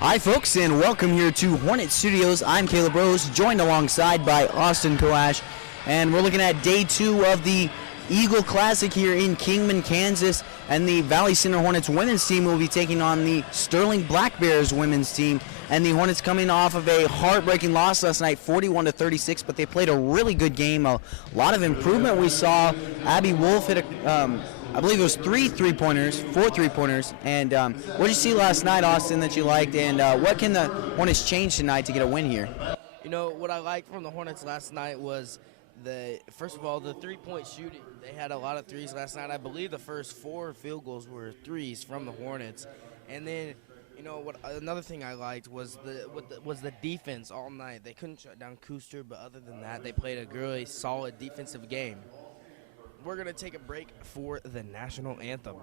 Hi folks, and welcome here to Hornet Studios. I'm Caleb Rose, joined alongside by Austin Coash, and we're looking at day 2 of the Eagle Classic here in Kingman, Kansas, and the Valley Center Hornets women's team will be taking on the Sterling Black Bears women's team, and the Hornets coming off of a heartbreaking loss last night, 41-36, but they played a really good game. A lot of improvement we saw. Abby Wolf hit I believe it was 4 3-pointers. And what did you see last night, Austin, that you liked, and what can the Hornets change tonight to get a win here? You know, what I liked from the Hornets last night was, first of all, the three-point shooting. They had a lot of threes last night. I believe the first 4 field goals were threes from the Hornets. And then, you know, another thing I liked was the defense all night. They couldn't shut down Kuster, but other than that, they played a really solid defensive game. We're going to take a break for the national anthem.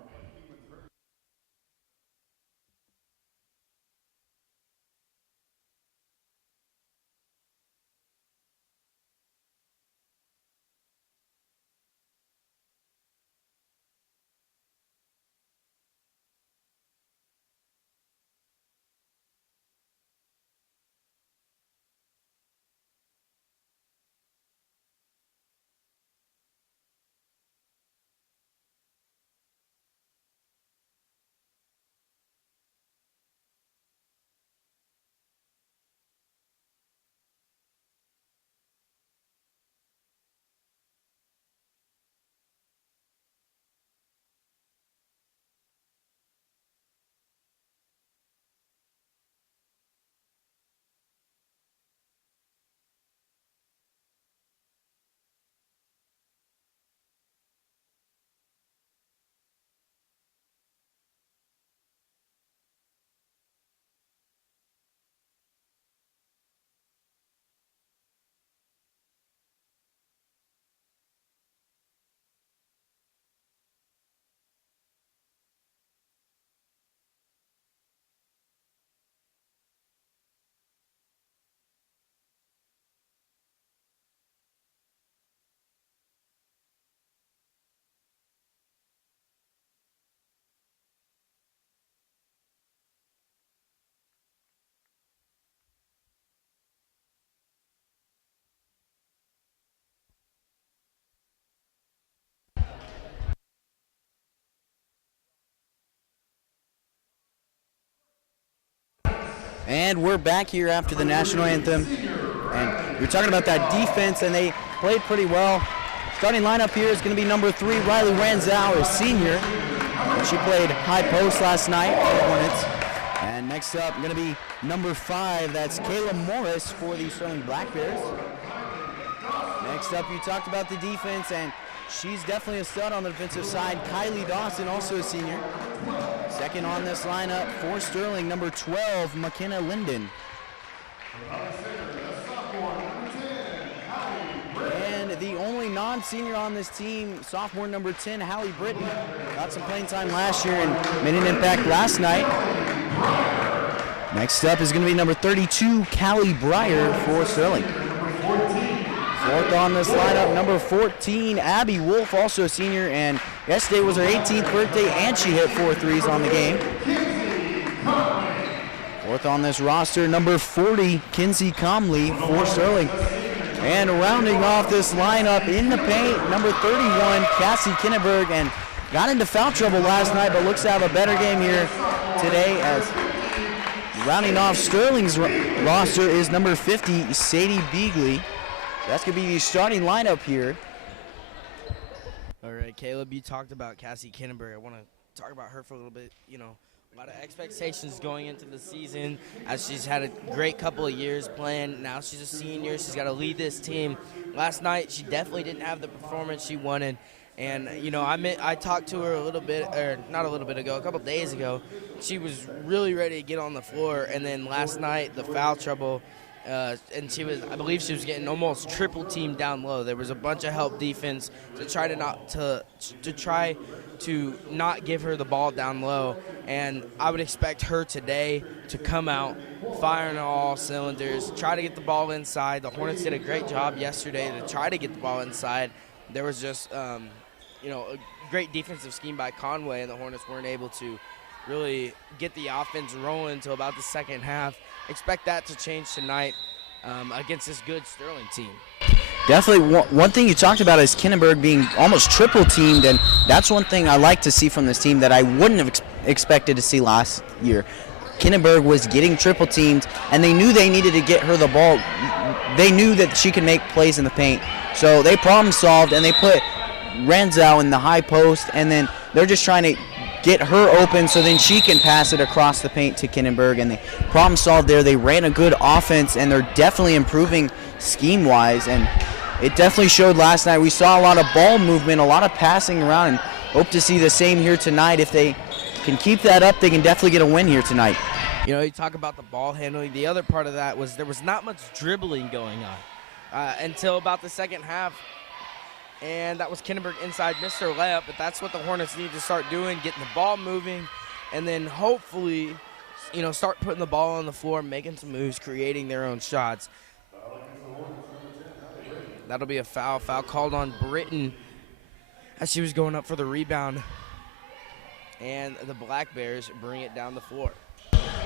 And we're back here after the national anthem. And you're talking about that defense, and they played pretty well. Starting lineup here is going to be number 3, Riley Ranzow, a senior. And she played high post last night for the Hornets. And next up, going to be number 5, that's Kayla Morris for the Sterling Black Bears. Next up, you talked about the defense, and she's definitely a stud on the defensive side. Kylie Dawson, also a senior. Second on this lineup for Sterling, number 12, McKenna Linden. And the only non-senior on this team, sophomore number 10, Hallie Britton. Got some playing time last year and made an impact last night. Next up is going to be number 32, Callie Breyer for Sterling. Fourth on this lineup, number 14, Abby Wolf, also a senior, and yesterday was her 18th birthday, and she hit 4 threes on the game. Fourth on this roster, number 40, Kinsey Comley for Sterling. And rounding off this lineup in the paint, number 31, Cassie Kinneberg, and got into foul trouble last night, but looks to have a better game here today, as rounding off Sterling's roster is number 50, Sadie Beagley. That's going to be the starting lineup here. All right, Caleb, you talked about Cassie Kinneberg. I want to talk about her for a little bit. You know, a lot of expectations going into the season, as she's had a great couple of years playing. Now she's a senior. She's got to lead this team. Last night, she definitely didn't have the performance she wanted. And, you know, I talked to her a little bit, or not a little bit ago, a couple of days ago. She was really ready to get on the floor. And then last night, the foul trouble, and I believe she was getting almost triple teamed down low. There was a bunch of help defense to try to not give her the ball down low, and I would expect her today to come out firing on all cylinders, try to get the ball inside. The Hornets did a great job yesterday to try to get the ball inside. There was just a great defensive scheme by Conway, and the Hornets weren't able to really get the offense rolling until about the second half. Expect that to change tonight against this good Sterling team. Definitely, one thing you talked about is Kinneberg being almost triple teamed, and that's one thing I like to see from this team that I wouldn't have expected to see last year. Kinneberg was getting triple teamed, and they knew they needed to get her the ball. They knew that she could make plays in the paint, so they problem solved, and they put Ranzow in the high post, and then they're just trying to get her open so then she can pass it across the paint to Kinneberg, and they problem solved there. They ran a good offense, and they're definitely improving scheme-wise, and it definitely showed last night. We saw a lot of ball movement, a lot of passing around, and hope to see the same here tonight. If they can keep that up, they can definitely get a win here tonight. You know, you talk about the ball handling. The other part of that was there was not much dribbling going on until about the second half. And that was Kinneberg inside, missed her layup, but that's what the Hornets need to start doing, getting the ball moving, and then hopefully, you know, start putting the ball on the floor, making some moves, creating their own shots. That'll be a foul. Foul called on Britton as she was going up for the rebound. And the Black Bears bring it down the floor.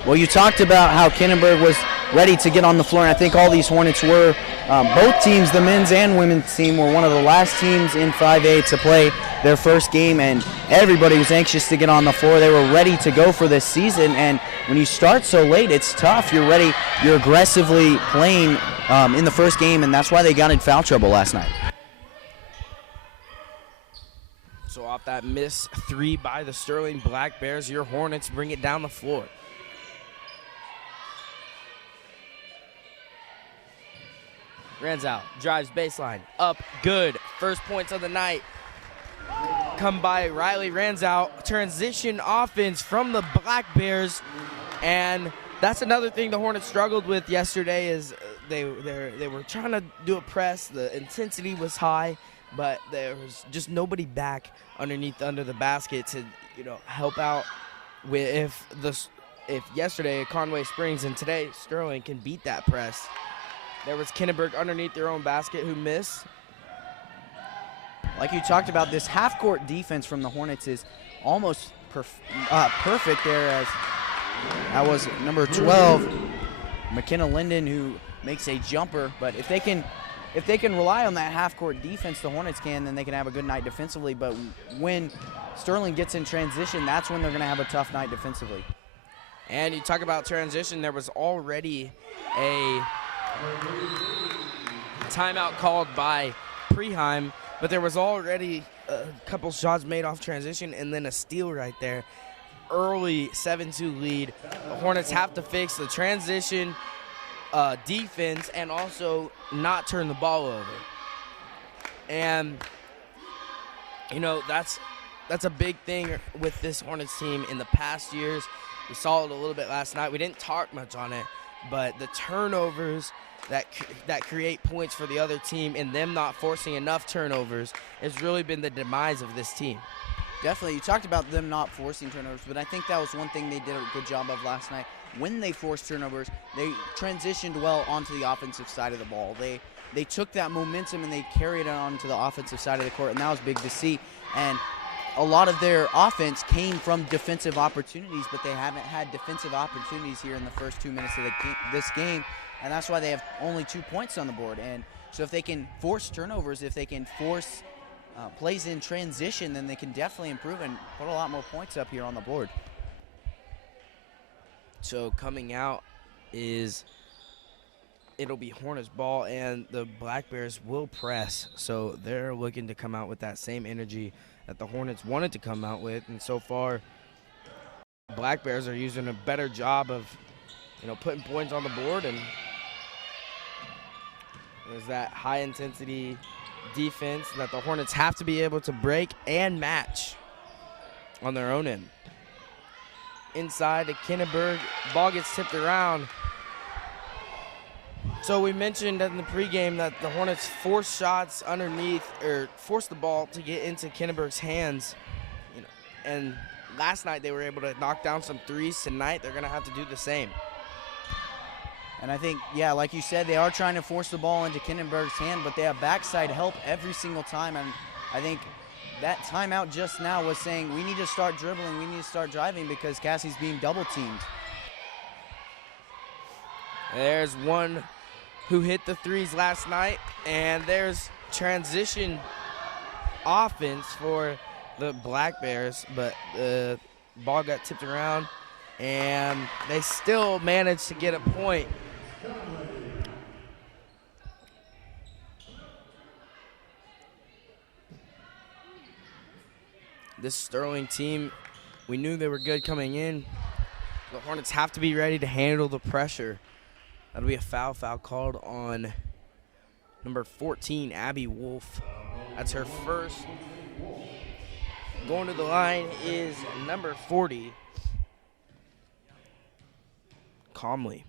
Well, you talked about how Kinneberg was ready to get on the floor, and I think all these Hornets were. Both teams, the men's and women's team, were one of the last teams in 5A to play their first game, and everybody was anxious to get on the floor. They were ready to go for this season, and when you start so late, it's tough. You're ready. You're aggressively playing in the first game, and that's why they got in foul trouble last night. So off that miss three by the Sterling Black Bears, your Hornets bring it down the floor. Ranzow drives baseline, up, good. First points of the night come by Riley Ranzow. Transition offense from the Black Bears, and that's another thing the Hornets struggled with yesterday is they were trying to do a press. The intensity was high, but there was just nobody back under the basket to, you know, help out with if yesterday Conway Springs and today Sterling can beat that press. There was Kinneberg underneath their own basket who missed. Like you talked about, this half-court defense from the Hornets is almost perfect there, as that was number 12, McKenna Linden, who makes a jumper. But if they can rely on that half-court defense, the Hornets can, then they can have a good night defensively. But when Sterling gets in transition, that's when they're going to have a tough night defensively. And you talk about transition, there was already a timeout called by Preheim, but there was already a couple shots made off transition and then a steal right there. Early 7-2 lead. The Hornets have to fix the transition defense and also not turn the ball over. And, you know, that's a big thing with this Hornets team in the past years. We saw it a little bit last night. We didn't talk much on it, but the turnovers that create points for the other team and them not forcing enough turnovers has really been the demise of this team. Definitely. You talked about them not forcing turnovers, but I think that was one thing they did a good job of last night. When they forced turnovers, they transitioned well onto the offensive side of the ball. They took that momentum and they carried it on to the offensive side of the court, and that was big to see. And a lot of their offense came from defensive opportunities, but they haven't had defensive opportunities here in the first 2 minutes of this game, and that's why they have only 2 points on the board. And so if they can force turnovers, if they can force plays in transition, then they can definitely improve and put a lot more points up here on the board. So coming out it'll be Hornets ball, and the Black Bears will press. So they're looking to come out with that same energy that the Hornets wanted to come out with, and so far Black Bears are using a better job of, you know, putting points on the board, and there's that high intensity defense that the Hornets have to be able to break and match on their own end. Inside to Kinneberg, ball gets tipped around. So we mentioned in the pregame that the Hornets forced shots underneath, or forced the ball to get into Kinneberg's hands, you know, and last night they were able to knock down some threes. Tonight they're going to have to do the same. And I think, yeah, like you said, they are trying to force the ball into Kinneberg's hand, but they have backside help every single time. And I think that timeout just now was saying we need to start dribbling, we need to start driving because Cassie's being double teamed. There's one who hit the threes last night, and there's transition offense for the Black Bears, but the ball got tipped around, and they still managed to get a point. This Sterling team, we knew they were good coming in. The Hornets have to be ready to handle the pressure. That'll be a foul called on number 14, Abby Wolf. That's her first. Going to the line is number 40, Calmly.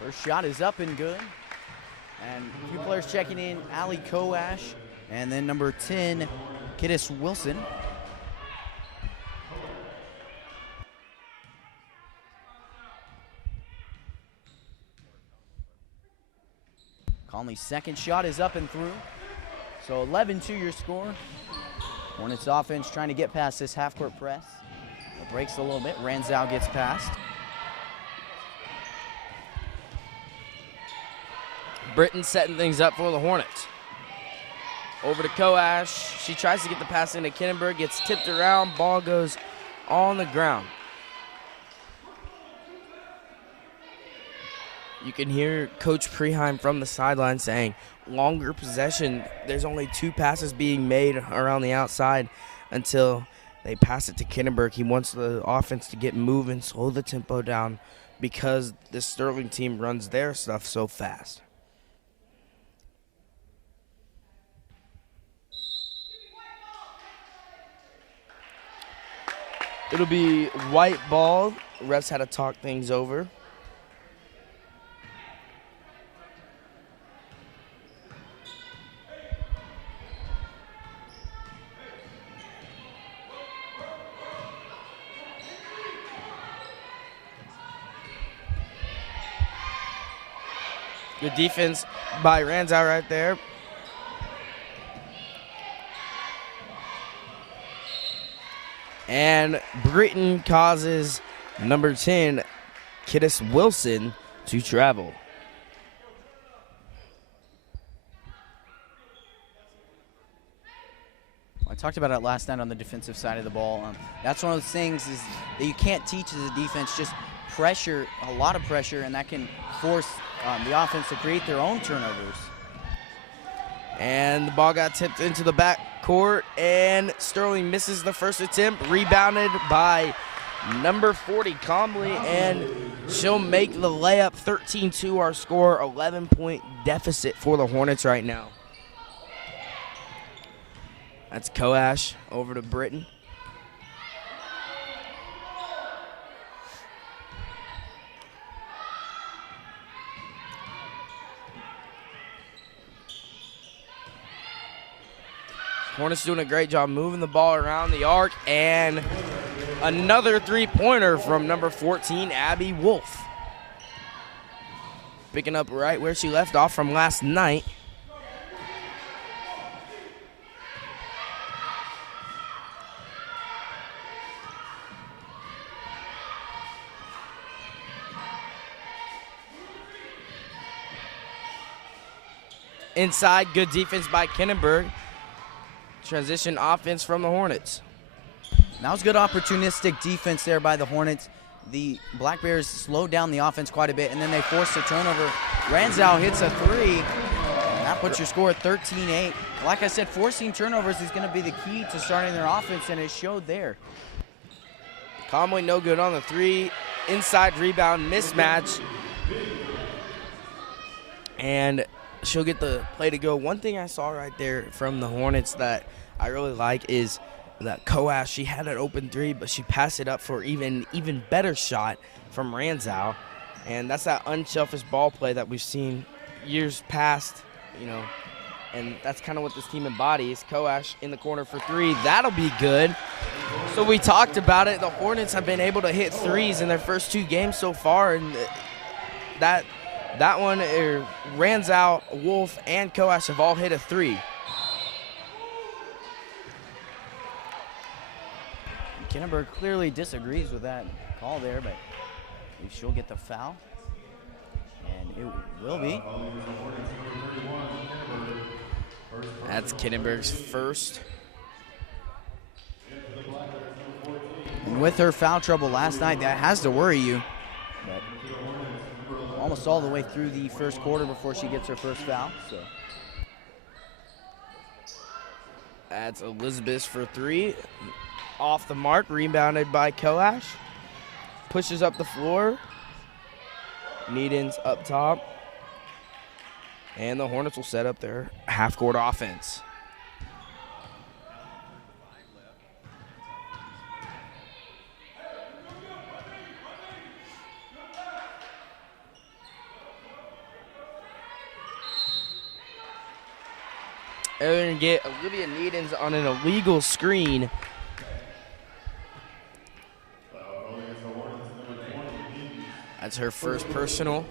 First shot is up and good. And a few players checking in, Allie Koash, and then number 10, Kiddis Wilson. Conley's second shot is up and through. So 11-2 your score. Hornets offense trying to get past this half-court press. It breaks a little bit. Ranzow gets past. Britton setting things up for the Hornets. Over to Koash. She tries to get the pass into Kinenberg. Gets tipped around. Ball goes on the ground. You can hear Coach Preheim from the sideline saying, longer possession. There's only 2 passes being made around the outside until they pass it to Kinenberg. He wants the offense to get moving, slow the tempo down, because the Sterling team runs their stuff so fast. It'll be white ball. Refs had to talk things over. Good defense by Ranzow right there. And Britton causes number 10, Kiddis Wilson, to travel. I talked about it last night on the defensive side of the ball. That's one of those things is that you can't teach as a defense, just pressure, a lot of pressure, and that can force the offense to create their own turnovers. And the ball got tipped into the back court, and Sterling misses the first attempt, rebounded by number 40, Comley, and she'll make the layup. 13-2 our score, 11-point deficit for the Hornets right now. That's Koash over to Britton. Hornets doing a great job moving the ball around the arc, and another three-pointer from number 14, Abby Wolf. Picking up right where she left off from last night. Inside, good defense by Kinenberg. Transition offense from the Hornets. That was good opportunistic defense there by the Hornets. The Black Bears slowed down the offense quite a bit, and then they forced a turnover. Ranzow hits a three, and that puts your score at 13-8. Like I said, forcing turnovers is going to be the key to starting their offense, and it showed there. Conway no good on the three. Inside rebound mismatch. And she'll get the play to go. One thing I saw right there from the Hornets that I really like is that Koash, she had an open three, but she passed it up for even better shot from Ranzow. And that's that unselfish ball play that we've seen years past, you know, and that's kind of what this team embodies. Koash in the corner for three. That'll be good. So we talked about it. The Hornets have been able to hit threes in their first 2 games so far, and that one, Ranzow, Wolf, and Koash have all hit a three. Kinneberg clearly disagrees with that call there, but if she'll get the foul. And it will be. That's Kinneberg's first. And with her foul trouble last night, that has to worry you. But almost all the way through the first quarter before she gets her first foul. So That's Elizabeth for three. Off the mark, rebounded by Koash. Pushes up the floor. Needens up top. And the Hornets will set up their half-court offense. They're going to get Olivia Needens on an illegal screen. That's her first personal.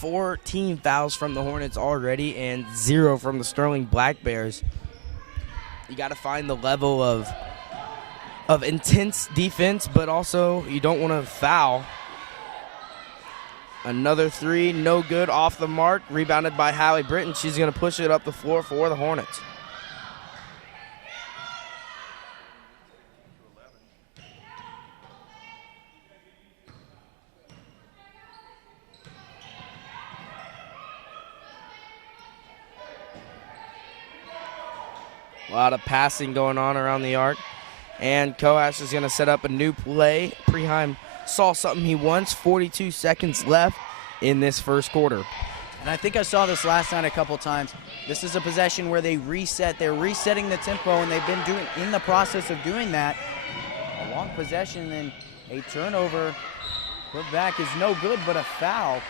14 fouls from the Hornets already and 0 from the Sterling Black Bears. You got to find the level of intense defense, but also you don't want to foul. Another three, no good, off the mark, rebounded by Hallie Britton. She's going to push it up the floor for the Hornets. A lot of passing going on around the arc. And Koash is going to set up a new play. Preheim saw something he wants. 42 seconds left in this first quarter. And I think I saw this last night a couple times. This is a possession where they reset. They're resetting the tempo, and they've been doing in the process of doing that. A long possession and a turnover. Put back is no good, but a foul.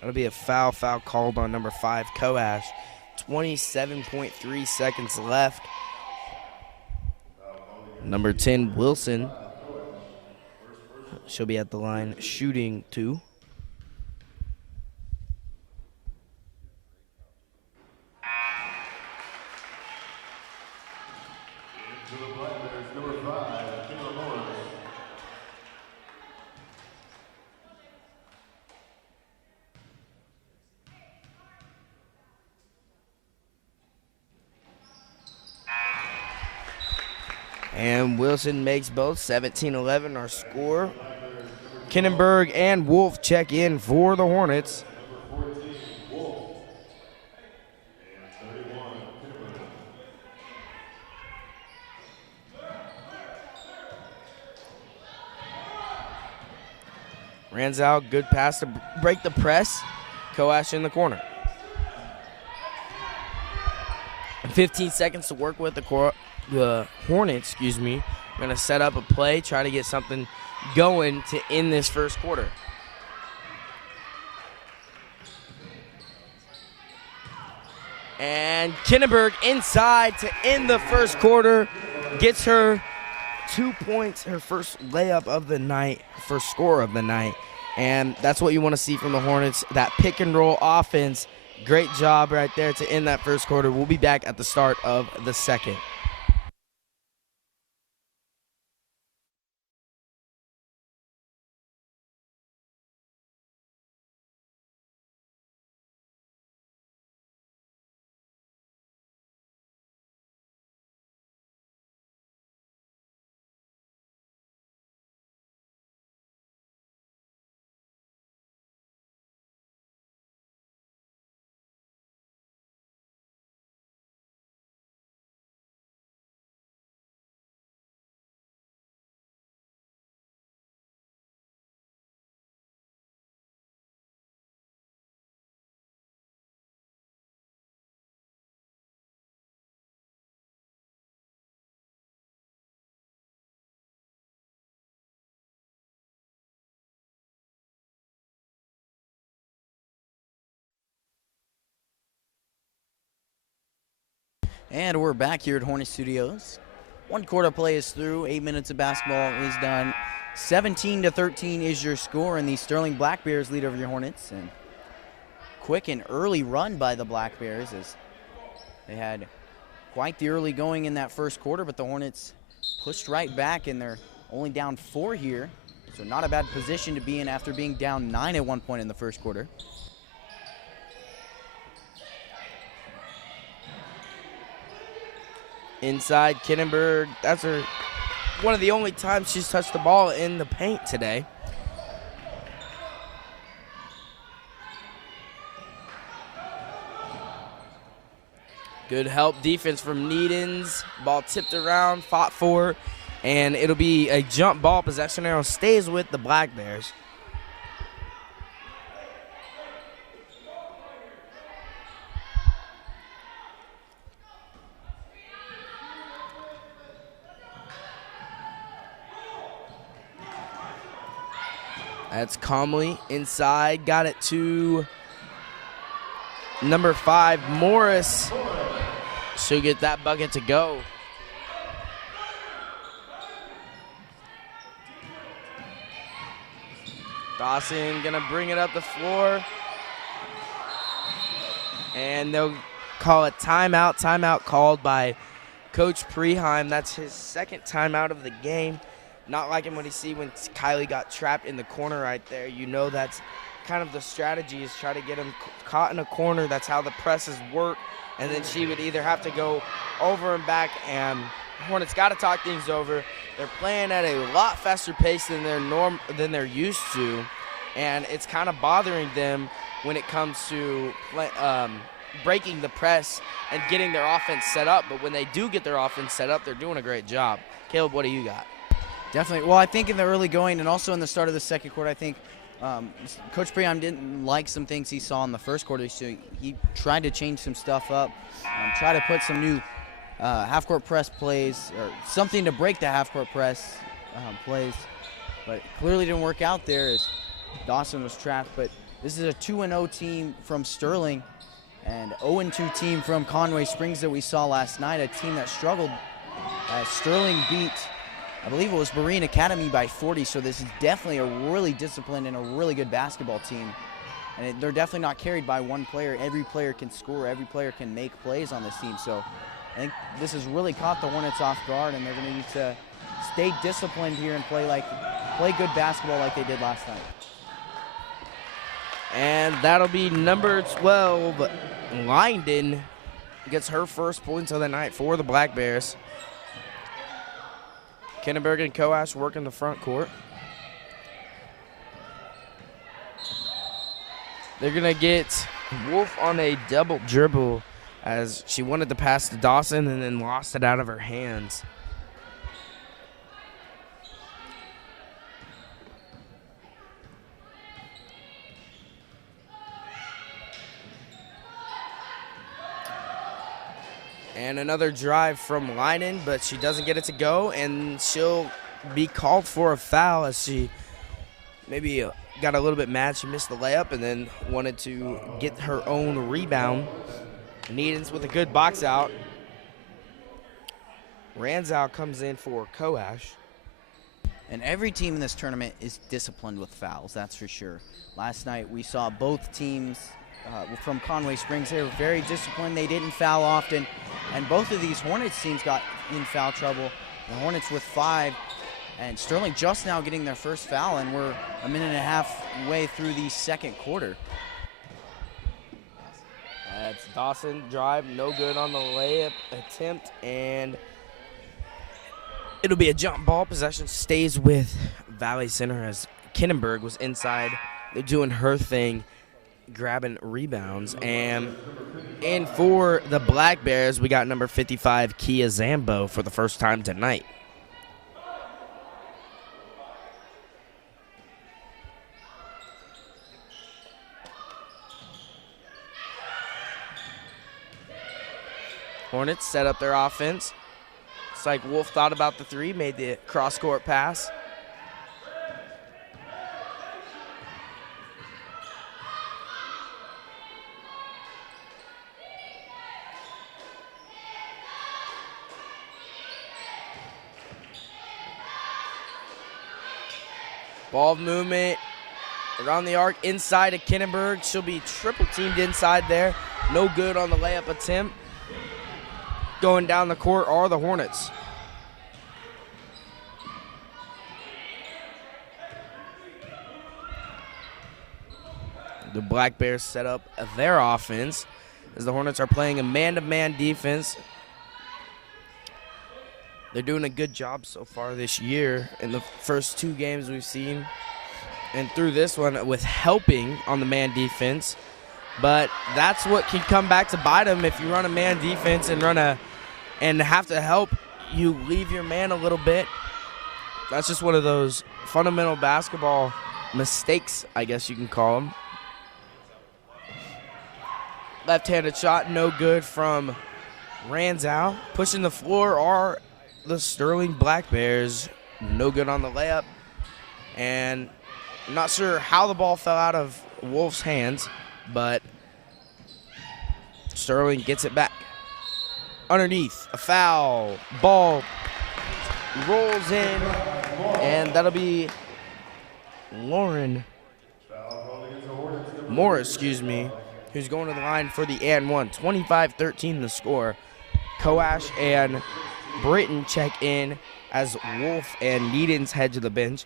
That'll be a foul called on number 5, Koash. 27.3 seconds left. Number 10, Wilson. She'll be at the line shooting 2. And Wilson makes both. 17-11 our score. Kinnenberg and Wolf check in for the Hornets. Ranzow, good pass to break the press. Koash in the corner. 15 seconds to work with. The Hornets, are going to set up a play, try to get something going to end this first quarter. And Kinnenberg inside to end the first quarter. Gets her 2 points, her first layup of the night, first score of the night. And that's what you want to see from the Hornets, that pick and roll offense. Great job right there to end that first quarter. We'll be back at the start of the second. And we're back here at Hornet Studios. One quarter play is through. 8 minutes of basketball is done. 17-13 is your score, and the Sterling Black Bears lead over your Hornets. And quick and early run by the Black Bears as They had quite the early going in that first quarter, but the Hornets pushed right back, and they're only down 4 here. So not a bad position to be in after being down 9 at one point in the first quarter. Inside, Kinnenberg, that's one of the only times she's touched the ball in the paint today. Good help defense from Needens. Ball tipped around, fought for, and it'll be a jump ball. Possession arrow stays with the Black Bears. That's Comley inside, got it to number 5, Morris. She'll get that bucket to go. Dawson gonna bring it up the floor. And they'll call a timeout. Timeout called by Coach Preheim. That's his second timeout of the game. Not liking what he see when Kylie got trapped in the corner right there. You know that's kind of the strategy, is try to get him caught in a corner. That's how the presses work. And then she would either have to go over and back, and Hornets got to talk things over. They're playing at a lot faster pace than they're used to, and it's kind of bothering them when it comes to breaking the press and getting their offense set up. But when they do get their offense set up, they're doing a great job. Caleb, what do you got? Definitely. Well, I think in the early going and also in the start of the second quarter, I think Coach Preheim didn't like some things he saw in the first quarter, so he tried to change some stuff up, try to put some new half-court press plays or something to break the half-court press plays, but clearly didn't work out there as Dawson was trapped. But this is a 2-0 team from Sterling and 0-2 team from Conway Springs that we saw last night, a team that struggled as Sterling beat, I believe it was Marine Academy, by 40, so this is definitely a really disciplined and a really good basketball team. And they're definitely not carried by one player. Every player can score. Every player can make plays on this team. So I think this has really caught the Hornets off guard, and they're going to need to stay disciplined here and play good basketball like they did last night. And that'll be number 12, Lyndon, gets her first points of the night for the Black Bears. Kinnenberg and Coash working the front court. They're going to get Wolf on a double dribble as she wanted to pass to Dawson and then lost it out of her hands. And another drive from Lynon, but she doesn't get it to go, and she'll be called for a foul as she maybe got a little bit mad. She missed the layup and then wanted to get her own rebound. Needens with a good box out. Ranzow comes in for Coash. And every team in this tournament is disciplined with fouls, that's for sure. Last night we saw both teams from Conway Springs. They were very disciplined. They didn't foul often. And both of these Hornets teams got in foul trouble. The Hornets with 5. And Sterling just now getting their first foul, and we're a minute and a half way through the second quarter. That's Dawson drive, no good on the layup attempt, and it'll be a jump ball. Possession stays with Valley Center as Kinnenberg was inside. They're doing her thing, grabbing rebounds. And in for the Black Bears, we got number 55, Kia Zambo, for the first time tonight. Hornets set up their offense. It's like Wolf thought about the three, made the cross-court pass. Ball movement around the arc, inside of Kinnenberg. She'll be triple teamed inside there. No good on the layup attempt. going down the court are the Hornets. The Black Bears set up their offense as the Hornets are playing a man-to-man defense. They're doing a good job so far this year in the first 2 games we've seen. And through this one with helping on the man defense. But that's what can come back to bite them if you run a man defense and have to help, you leave your man a little bit. That's just one of those fundamental basketball mistakes, I guess you can call them. Left-handed shot, no good from Ranzow. Pushing the floor are the Sterling Black Bears. No good on the layup. And I'm not sure how the ball fell out of Wolf's hands, but Sterling gets it back. Underneath, a foul. Ball rolls in, and that'll be Morris, who's going to the line for the and one. 25-13 the score. Coash and Britton check in as Wolf and Needens head to the bench.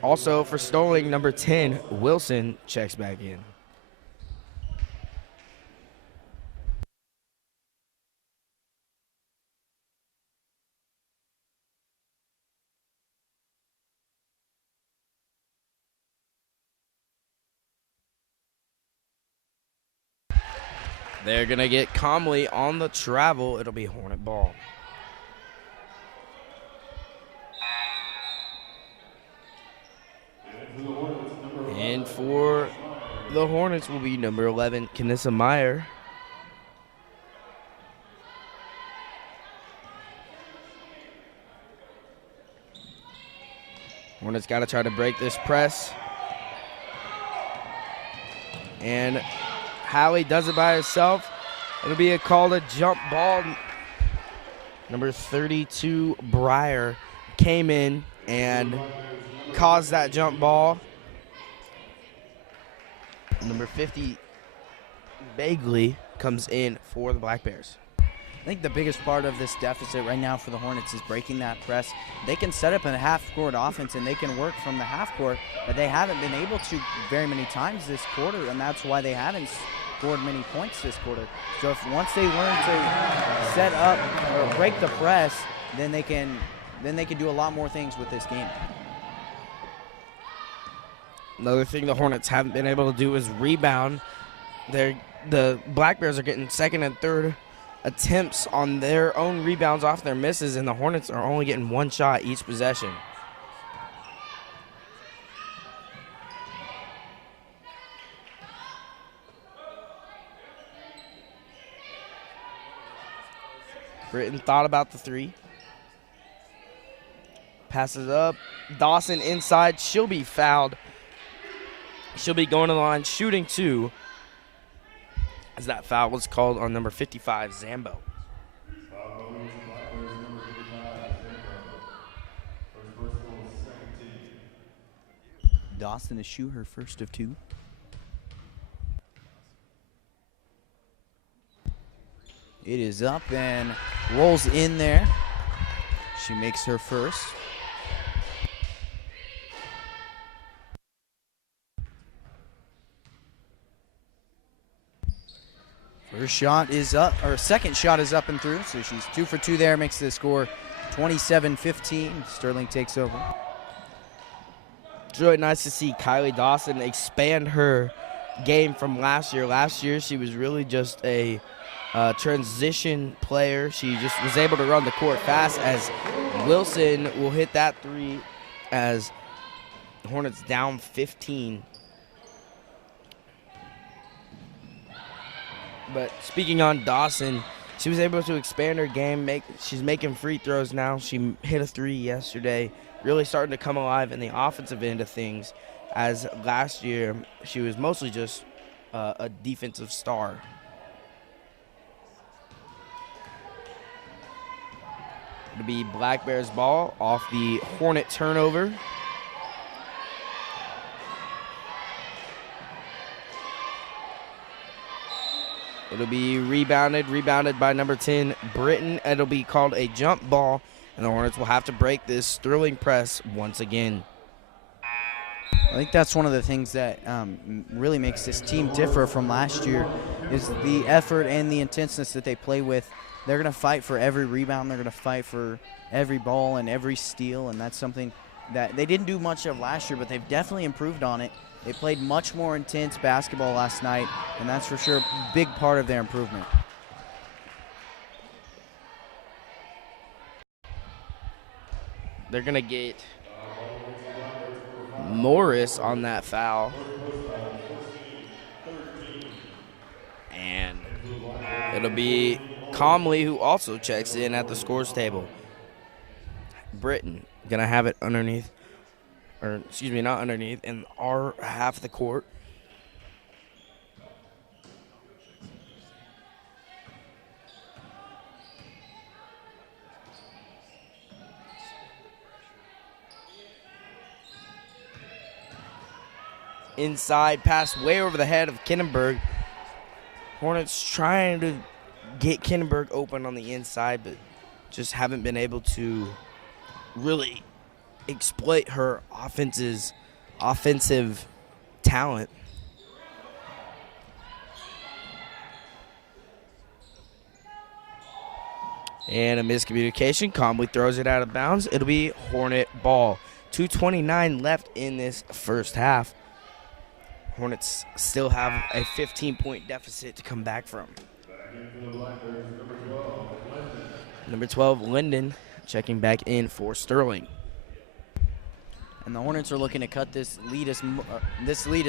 Also for Sterling, number 10, Wilson checks back in. They're going to get Comley on the travel. It'll be Hornet ball. And for the Hornets will be number 11, Kanissa Meyer. Hornets got to try to break this press. And Hallie does it by herself. It'll be a call to jump ball. Number 32, Breyer, came in and caused that jump ball. Number 50, Bagley, comes in for the Black Bears. I think the biggest part of this deficit right now for the Hornets is breaking that press. They can set up a half-court offense and they can work from the half-court, but they haven't been able to very many times this quarter, and that's why they haven't scored many points this quarter. So once they learn to set up or break the press, then they can do a lot more things with this game. Another thing the Hornets haven't been able to do is rebound. The Black Bears are getting second and third attempts on their own rebounds off their misses, and the Hornets are only getting 1 shot each possession. Britton thought about the 3. Passes up. Dawson inside. She'll be fouled. She'll be going to the line shooting 2, as that foul was called on number 55, Zambo. Dawson to shoot her first of 2. It is up and rolls in there. She makes her first. First shot is up, or second shot is up and through, so she's 2 for 2 there, makes the score 27-15. Sterling takes over. It's really nice to see Kylie Dawson expand her game from last year. Last year, she was really just a transition player. She just was able to run the court fast, as Wilson will hit that 3 as the Hornets down 15. But speaking on Dawson, she was able to expand her game. She's making free throws now. She hit a 3 yesterday, really starting to come alive in the offensive end of things, as last year she was mostly just a defensive star. It'll be Black Bears ball off the Hornet turnover. It'll be rebounded by number 10, Britton. It'll be called a jump ball, and the Hornets will have to break this thrilling press once again. I think that's one of the things that really makes this team differ from last year is the effort and the intenseness that they play with. They're going to fight for every rebound. They're going to fight for every ball and every steal, and that's something that they didn't do much of last year, but they've definitely improved on it. They played much more intense basketball last night, and that's for sure a big part of their improvement. They're going to get Morris on that foul. And it'll be Comley who also checks in at the scores table. Britton going to have it underneath, or excuse me, not underneath, in our half of the court. Inside pass way over the head of Kindenberg. Hornets trying to get Kindenberg open on the inside, but just haven't been able to really exploit her offensive talent. And a miscommunication. Comley throws it out of bounds. It'll be Hornet ball. 2:29 left in this first half. Hornets still have a 15-point deficit to come back from. Number 12, Linden, checking back in for Sterling. And the Hornets are looking to cut this lead as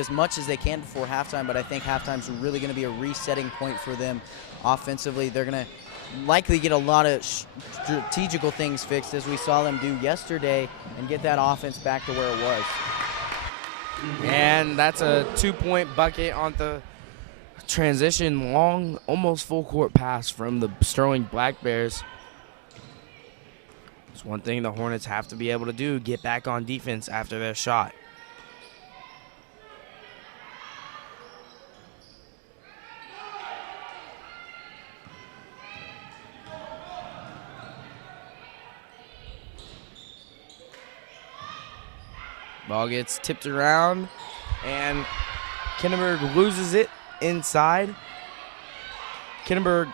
much as they can before halftime, but I think halftime's really going to be a resetting point for them offensively. They're going to likely get a lot of strategical things fixed, as we saw them do yesterday, and get that offense back to where it was. And that's a 2-point bucket on the transition, long, almost full court pass from the Sterling Black Bears. It's one thing the Hornets have to be able to do, get back on defense after their shot. Ball gets tipped around, and Kindenberg loses it inside. Kindenberg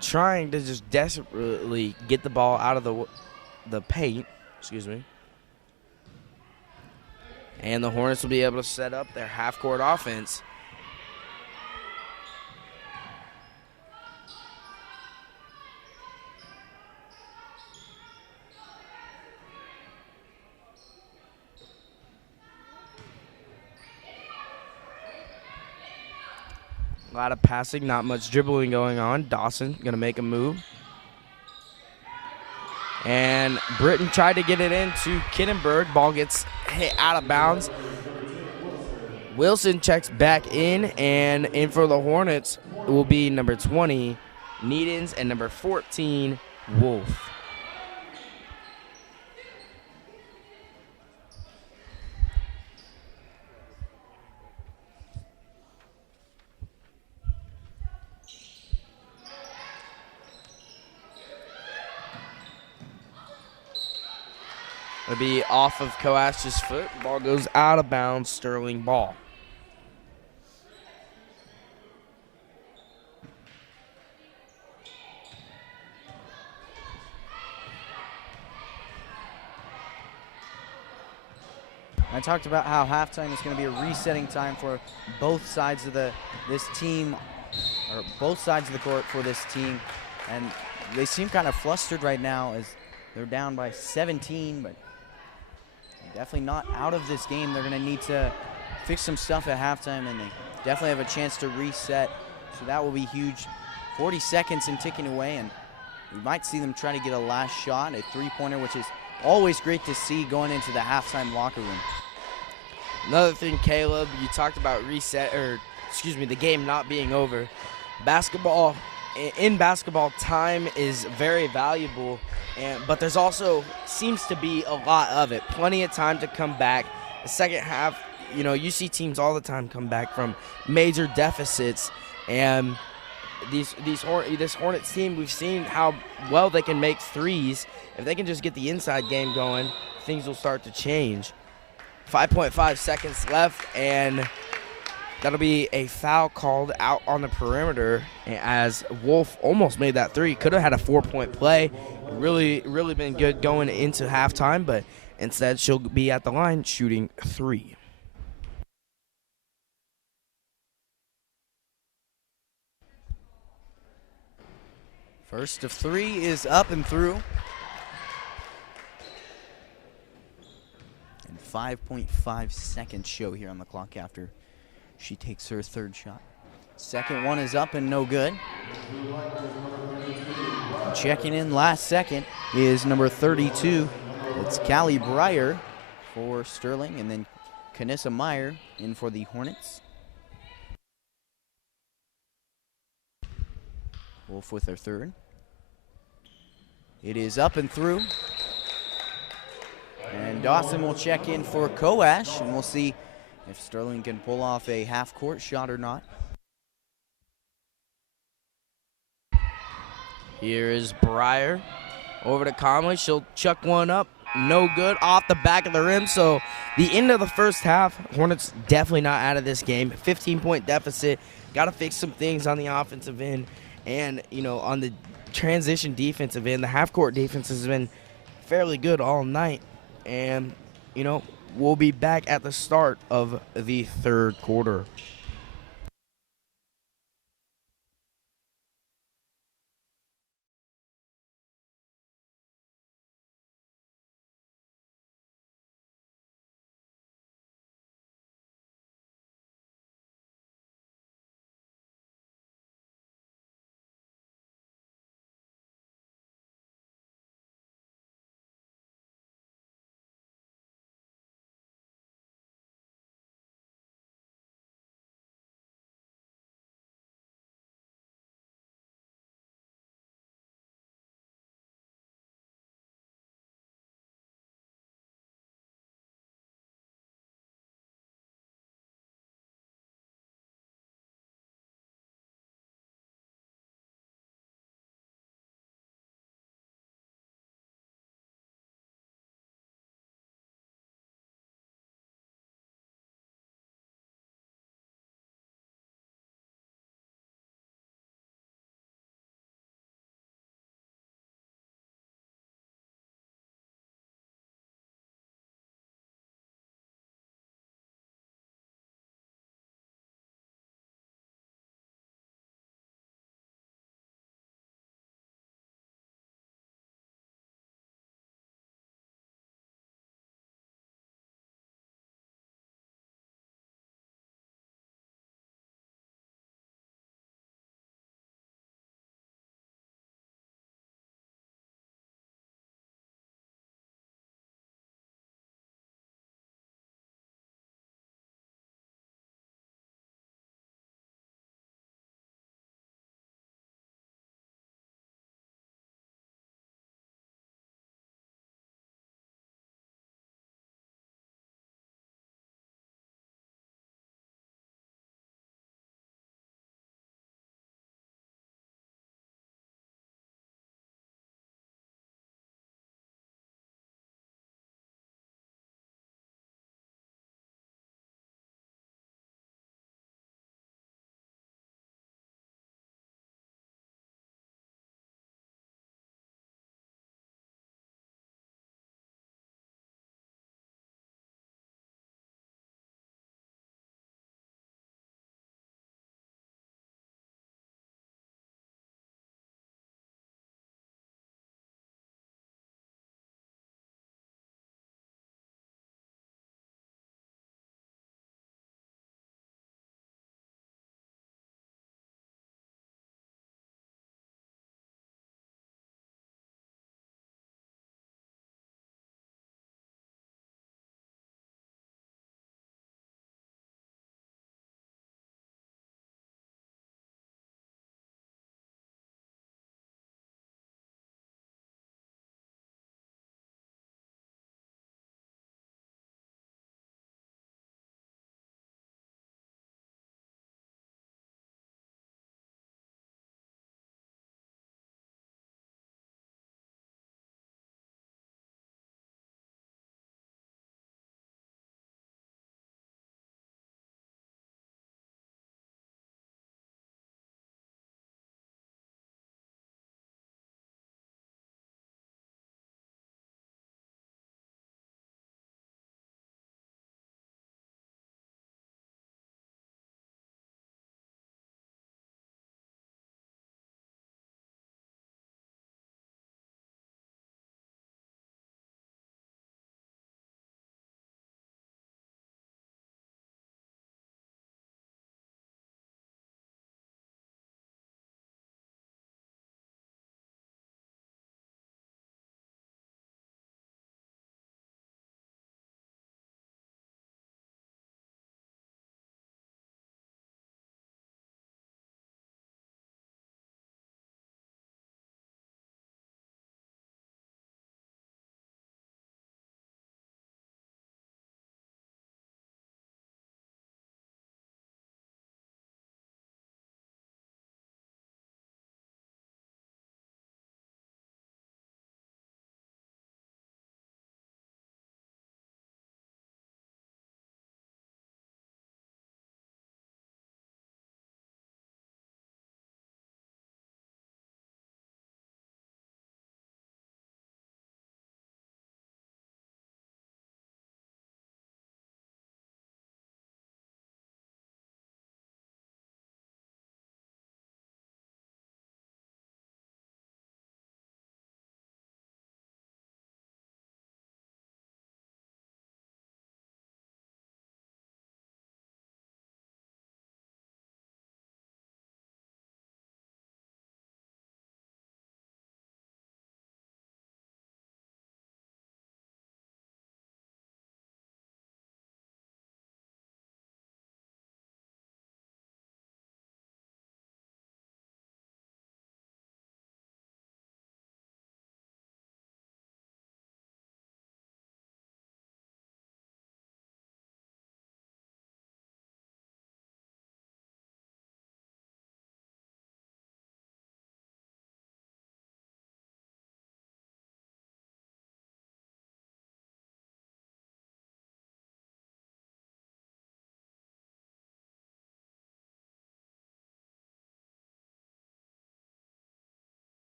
trying to just desperately get the ball out of the paint, and the Hornets will be able to set up their half-court offense. A lot of passing, not much dribbling going on. Dawson going to make a move. And Britton tried to get it into Kindenberg. Ball gets hit out of bounds. Wilson checks back in, and in for the Hornets will be number 20, Needens, and number 14, Wolf. It'll be off of Coash's foot. Ball goes out of bounds. Sterling ball. I talked about how halftime is going to be a resetting time for both sides of this team, or both sides of the court for this team, and they seem kind of flustered right now as they're down by 17, but definitely not out of this game. They're going to need to fix some stuff at halftime, and they definitely have a chance to reset, so that will be huge. 40 seconds and ticking away, and we might see them try to get a last shot, a three-pointer, which is always great to see going into the halftime locker room. Another thing, Caleb, you talked about the game not being over. In basketball, time is very valuable, but there's also seems to be a lot of it. Plenty of time to come back. The second half, you see teams all the time come back from major deficits, and this Hornets team, we've seen how well they can make threes. If they can just get the inside game going, things will start to change. 5.5 seconds left, and that'll be a foul called out on the perimeter as Wolf almost made that three. Could have had a 4-point play. Really been good going into halftime, but instead she'll be at the line shooting 3. First of 3 is up and through. And 5.5 seconds show here on the clock after she takes her third shot. Second one is up and no good. Checking in last second is number 32. It's Callie Breyer for Sterling, and then Kanissa Meyer in for the Hornets. Wolf with her third. It is up and through. And Dawson will check in for Koash, and we'll see if Sterling can pull off a half-court shot or not. Here is Breyer over to Conley. She'll chuck one up. No good, off the back of the rim. So the end of the first half, Hornets definitely not out of this game. 15-point deficit. Got to fix some things on the offensive end. And, on the transition defensive end, the half-court defense has been fairly good all night. And, we'll be back at the start of the third quarter.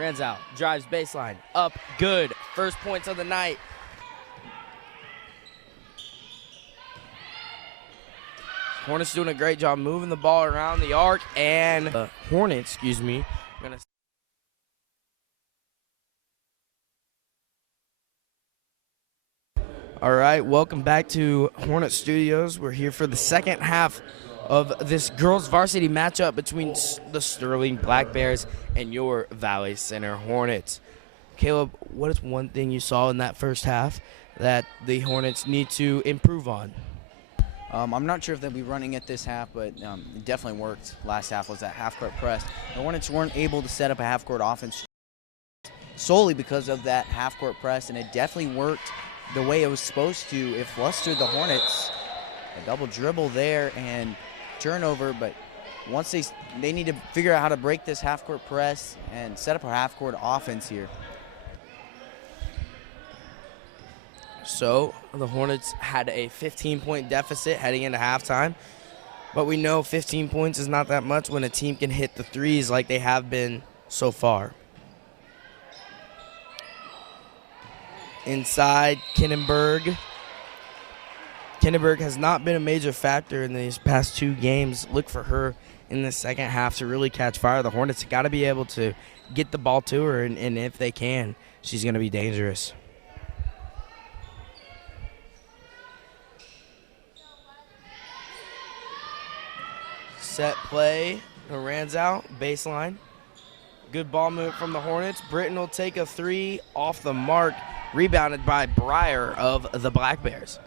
Runs out, drives baseline, up, good. First points of the night. Hornets doing a great job moving the ball around the arc, and Hornets, gonna. All right, welcome back to Hornet Studios. We're here for the second half of this girls varsity matchup between the Sterling Black Bears and your Valley Center Hornets. Caleb, what is one thing you saw in that first half that the Hornets need to improve on? I'm not sure if they'll be running it this half, but it definitely worked. Last half was that half-court press. The Hornets weren't able to set up a half-court offense solely because of that half-court press, and it definitely worked the way it was supposed to. It flustered the Hornets. A double dribble there and turnover, but once they need to figure out how to break this half-court press and set up a half-court offense here. So the Hornets had a 15-point deficit heading into halftime, but we know 15 points is not that much when a team can hit the threes like they have been so far. Inside, Kinnenberg. Kinnenberg has not been a major factor in these past two games. Look for her in the second half to really catch fire. The Hornets got to be able to get the ball to her, and if they can, she's going to be dangerous. Set play, Rans out, baseline. Good ball move from the Hornets. Britton will take a three off the mark, rebounded by Breyer of the Black Bears.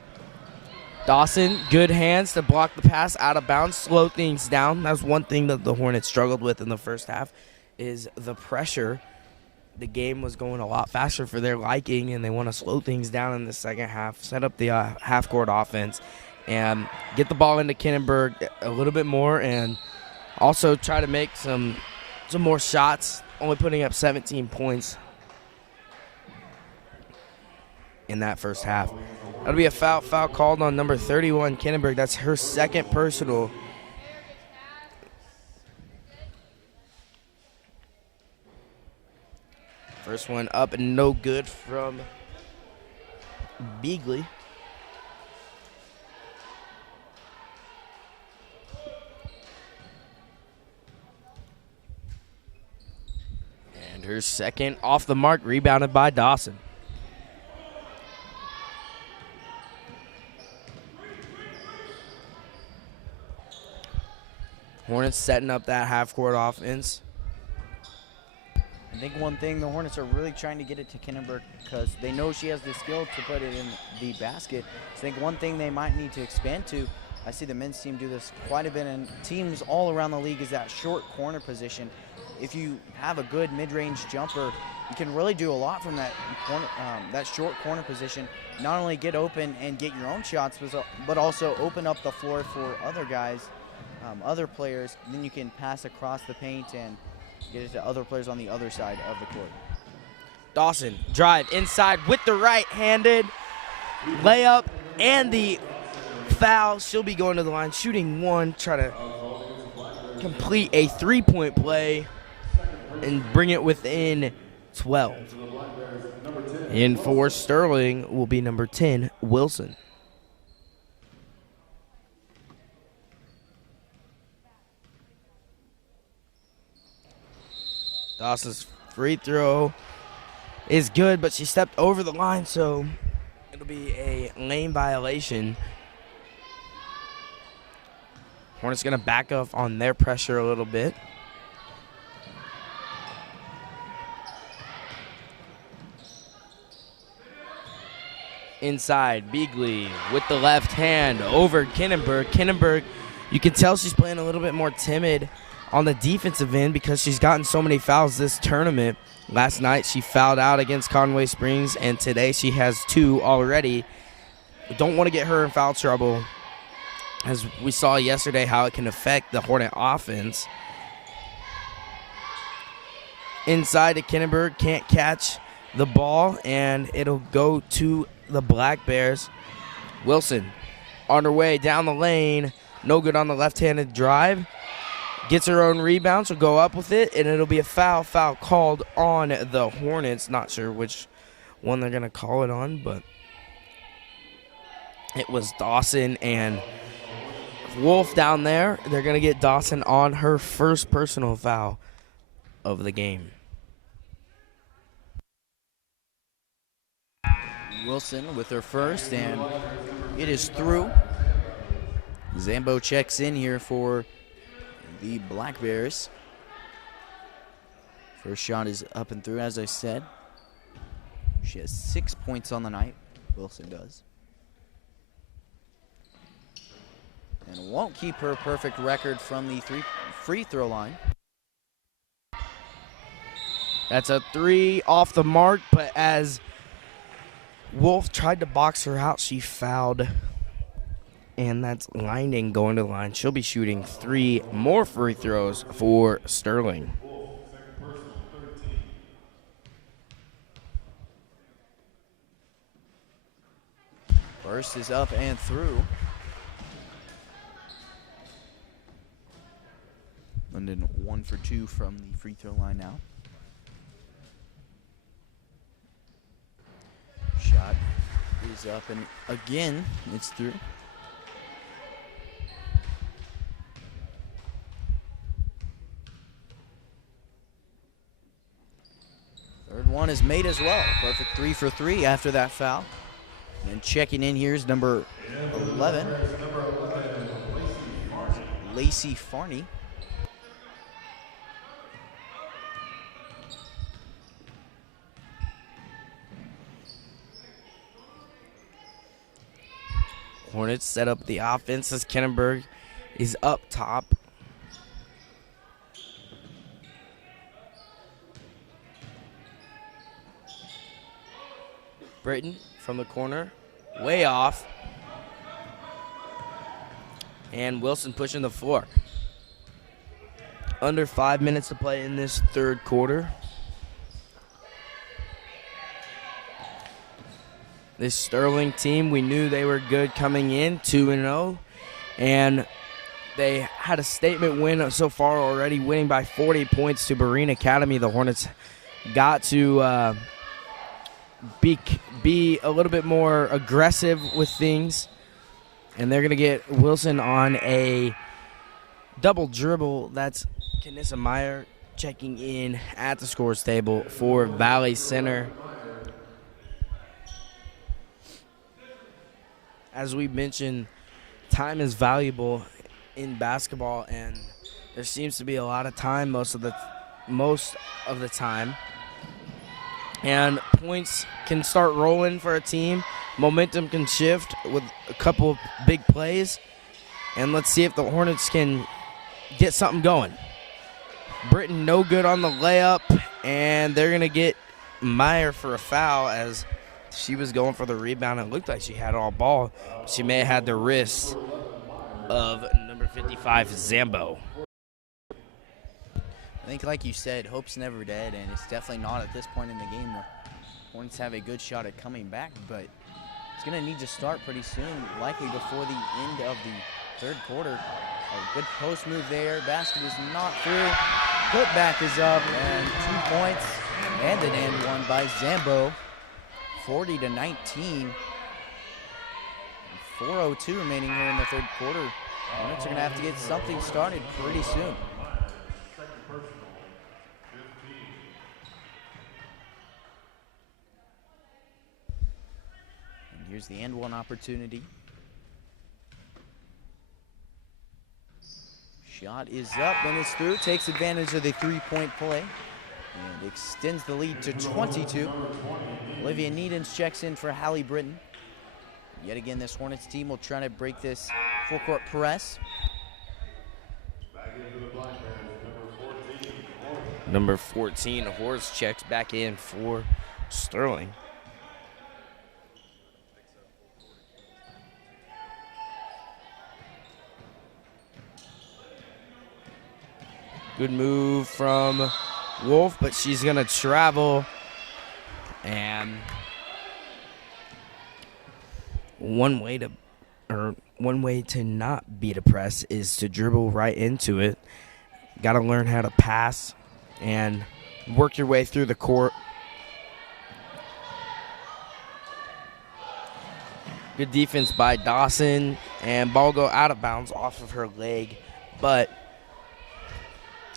Dawson, good hands to block the pass out of bounds, slow things down. That's one thing that the Hornets struggled with in the first half is the pressure. The game was going a lot faster for their liking, and they want to slow things down in the second half, set up the half-court offense, and get the ball into Kinnenberg a little bit more, and also try to make some more shots, only putting up 17 points in that first half. That'll be a foul called on number 31, Kinnenberg. That's her second personal. First one up and no good from Beagley. And her second off the mark, rebounded by Dawson. Hornets setting up that half-court offense. I think one thing, the Hornets are really trying to get it to Kinnenberg because they know she has the skill to put it in the basket. I think one thing they might need to expand to, I see the men's team do this quite a bit, and teams all around the league, is that short corner position. If you have a good mid-range jumper, you can really do a lot from that corner, that short corner position. Not only get open and get your own shots, but also open up the floor for other guys, other players. Then you can pass across the paint and get it to other players on the other side of the court. Dawson, drive inside with the right-handed layup and the foul. She'll be going to the line, shooting one, try to complete a three-point play and bring it within 12. In for Sterling will be number 10, Wilson. Dawson's free throw is good, but she stepped over the line, so it'll be a lane violation. Hornets going to back off on their pressure a little bit. Inside, Beagley with the left hand over Kinnenberg. Kinnenberg, you can tell she's playing a little bit more timid on the defensive end because she's gotten so many fouls this tournament. Last night she fouled out against Conway Springs, and today she has 2 already. We don't want to get her in foul trouble, as we saw yesterday how it can affect the Hornet offense. Inside to Kinnenberg, can't catch the ball, and it'll go to the Black Bears. Wilson on her way down the lane, no good on the left-handed drive. gets her own rebound. She'll go up with it, and it'll be a foul called on the Hornets. Not sure which one they're going to call it on, but it was Dawson and Wolf down there. They're going to get Dawson on her first personal foul of the game. Wilson with her first, and it is through. Zambo checks in here for the Black Bears. First shot is up and through, as I said. She has 6 points on the night. Wilson does. And won't keep her perfect record from the free throw line. That's a 3 off the mark, but as Wolf tried to box her out, she fouled. And that's Lining going to the line. She'll be shooting 3 more free throws for Sterling. First is up and through. London 1 for 2 from the free throw line now. Shot is up and again it's through. Third one is made as well. Perfect 3 for 3 after that foul. And checking in here is number 11, Lacey Farney. Hornets set up the offense as Kennenberg is up top. Britton from the corner, way off. And Wilson pushing the floor. Under 5 minutes to play in this third quarter. This Sterling team, we knew they were good coming in, 2-0. And they had a statement win so far already, winning by 40 points to Berrien Academy. The Hornets got to be a little bit more aggressive with things. And they're going to get Wilson on a double dribble. That's Kanissa Meyer checking in at the scores table for Valley Center. As we mentioned, time is valuable in basketball, and there seems to be a lot of time most of the time. And points can start rolling for a team. Momentum can shift with a couple of big plays. And let's see if the Hornets can get something going. Britton no good on the layup, and they're going to get Meyer for a foul as she was going for the rebound. It looked like she had all ball. She may have had the wrist of number 55, Zambo. I think, like you said, hope's never dead, and it's definitely not at this point in the game. The Hornets have a good shot at coming back, but it's going to need to start pretty soon, likely before the end of the third quarter. A good post move there. Basket is not through. Putback is up, and 2 points and an and one by Zambo. 40-19. 4:02 remaining here in the third quarter. Hornets are going to have to get something started pretty soon. And here's the and one opportunity. Shot is up and it's through. Takes advantage of the three-point play and extends the lead to 22. Olivia Needens checks in for Hallie Britton. Yet again, this Hornets team will try to break this full-court press. Number 14, Horse checks back in for Sterling. Good move from Wolf, but she's going to travel. And one way to not beat a press is to dribble right into it. Got to learn how to pass and work your way through the court. Good defense by Dawson, and ball go out of bounds off of her leg, but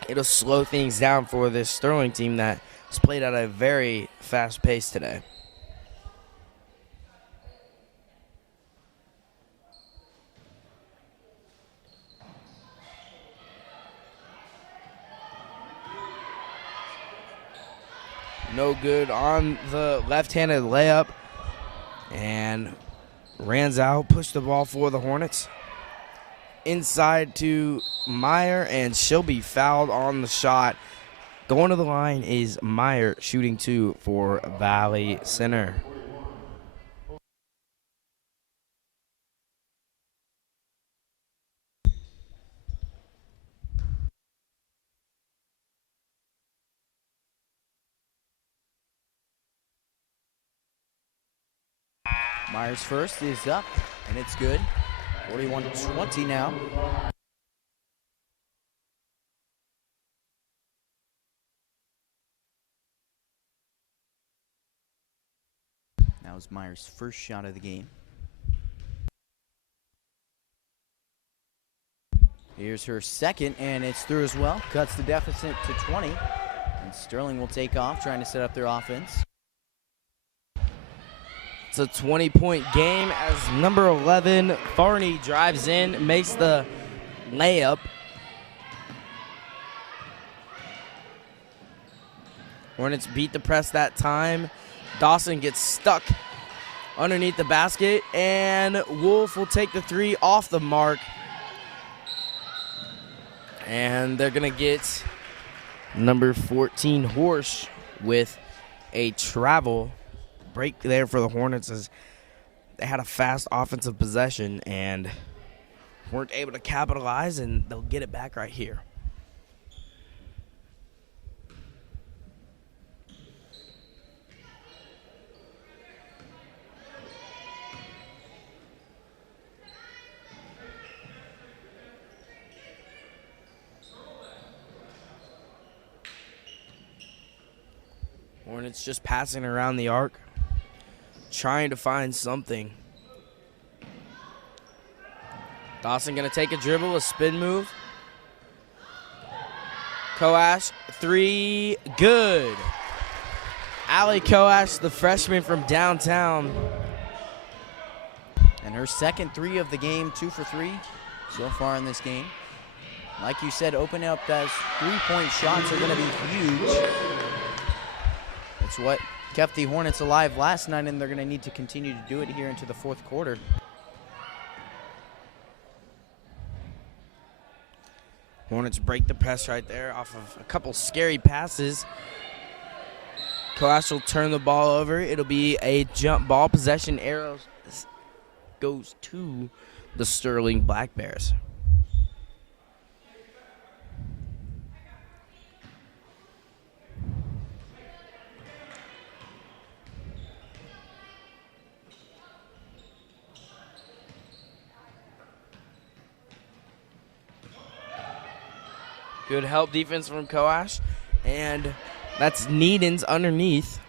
it'll slow things down for this Sterling team that has played at a very fast pace today. No good on the left-handed layup, and Ranzow pushed the ball for the Hornets. Inside to Meyer, and she'll be fouled on the shot. Going to the line is Meyer, shooting 2 for Valley Center. Myers first is up, and it's good. 41-20 now. That was Myers' first shot of the game. Here's her second, and it's through as well. Cuts the deficit to 20. And Sterling will take off, trying to set up their offense. It's a 20-point game as number 11, Farney, drives in, makes the layup. Hornets beat the press that time. Dawson gets stuck underneath the basket, and Wolf will take the 3 off the mark. And they're going to get number 14, Horsch, with a travel break there for the Hornets, as they had a fast offensive possession and weren't able to capitalize, and they'll get it back right here. Hornets just passing around the arc, trying to find something. Dawson going to take a dribble, a spin move. Koash, 3, good. Allie Koash, the freshman from downtown. And her second 3 of the game, 2 for 3 so far in this game. Like you said, opening up those 3-point shots are going to be huge. It's what kept the Hornets alive last night, and they're going to need to continue to do it here into the fourth quarter. Hornets break the press right there off of a couple scary passes. Koash will turn the ball over. It'll be a jump ball. Possession arrow goes to the Sterling Black Bears. Good help defense from Koash, and that's Needens underneath.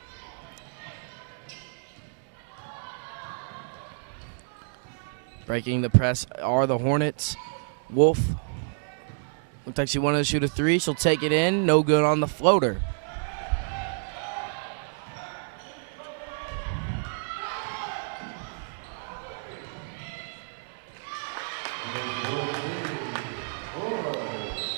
Breaking the press are the Hornets. Wolf, looks like she wanted to shoot a 3. She'll take it in. No good on the floater.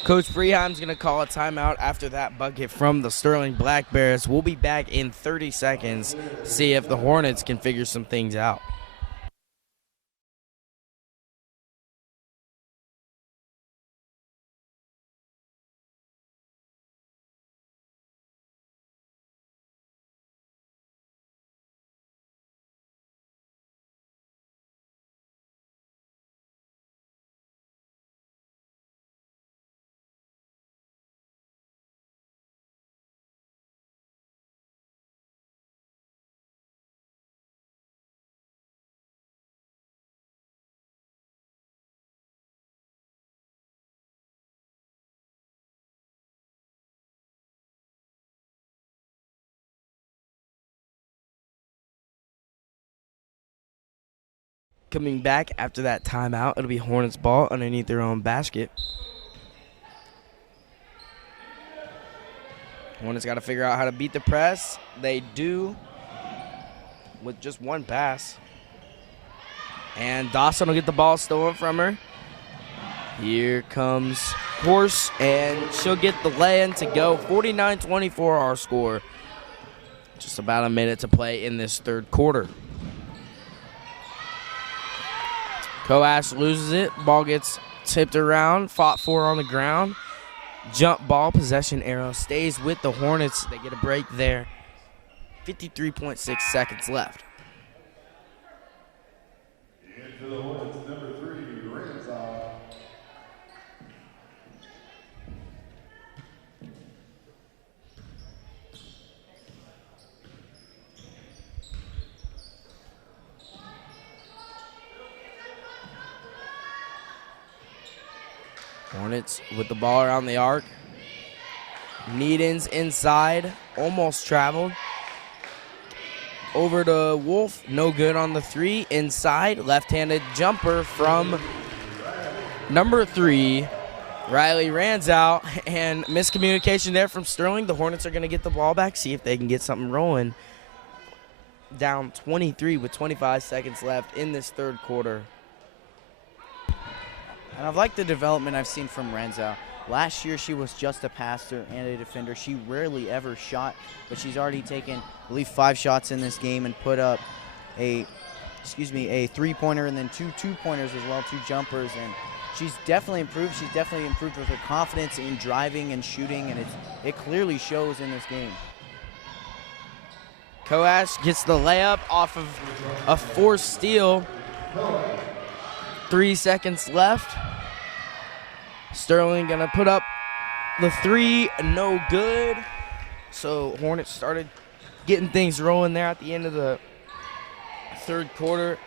Coach Freeheim's going to call a timeout after that bucket from the Sterling Black Bears. We'll be back in 30 seconds to see if the Hornets can figure some things out. Coming back after that timeout, it'll be Hornets ball underneath their own basket. Hornets got to figure out how to beat the press. They do with just one pass. And Dawson will get the ball stolen from her. Here comes Horse, and she'll get the lay-in to go. 49-24 our score. Just about a minute to play in this third quarter. Coash loses it. Ball gets tipped around, fought for on the ground. Jump ball, possession arrow stays with the Hornets. They get a break there. 53.6 seconds left. Into the Hornets, number 3, Ramsey. Hornets with the ball around the arc. Needens inside, almost traveled. Over to Wolf, no good on the 3. Inside, left-handed jumper from number 3. Riley Ranzow, and miscommunication there from Sterling. The Hornets are going to get the ball back, see if they can get something rolling. Down 23 with 25 seconds left in this third quarter. And I've liked the development I've seen from Ranzow. Last year she was just a passer and a defender. She rarely ever shot, but she's already taken, I believe, 5 shots in this game and put up a 3-pointer and then 2 two-pointers as well, 2 jumpers. And she's definitely improved. She's definitely improved with her confidence in driving and shooting, and it clearly shows in this game. Coash gets the layup off of a forced steal. 3 seconds left. Sterling gonna put up the 3, no good. So Hornets started getting things rolling there at the end of the third quarter.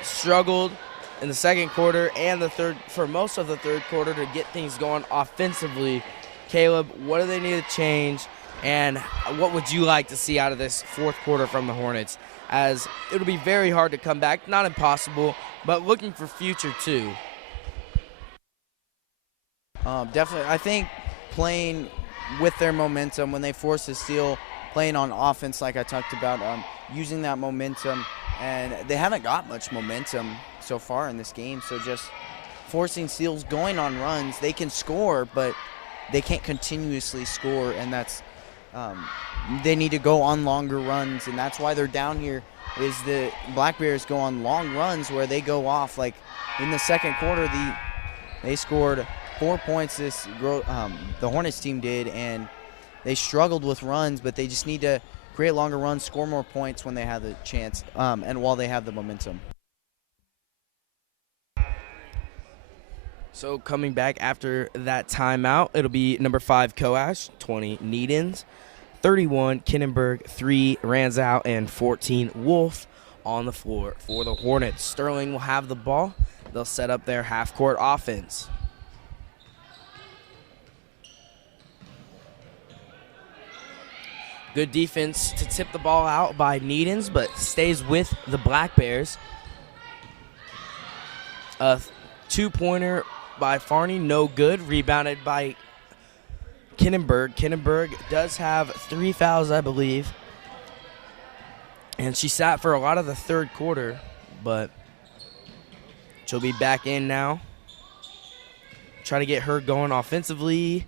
Struggled in the second quarter and the third for most of the third quarter to get things going offensively. Caleb, what do they need to change, and what would you like to see out of this fourth quarter from the Hornets? As it'll be very hard to come back, not impossible, but looking for future too. Definitely, I think playing with their momentum when they force a steal, playing on offense like I talked about, using that momentum, and they haven't got much momentum so far in this game, so just forcing steals, going on runs. They can score, but they can't continuously score, and that's they need to go on longer runs, and that's why they're down here. Is the Black Bears go on long runs where they go off. Like in the second quarter, they scored 4 points. The Hornets team did, and they struggled with runs, but they just need to create longer runs, score more points when they have the chance, and while they have the momentum. So coming back after that timeout, it'll be number 5 Coash, 20 Needens, 31 Kinnenberg, 3 Ranzow, and 14 Wolf on the floor for the Hornets. Sterling will have the ball. They'll set up their half-court offense. Good defense to tip the ball out by Needens, but stays with the Black Bears. A 2-pointer by Farney, no good. Rebounded by Kinnenberg. Kinnenberg does have 3 fouls, I believe. And she sat for a lot of the third quarter, but she'll be back in now. Try to get her going offensively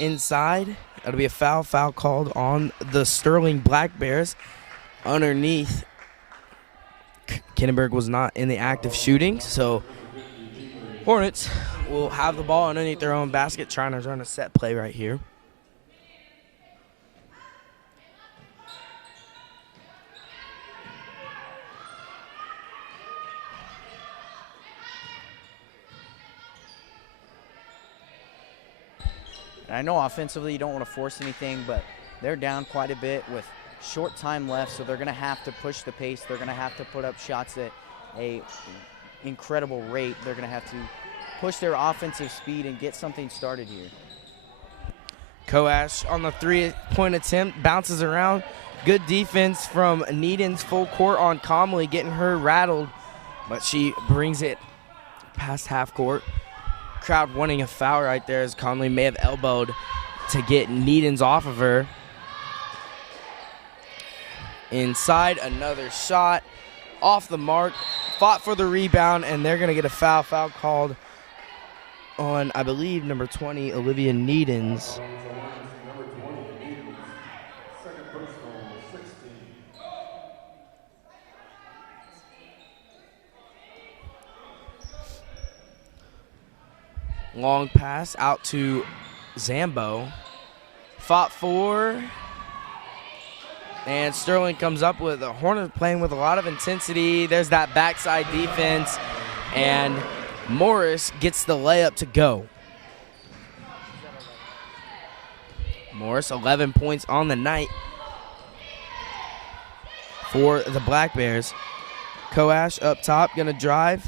inside. That'll be a foul called on the Sterling Black Bears. Underneath, Kinnenberg was not in the act of shooting, so Hornets will have the ball underneath their own basket, trying to run a set play right here. And I know offensively you don't want to force anything, but they're down quite a bit with short time left, so they're going to have to push the pace. They're going to have to put up shots at a incredible rate. They're going to have to push their offensive speed and get something started here. Coash on the 3-point attempt, bounces around. Good defense from Needens full court on Comley, getting her rattled. but she brings it past half court. Crowd wanting a foul right there as Conley may have elbowed to get Needens off of her. Inside, another shot, off the mark, fought for the rebound, and they're going to get a foul. Foul called on, I believe, number 20, Olivia Needens. Number 20, Needens. Second personal, 16. Long pass out to Zambo. Fought for, and Sterling comes up with a Hornet playing with a lot of intensity. There's that backside defense, and Morris gets the layup to go. Morris, 11 points on the night for the Black Bears. Koash up top, gonna drive.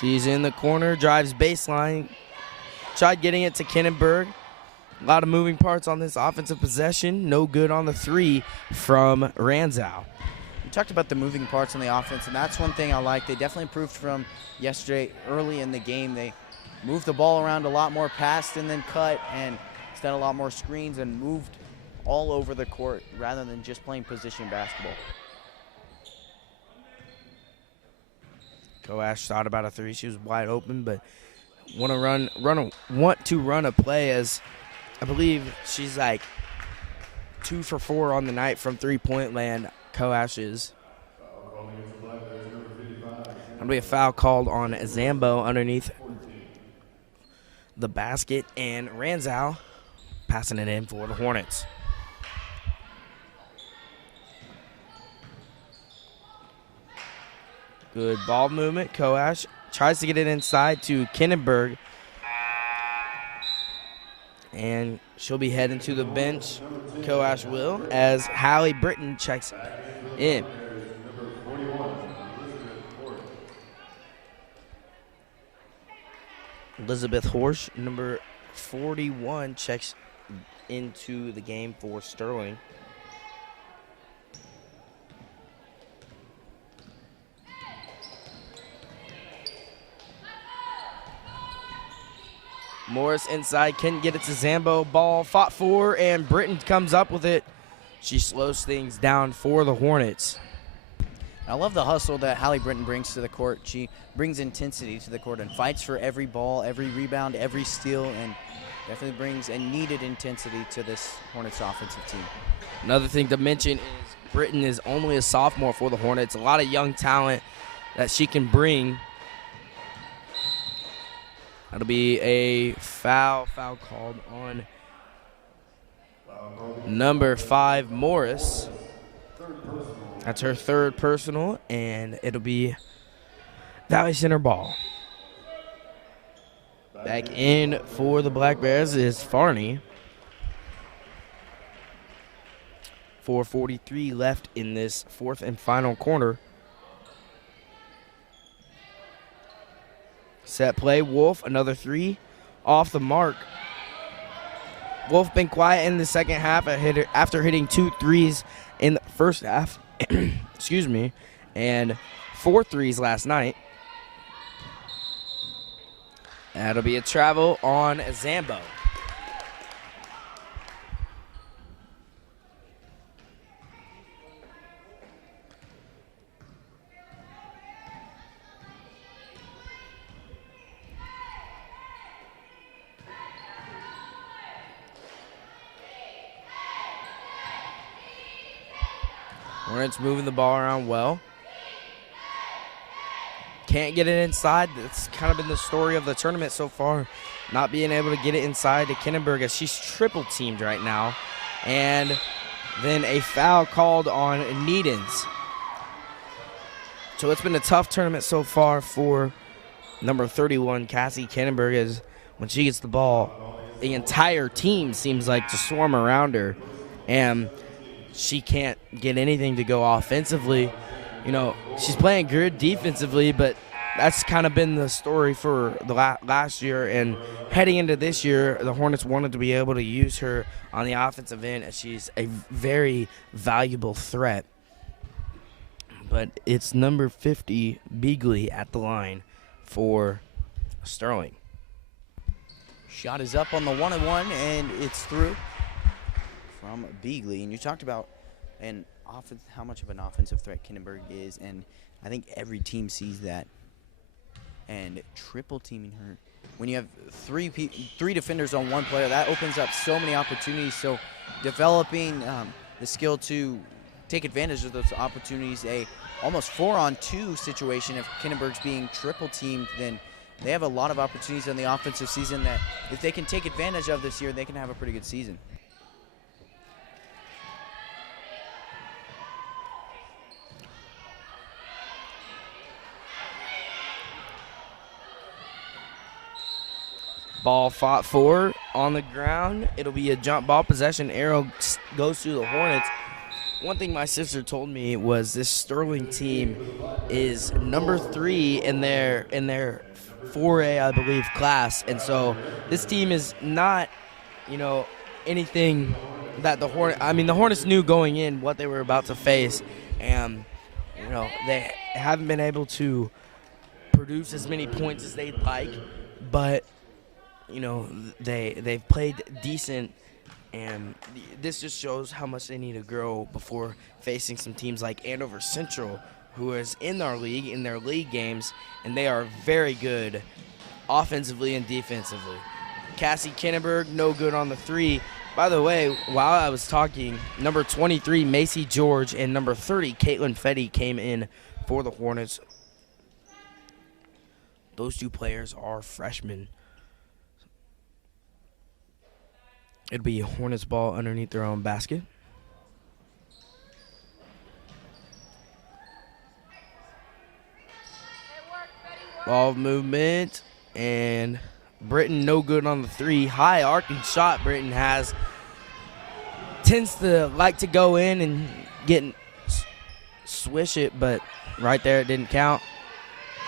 She's in the corner, drives baseline. Tried getting it to Kinnenberg. A lot of moving parts on this offensive possession. No good on the three from Ranzow. You talked about the moving parts on the offense, and that's one thing I like. They definitely improved from yesterday early in the game. They moved the ball around a lot more, passed and then cut, and instead a lot more screens and moved all over the court rather than just playing position basketball. Koash thought about a three. She was wide open, but want to run a play, as I believe she's like 2 for 4 on the night from three-point land. Koash is. Gonna be a foul called on Zambo underneath the basket, and Ranzow passing it in for the Hornets. Good ball movement. Koash tries to get it inside to Kinnenberg. And she'll be heading to the bench. Koash will, as Hallie Britton checks in. Elizabeth Horsch, number 41, checks into the game for Sterling. Morris inside, couldn't get it to Zambo. Ball fought for, and Britton comes up with it. She slows things down for the Hornets. I love the hustle that Hallie Britton brings to the court. She brings intensity to the court and fights for every ball, every rebound, every steal, and definitely brings a needed intensity to this Hornets offensive team. Another thing to mention is Britton is only a sophomore for the Hornets. A lot of young talent that she can bring. That'll be a foul called on number 5, Morris. That's her third personal, and it'll be Valley Center ball. Back in for the Black Bears is Farney. 4:43 left in this fourth and final quarter. Set play, Wolf, another three, off the mark. Wolf been quiet in the second half after hitting 2 threes in the first half, excuse me, and 4 threes last night. That'll be a travel on Zambo. Hornets moving the ball around well. Can't get it inside. That's kind of been the story of the tournament so far. Not being able to get it inside to Kinnenberg, as she's triple teamed right now. And then a foul called on Needens. So it's been a tough tournament so far for number 31, Cassie Kinnenberg, as when she gets the ball, the entire team seems like to swarm around her. And she can't get anything to go offensively. You know, she's playing good defensively, but that's kind of been the story for the last year. And heading into this year, the Hornets wanted to be able to use her on the offensive end, as she's a very valuable threat. But it's number 50, Beagley, at the line for Sterling. Shot is up on the 1-and-1, and it's through from Beagley. And you talked about how much of an offensive threat Kinneberg is, and I think every team sees that. And triple teaming her, when you have three defenders on one player, that opens up so many opportunities. So developing the skill to take advantage of those opportunities, a almost 4-on-2 situation. If Kinneberg's being triple teamed, then they have a lot of opportunities on the offensive season that if they can take advantage of this year, they can have a pretty good season. Ball fought for on the ground. It'll be a jump ball possession. Arrow goes to the Hornets. One thing my sister told me was this Sterling team is number 3 in their 4A, I believe, class. And so this team is not, anything that the Hornets knew going in what they were about to face. And, they haven't been able to produce as many points as they'd like. But, they've played decent. And this just shows how much they need to grow before facing some teams like Andover Central, who is in our league, in their league games, and they are very good offensively and defensively. Cassie Kinneberg, no good on the 3. By the way, while I was talking, number 23, Macy George, and number 30, Caitlin Fetty, came in for the Hornets. Those two players are freshmen. It'd be a Hornets ball underneath their own basket. Ball movement, and Britton no good on the 3. High arcing shot Britton has. Tends to like to go in and swish it, but right there it didn't count.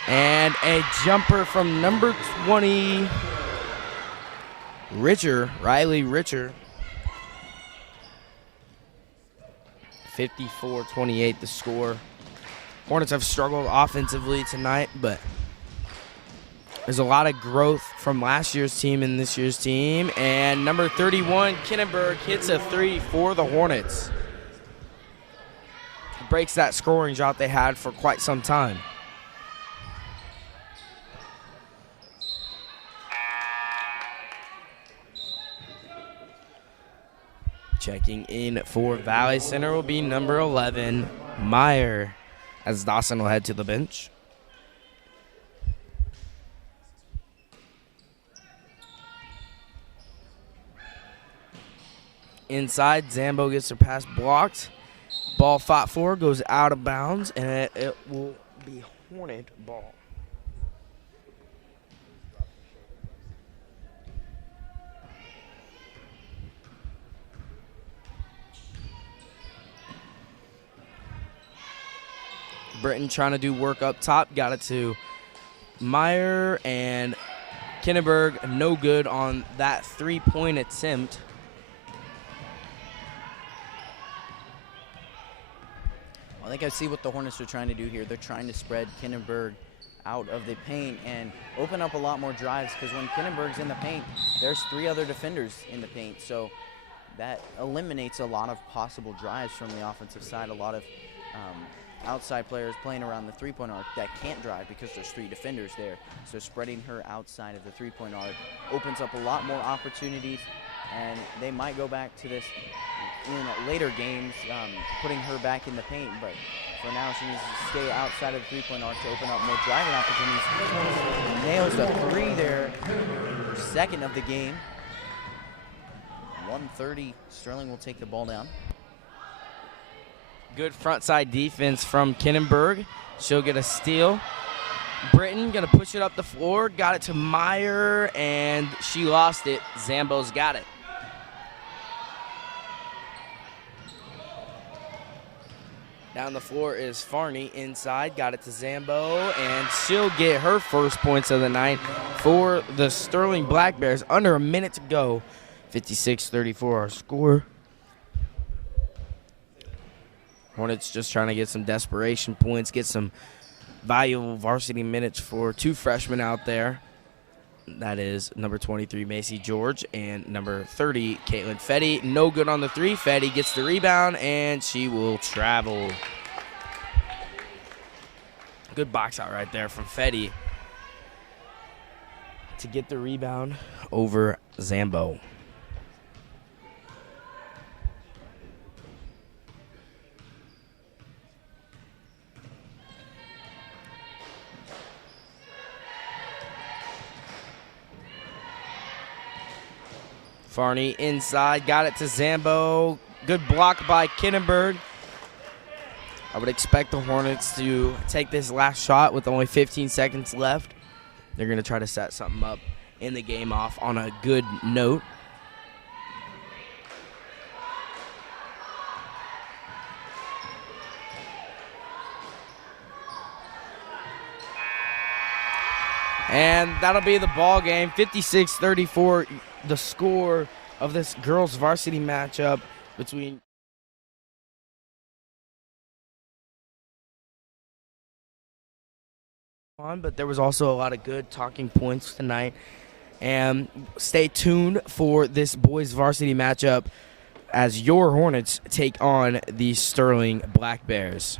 And a jumper from number 20, Riley Richer. 54-28 the score. Hornets have struggled offensively tonight, but there's a lot of growth from last year's team and this year's team. And number 31, Kinneberg, hits a 3 for the Hornets. Breaks that scoring drought they had for quite some time. Checking in for Valley Center will be number 11, Meyer, as Dawson will head to the bench. Inside, Zambo gets her pass blocked. Ball fought for, goes out of bounds, and it will be Hornet ball. Britton trying to do work up top. Got it to Meyer, and Kinneberg no good on that 3-point attempt. I think I see what the Hornets are trying to do here. They're trying to spread Kinneberg out of the paint and open up a lot more drives, because when Kinneberg's in the paint, there's 3 other defenders in the paint. So that eliminates a lot of possible drives from the offensive side. A lot of outside players playing around the 3-point arc that can't drive because there's 3 defenders there. So spreading her outside of the 3-point arc opens up a lot more opportunities, and they might go back to this in later games, putting her back in the paint. But for now, she needs to stay outside of the 3-point arc to open up more driving opportunities. Nails the 3 there, her second of the game. 1:30, Sterling will take the ball down. Good front side defense from Kinneberg. She'll get a steal. Britton gonna push it up the floor. Got it to Meyer, and she lost it. Zambo's got it. Down the floor is Farney inside, got it to Zambo, and she'll get her first points of the night for the Sterling Black Bears. Under a minute to go, 56-34 our score. Hornets just trying to get some desperation points, get some valuable varsity minutes for two freshmen out there. That is number 23, Macy George, and number 30, Caitlin Fetty. No good on the three. Fetty gets the rebound, and she will travel. Good box out right there from Fetty to get the rebound over Zambo. Farney inside, got it to Zambo. Good block by Kinnenberg. I would expect the Hornets to take this last shot with only 15 seconds left. They're going to try to set something up in the game off on a good note. And that'll be the ball game, 56-34. The score of this girls varsity matchup between but there was also a lot of good talking points tonight. And stay tuned for this boys varsity matchup as your Hornets take on the Sterling Black Bears.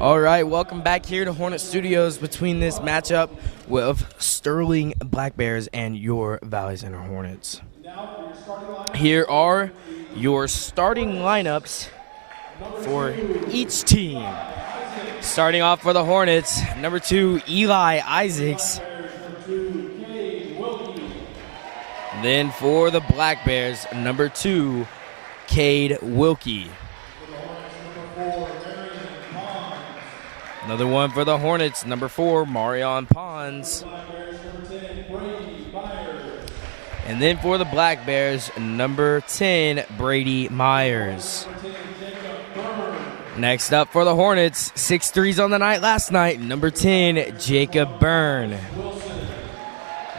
All right, welcome back here to Hornet Studios between this matchup with Sterling Black Bears and your Valley Center Hornets. Here are your starting lineups for each team. Starting off for the Hornets, number 2, Eli Isaacs. Then for the Black Bears, number 2, Cade Wilkie. Another one for the Hornets, number 4, Marion Pons. And then for the Black Bears, number 10, Brady Myers. Next up for the Hornets, 6 threes on the night last night, number 10, Jacob Byrne.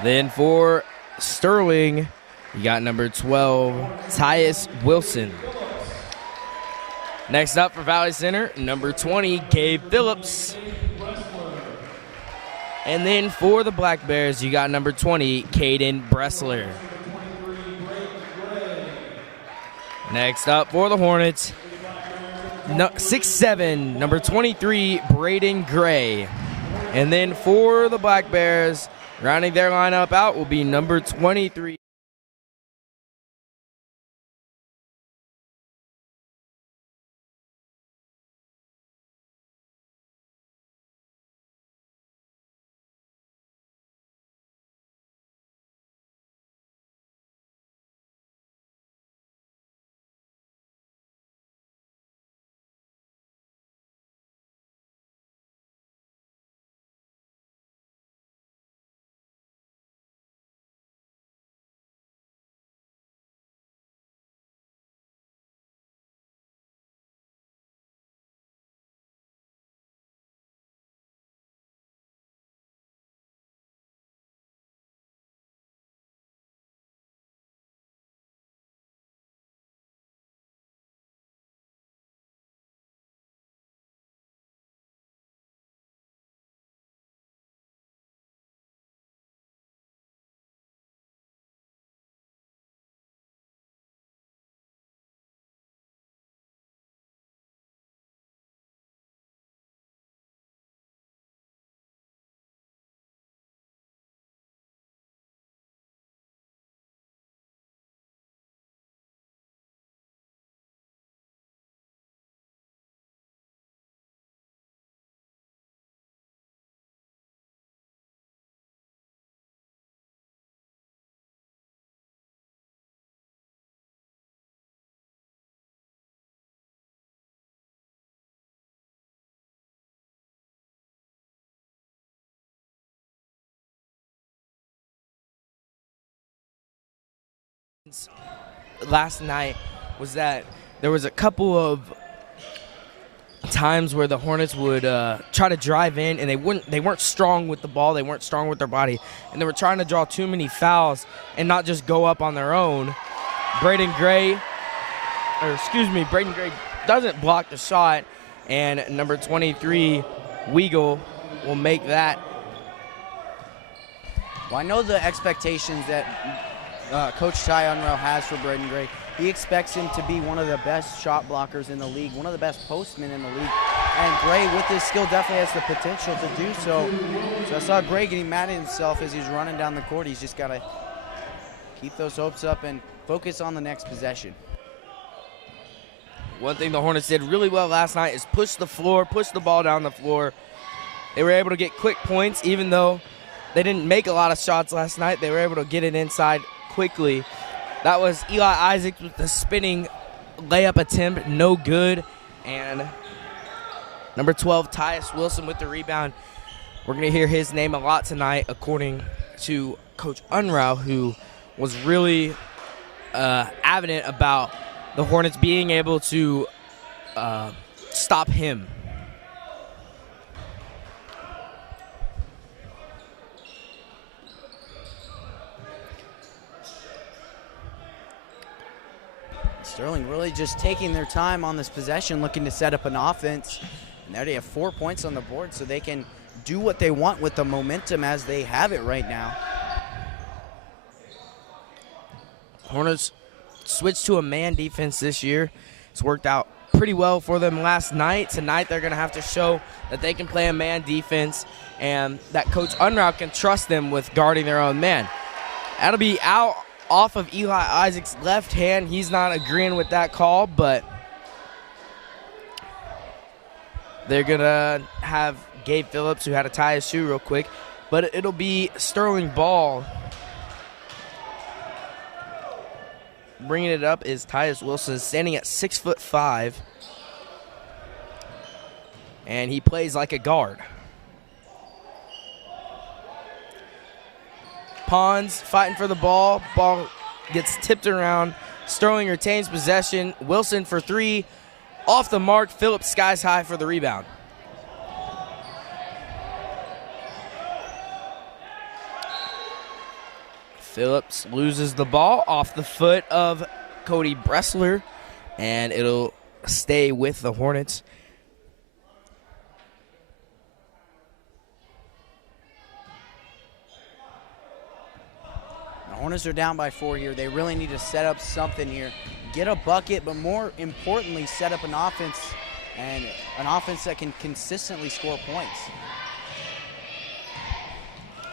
Then for Sterling, you got number 12, Tyus Wilson. Next up for Valley Center, number 20, Gabe Phillips. And then for the Black Bears, you got number 20, Caden Bressler. Next up for the Hornets, 6'7", number 23, Braden Gray. And then for the Black Bears, rounding their lineup out will be number 23. Last night was that there was a couple of times where the Hornets would try to drive in, and they weren't strong with the ball, they weren't strong with their body, and they were trying to draw too many fouls and not just go up on their own. Braden Gray doesn't block the shot, and number 23, Weigel, will make that. Well, I know the expectations that Coach Ty Unruh has for Braden Gray. He expects him to be one of the best shot blockers in the league, one of the best postmen in the league. And Gray, with his skill, definitely has the potential to do so. So I saw Gray getting mad at himself as he's running down the court. He's just got to keep those hopes up and focus on the next possession. One thing the Hornets did really well last night is push the ball down the floor. They were able to get quick points, even though they didn't make a lot of shots last night. They were able to get it inside quickly. That was Eli Isaacs with the spinning layup attempt, no good. And number 12, Tyus Wilson with the rebound. We're going to hear his name a lot tonight, according to Coach Unruh, who was really adamant about the Hornets being able to stop him. Sterling really just taking their time on this possession, looking to set up an offense. And there they have 4 points on the board, so they can do what they want with the momentum as they have it right now. Hornets switched to a man defense this year. It's worked out pretty well for them last night. Tonight they're going to have to show that they can play a man defense and that Coach Unruh can trust them with guarding their own man. That'll be out off of Eli Isaac's left hand. He's not agreeing with that call, but they're going to have Gabe Phillips, who had to tie his shoe real quick, but it'll be Sterling Ball. Bringing it up is Tyus Wilson, standing at 6'5", and he plays like a guard. Pons fighting for the ball. Ball gets tipped around. Sterling retains possession. Wilson for three. Off the mark. Phillips skies high for the rebound. Phillips loses the ball off the foot of Cody Bressler, and it'll stay with the Hornets. The Hornets are down by 4 here. They really need to set up something here. Get a bucket, but more importantly, set up an offense, and an offense that can consistently score points.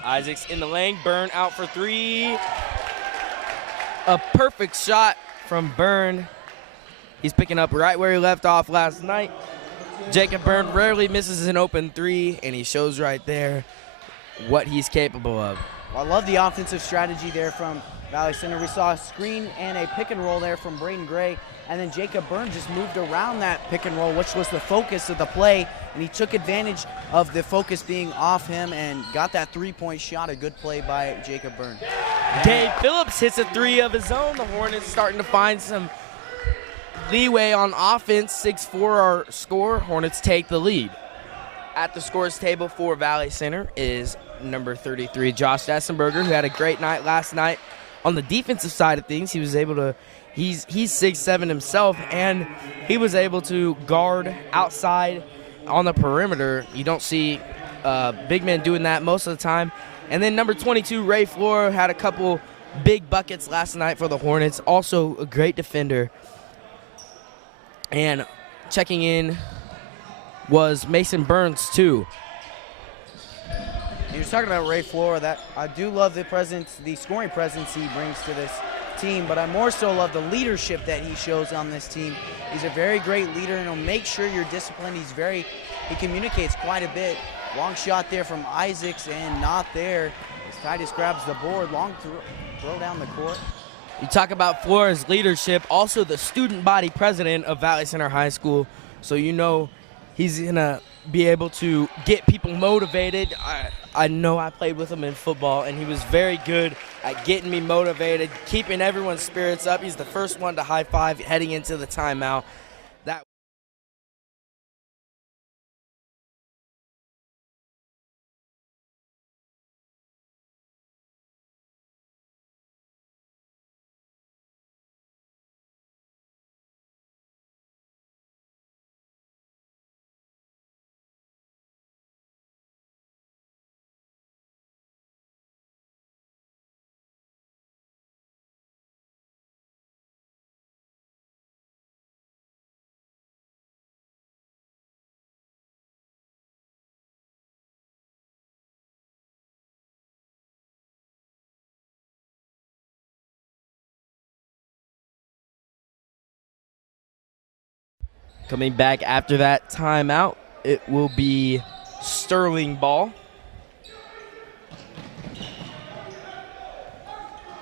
Isaacs in the lane. Byrne out for three. A perfect shot from Byrne. He's picking up right where he left off last night. Jacob Byrne rarely misses an open three, and he shows right there what he's capable of. Well, I love the offensive strategy there from Valley Center. We saw a screen and a pick and roll there from Braden Gray, and then Jacob Byrne just moved around that pick and roll, which was the focus of the play, and he took advantage of the focus being off him and got that three-point shot. A good play by Jacob Byrne. Gabe Phillips hits a three of his own. The Hornets starting to find some leeway on offense. 6-4 our score. Hornets take the lead. At the scores table for Valley Center is number 33, Josh Essenberger, who had a great night last night. On the defensive side of things, he was able to, he's 6'7" himself, and he was able to guard outside on the perimeter. You don't see big men doing that most of the time. And then number 22, Ray Flora, had a couple big buckets last night for the Hornets. Also a great defender. And checking in was Mason Burns, too. He was talking about Ray Flora. That I do love the presence, the scoring presence he brings to this team, but I more so love the leadership that he shows on this team. He's a very great leader, and he'll make sure you're disciplined. He communicates quite a bit. Long shot there from Isaacs, and not there. As Titus grabs the board, long throw down the court. You talk about Flora's leadership, also the student body president of Valley Center High School, so you know he's going to be able to get people motivated. I know I played with him in football, and he was very good at getting me motivated, keeping everyone's spirits up. He's the first one to high five heading into the timeout. That coming back after that timeout, it will be Sterling Ball.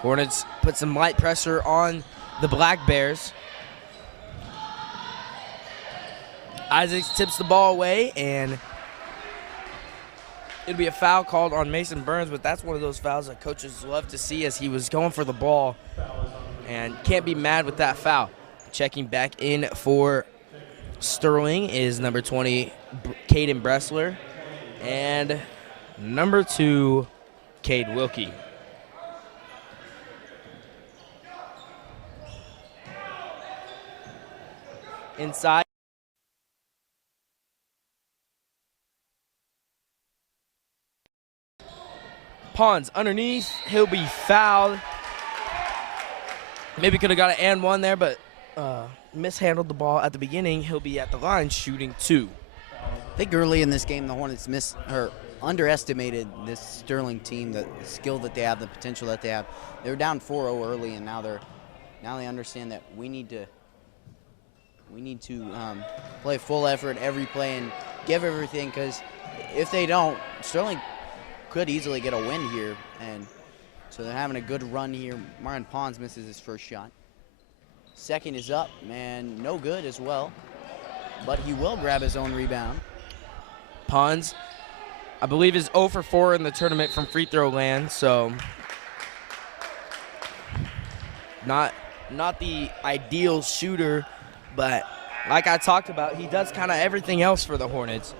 Hornets put some light pressure on the Black Bears. Isaacs tips the ball away, and it'll be a foul called on Mason Burns, but that's one of those fouls that coaches love to see, as he was going for the ball and can't be mad with that foul. Checking back in for Sterling is number 20, Caden Bressler, and number 2, Cade Wilkie. Inside. Pons underneath. He'll be fouled. Maybe could have got an and one there, but mishandled the ball at the beginning, he'll be at the line shooting 2. I think early in this game, the Hornets underestimated this Sterling team, the skill that they have, the potential that they have. They were down 4-0 early, and now they understand that we need to play full effort every play and give everything, because if they don't, Sterling could easily get a win here, and so they're having a good run here. Martin Pons misses his first shot. Second is up, and no good as well, but he will grab his own rebound. Pons, I believe, is 0 for 4 in the tournament from free throw land, so not the ideal shooter, but like I talked about, he does kind of everything else for the Hornets,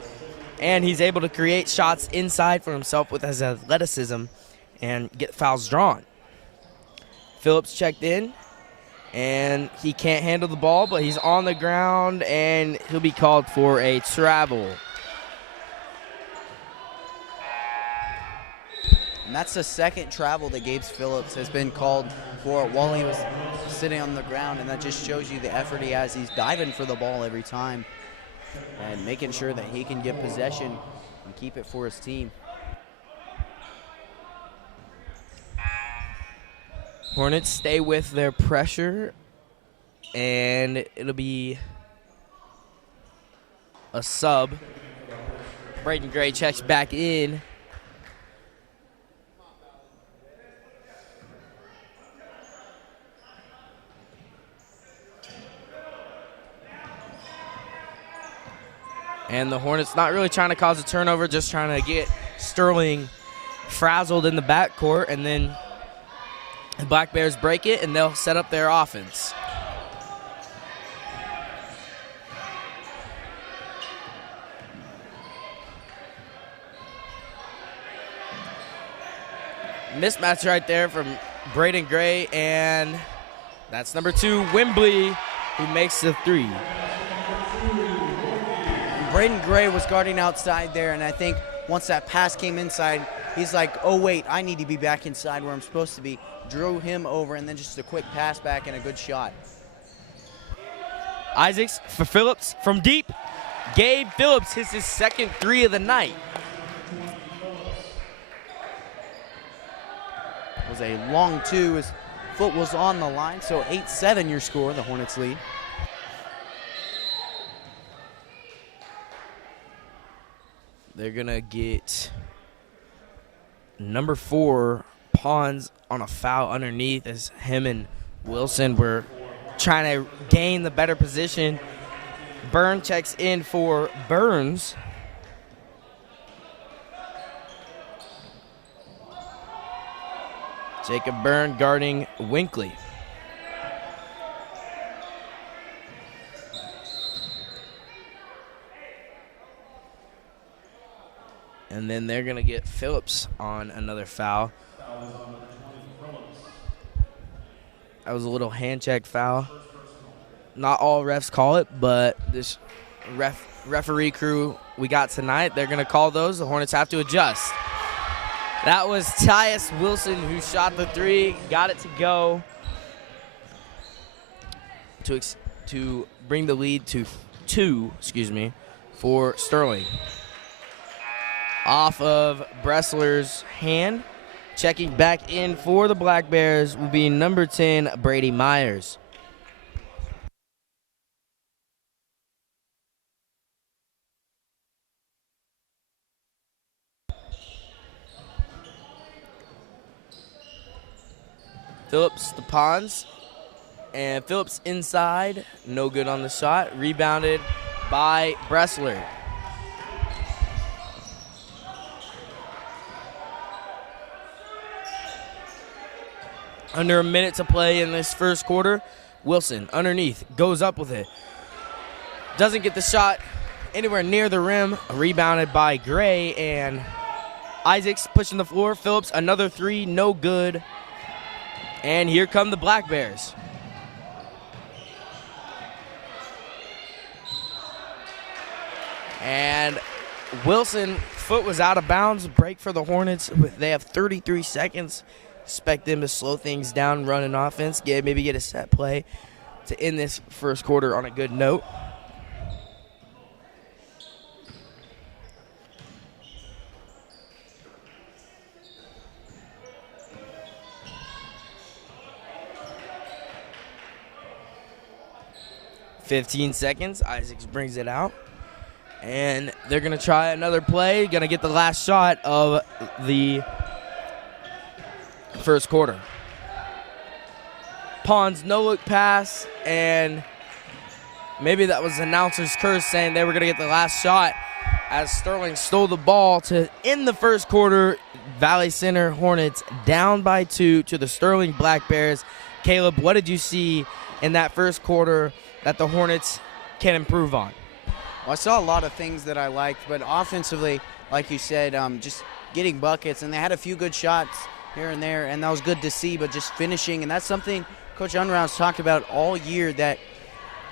and he's able to create shots inside for himself with his athleticism and get fouls drawn. Phillips checked in, and he can't handle the ball, but he's on the ground, and he'll be called for a travel. And that's the second travel that Gabe Phillips has been called for while he was sitting on the ground, and that just shows you the effort he has. He's diving for the ball every time and making sure that he can get possession and keep it for his team. Hornets stay with their pressure, and it'll be a sub. Braden Gray checks back in. And the Hornets not really trying to cause a turnover, just trying to get Sterling frazzled in the backcourt, and then the Black Bears break it, and they'll set up their offense. Mismatch right there from Braden Gray, and that's number 2, Wembley, who makes the 3. Braden Gray was guarding outside there, and I think once that pass came inside, he's like, oh, wait, I need to be back inside where I'm supposed to be. Drew him over, and then just a quick pass back and a good shot. Isaacs for Phillips from deep. Gabe Phillips hits his second 3 of the night. It was a long 2. His foot was on the line, so 8-7 your score, the Hornets lead. They're going to get number 4, Pons, on a foul underneath, as him and Wilson were trying to gain the better position. Byrne checks in for Burns. Jacob Byrne guarding Winkley. And then they're going to get Phillips on another foul. That was a little hand check foul. Not all refs call it, but this referee crew we got tonight, they're going to call those. The Hornets have to adjust. That was Tyus Wilson who shot the 3, got it to go to bring the lead to 2, for Sterling. Off of Bressler's hand. Checking back in for the Black Bears will be number 10, Brady Myers. Phillips to Pons. And Phillips inside. No good on the shot. Rebounded by Bressler. Under a minute to play in this first quarter. Wilson underneath, goes up with it. Doesn't get the shot anywhere near the rim. Rebounded by Gray, and Isaacs pushing the floor. Phillips, another 3, no good. And here come the Black Bears. And Wilson, foot was out of bounds. Break for the Hornets. They have 33 seconds. Expect them to slow things down, run an offense, maybe get a set play. to end this first quarter on a good note. "15 seconds. Isaacs brings it out. And they're going to try another play. Going to get the last shot of the first quarter. Pons no-look pass, and maybe that was the announcer's curse saying they were going to get the last shot as Sterling stole the ball to end the first quarter. Valley Center Hornets down by 2 to the Sterling Black Bears. Caleb, what did you see in that first quarter that the Hornets can improve on? Well, I saw a lot of things that I liked, but offensively, like you said, just getting buckets, and they had a few good shots here and there, and that was good to see, but just finishing, and that's something Coach Unround's talked about all year, that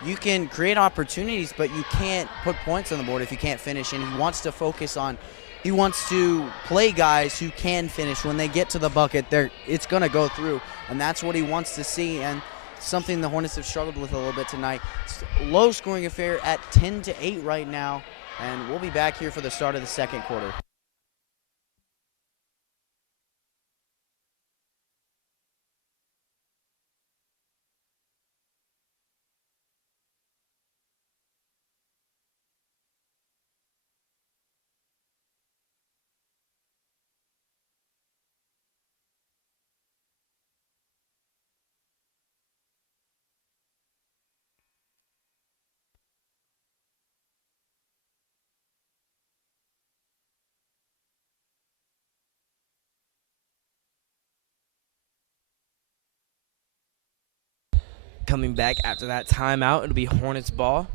you can create opportunities, but you can't put points on the board if you can't finish, and he wants to focus on, he wants to play guys who can finish. When they get to the bucket, it's going to go through, and that's what he wants to see, and something the Hornets have struggled with a little bit tonight. It's a low-scoring affair at 10-8 right now, and we'll be back here for the start of the second quarter. Coming back after that timeout, it'll be Hornets ball.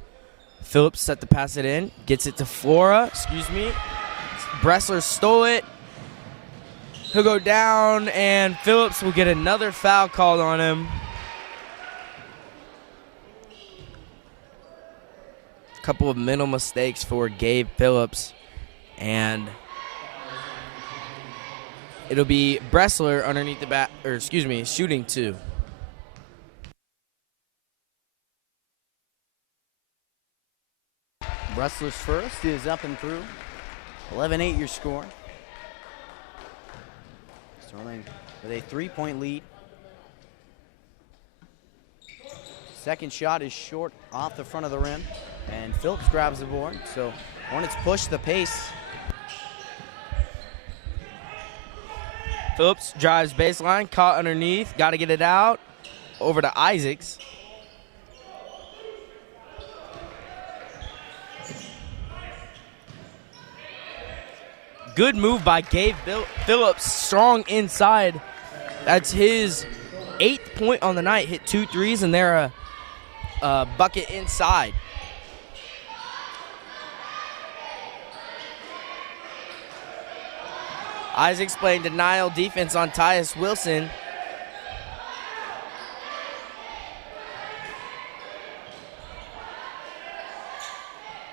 Phillips set to pass it in, gets it to Flora, Bressler stole it. He'll go down, and Phillips will get another foul called on him. A couple of mental mistakes for Gabe Phillips, and it'll be Bressler underneath the shooting 2. Bressler's first is up and through. 11-8 your score. Sterling with a 3-point lead. Second shot is short off the front of the rim, and Phillips grabs the board. So Hornets push the pace. Phillips drives baseline, caught underneath, got to get it out. Over to Isaacs. Good move by Gabe Phillips, strong inside. That's his 8th point on the night. Hit 2 threes, and they're a bucket inside. Isaacs playing denial defense on Tyus Wilson.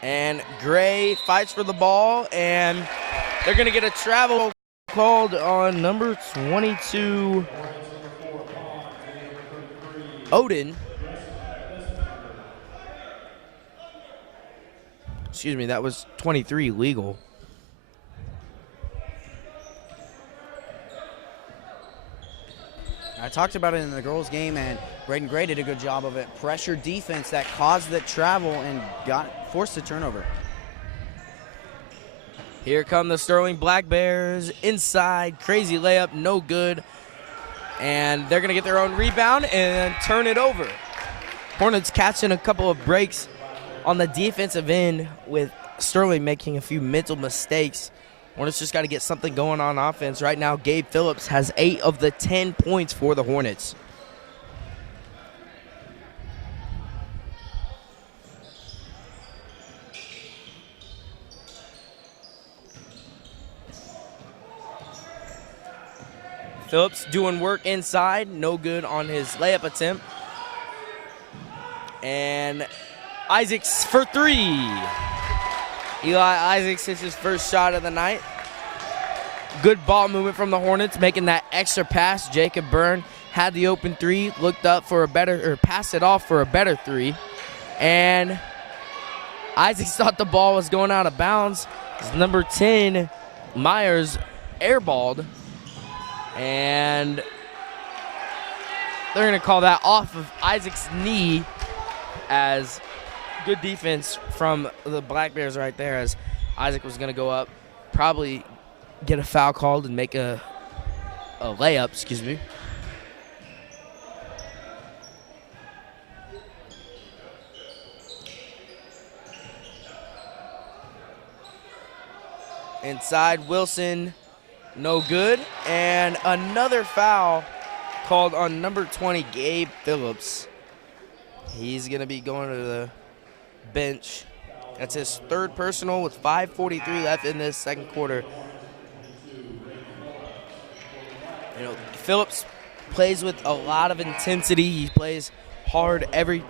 And Gray fights for the ball, and they're going to get a travel called on number 22, Odin. Excuse me, that was 23 legal. I talked about it in the girls' game, and Braden Gray did a good job of it. Pressure defense that caused the travel and forced the turnover. Here come the Sterling Black Bears inside. Crazy layup, no good. And they're going to get their own rebound and turn it over. Hornets catching a couple of breaks on the defensive end with Sterling making a few mental mistakes. Hornets just got to get something going on offense. Right now, Gabe Phillips has 8 of the 10 points for the Hornets. Phillips doing work inside, no good on his layup attempt. And Isaacs for 3. Eli Isaacs hits his first shot of the night. Good ball movement from the Hornets, making that extra pass. Jacob Byrne had the open three, looked up for a better, or passed it off for a better three. And Isaacs thought the ball was going out of bounds. Number 10, Myers, airballed. And they're going to call that off of Isaac's knee, as good defense from the Black Bears right there, as Isaac was going to go up, probably get a foul called and make a layup, excuse me. Inside, Wilson, no good. And another foul called on number 20, Gabe Phillips. He's going to be going to the bench. That's his third personal with 5:43 left in this second quarter. You know, Phillips plays with a lot of intensity. He plays hard every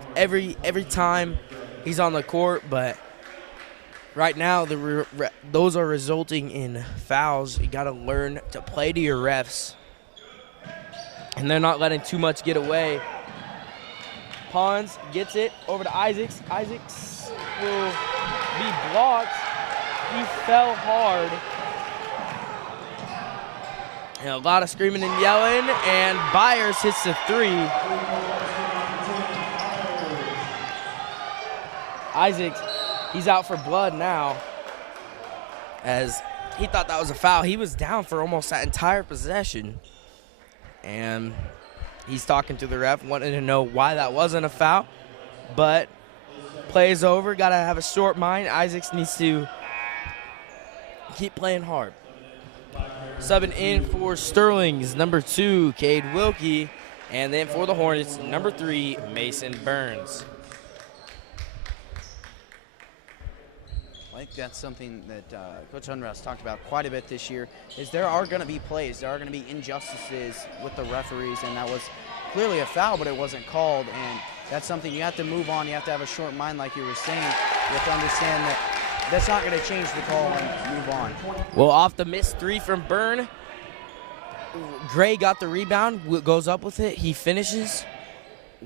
time he's on the court, but right now those are resulting in fouls. You got to learn to play to your refs, and they're not letting too much get away. Pons gets it over to Isaacs. Isaacs will be blocked. He fell hard. And a lot of screaming and yelling, and Byers hits the three. Isaacs, he's out for blood now, as he thought that was a foul. He was down for almost that entire possession. And he's talking to the ref, wanting to know why that wasn't a foul. But play's over, got to have a short mind. Isaacs needs to keep playing hard. Subbing in for Sterling's number 2, Cade Wilkie. And then for the Hornets, number 3, Mason Burns. I think that's something that Coach Unruss talked about quite a bit this year, is there are going to be plays, there are going to be injustices with the referees, and that was clearly a foul, but it wasn't called, and that's something you have to move on. You have to have a short mind, like you were saying. You have to understand that that's not going to change the call and move on. Well, off the missed three from Byrne, Gray got the rebound, goes up with it, he finishes.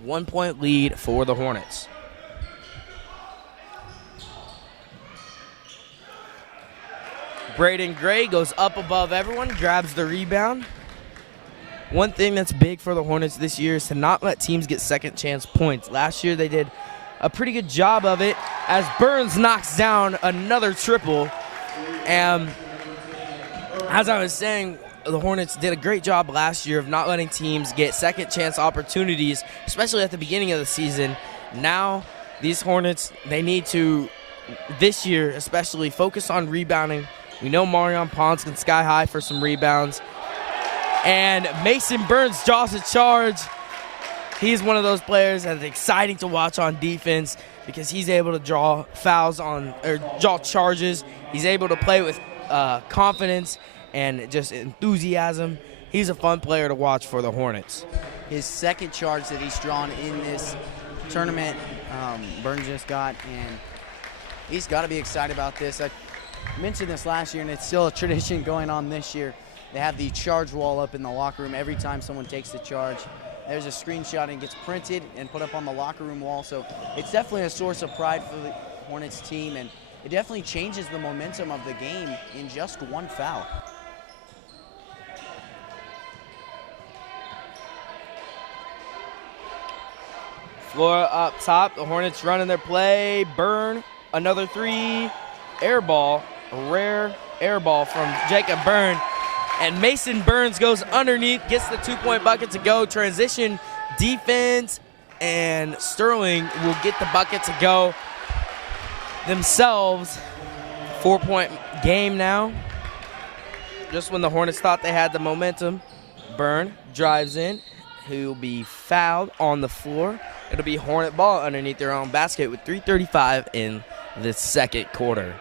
1 point lead for the Hornets. Braden Gray goes up above everyone, grabs the rebound. One thing that's big for the Hornets this year is to not let teams get second chance points. Last year they did a pretty good job of it, as Burns knocks down another triple. And as I was saying, the Hornets did a great job last year of not letting teams get second chance opportunities, especially at the beginning of the season. Now these Hornets, they need to, this year especially, focus on rebounding. We know Marion Pons can sky high for some rebounds. And Mason Burns draws a charge. He's one of those players that's exciting to watch on defense, because he's able to draw fouls on, or draw charges. He's able to play with confidence and just enthusiasm. He's a fun player to watch for the Hornets. His second charge that he's drawn in this tournament, Burns just got, and he's got to be excited about this. I mentioned this last year, and it's still a tradition going on this year. They have the charge wall up in the locker room every time someone takes the charge. There's a screenshot, and it gets printed and put up on the locker room wall. So it's definitely a source of pride for the Hornets team, and it definitely changes the momentum of the game in just one foul. Flora up top, the Hornets running their play. Byrne, another three, air ball, a rare air ball from Jacob Byrne. And Mason Burns goes underneath, gets the 2-point bucket to go. Transition defense, and Sterling will get the bucket to go themselves. 4-point game now. Just when the Hornets thought they had the momentum, Byrne drives in. He'll be fouled on the floor. It'll be Hornet ball underneath their own basket with 3:35 in the second quarter.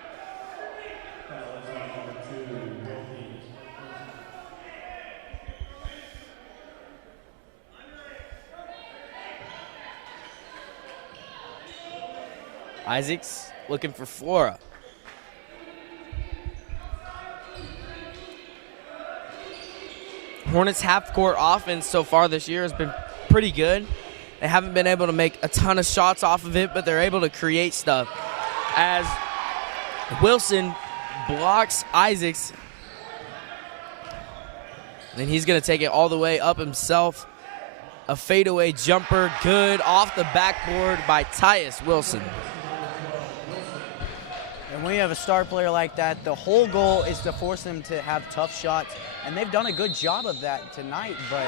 Isaacs looking for Flora. Hornets half-court offense so far this year has been pretty good. They haven't been able to make a ton of shots off of it, but they're able to create stuff. As Wilson blocks Isaacs, and he's going to take it all the way up himself. A fadeaway jumper, good, off the backboard by Tyus Wilson. And when you have a star player like that, the whole goal is to force them to have tough shots, and they've done a good job of that tonight, but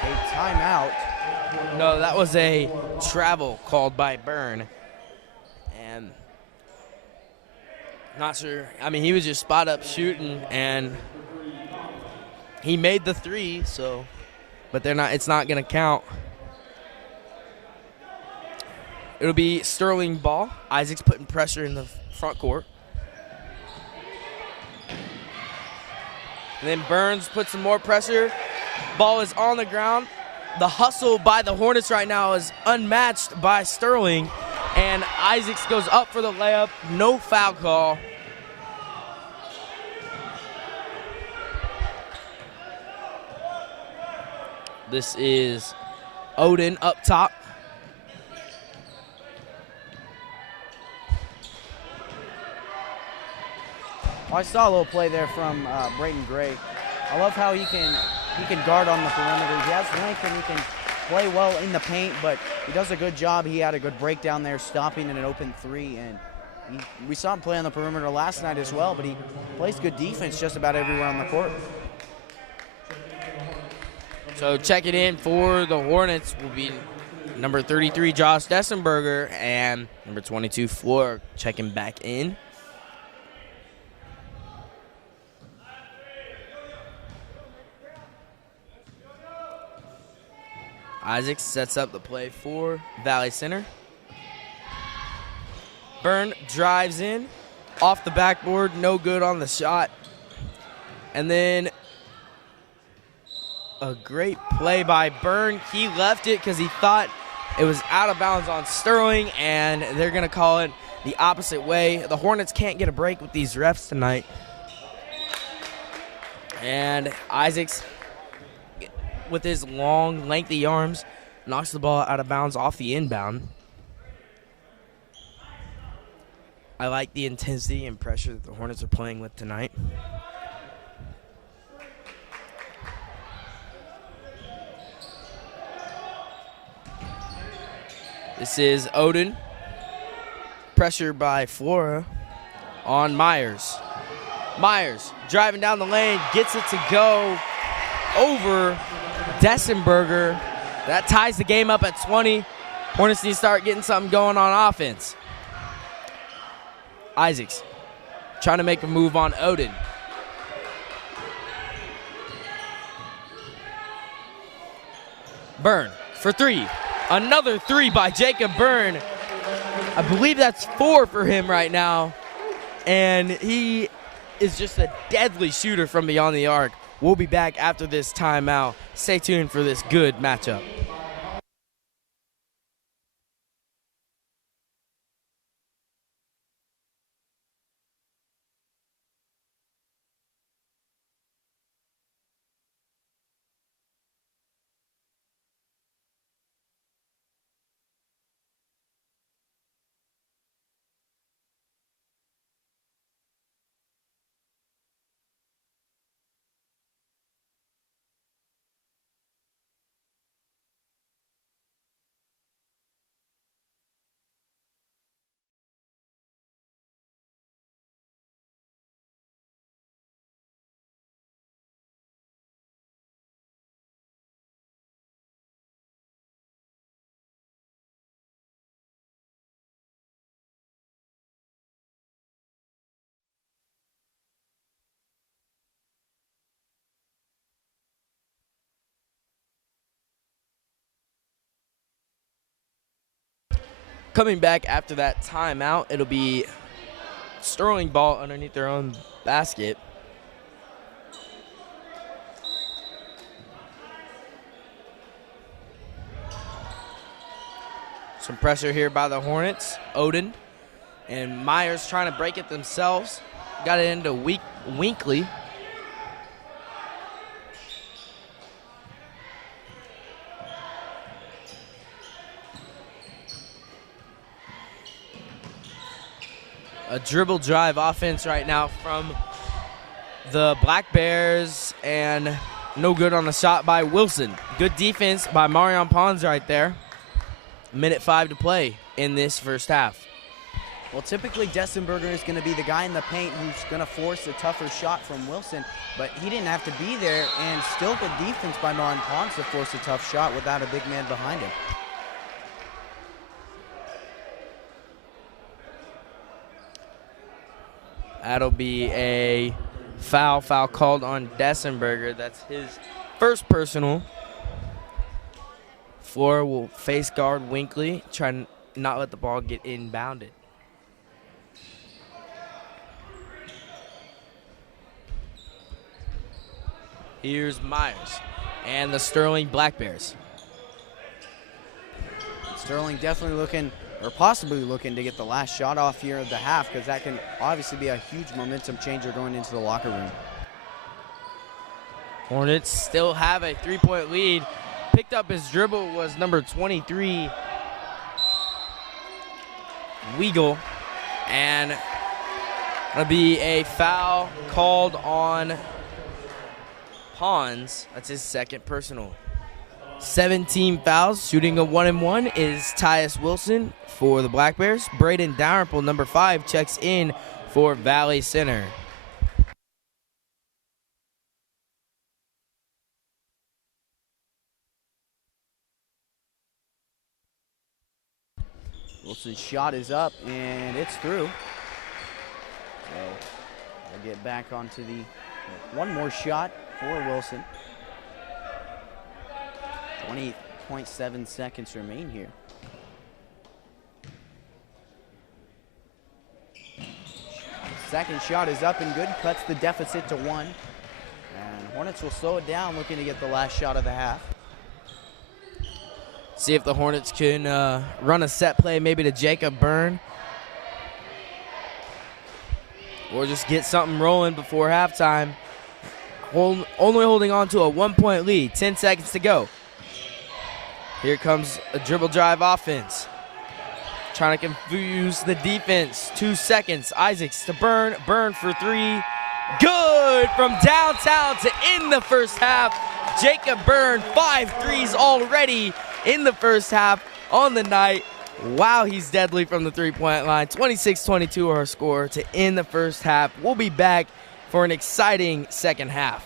a timeout. No, that was a travel called by Byrne. And not sure, I mean, he was just spot up shooting, and he made the three, so, but it's not going to count. It'll be Sterling ball. Isaac's putting pressure in the front court. And then Burns puts some more pressure. Ball is on the ground. The hustle by the Hornets right now is unmatched by Sterling. And Isaacs goes up for the layup. No foul call. This is Odin up top. I saw a little play there from Brayton Gray. I love how he can guard on the perimeter. He has length and he can play well in the paint, but he does a good job. He had a good breakdown there, stopping in an open three, and we saw him play on the perimeter last night as well, but he plays good defense just about everywhere on the court. So checking in for the Hornets will be number 33, Josh Dessenberger, and number 22, Floor, checking back in. Isaacs sets up the play for Valley Center. Byrne drives in, off the backboard, no good on the shot. And then a great play by Byrne. He left it because he thought it was out of bounds on Sterling, and they're going to call it the opposite way. The Hornets can't get a break with these refs tonight. And Isaacs, with his long, lengthy arms, knocks the ball out of bounds off the inbound. I like the intensity and pressure that the Hornets are playing with tonight. This is Odin. Pressure by Flora on Myers. Myers driving down the lane, gets it to go over Dessenberger. That ties the game up at 20. Hornets need to start getting something going on offense. Isaacs trying to make a move on Odin. Byrne for three. Another three by Jacob Byrne. I believe that's 4 for him right now. And he is just a deadly shooter from beyond the arc. We'll be back after this timeout. Stay tuned for this good matchup. Coming back after that timeout, it'll be Sterling ball underneath their own basket. Some pressure here by the Hornets. Odin and Myers trying to break it themselves. Got it into Winkley. A dribble drive offense right now from the Black Bears, and no good on the shot by Wilson. Good defense by Marion Pons right there. 1:05 to play in this first half. Well, typically Dessenberger is going to be the guy in the paint who's going to force a tougher shot from Wilson, but he didn't have to be there, and still good defense by Marion Pons to force a tough shot without a big man behind him. That'll be a foul called on Dessenberger. That's his first personal. Flora will face guard Winkley, try to not let the ball get inbounded. Here's Myers and the Sterling Black Bears. Sterling definitely looking, or possibly looking, to get the last shot off here of the half, because that can obviously be a huge momentum changer going into the locker room. Hornets still have a 3-point lead. Picked up his dribble was number 23, Weigel, and it'll be a foul called on Pons. That's his second personal. 17 fouls, shooting a 1-and-1 is Tyus Wilson for the Black Bears. Braden Dalrymple, number 5, checks in for Valley Center. Wilson's shot is up, and it's through. So I'll get back onto the one more shot for Wilson. 20.7 seconds remain here. Second shot is up and good, cuts the deficit to 1. And Hornets will slow it down, looking to get the last shot of the half. See if the Hornets can run a set play maybe to Jacob Byrne. Or just get something rolling before halftime. Only holding on to a 1-point lead. 10 seconds to go. Here comes a dribble drive offense. Trying to confuse the defense. 2 seconds. Isaacs to Byrne. Byrne for 3. Good from downtown to end the first half. Jacob Byrne, 5 threes already in the first half on the night. Wow, he's deadly from the three-point line. 26-22 our score to end the first half. We'll be back for an exciting second half.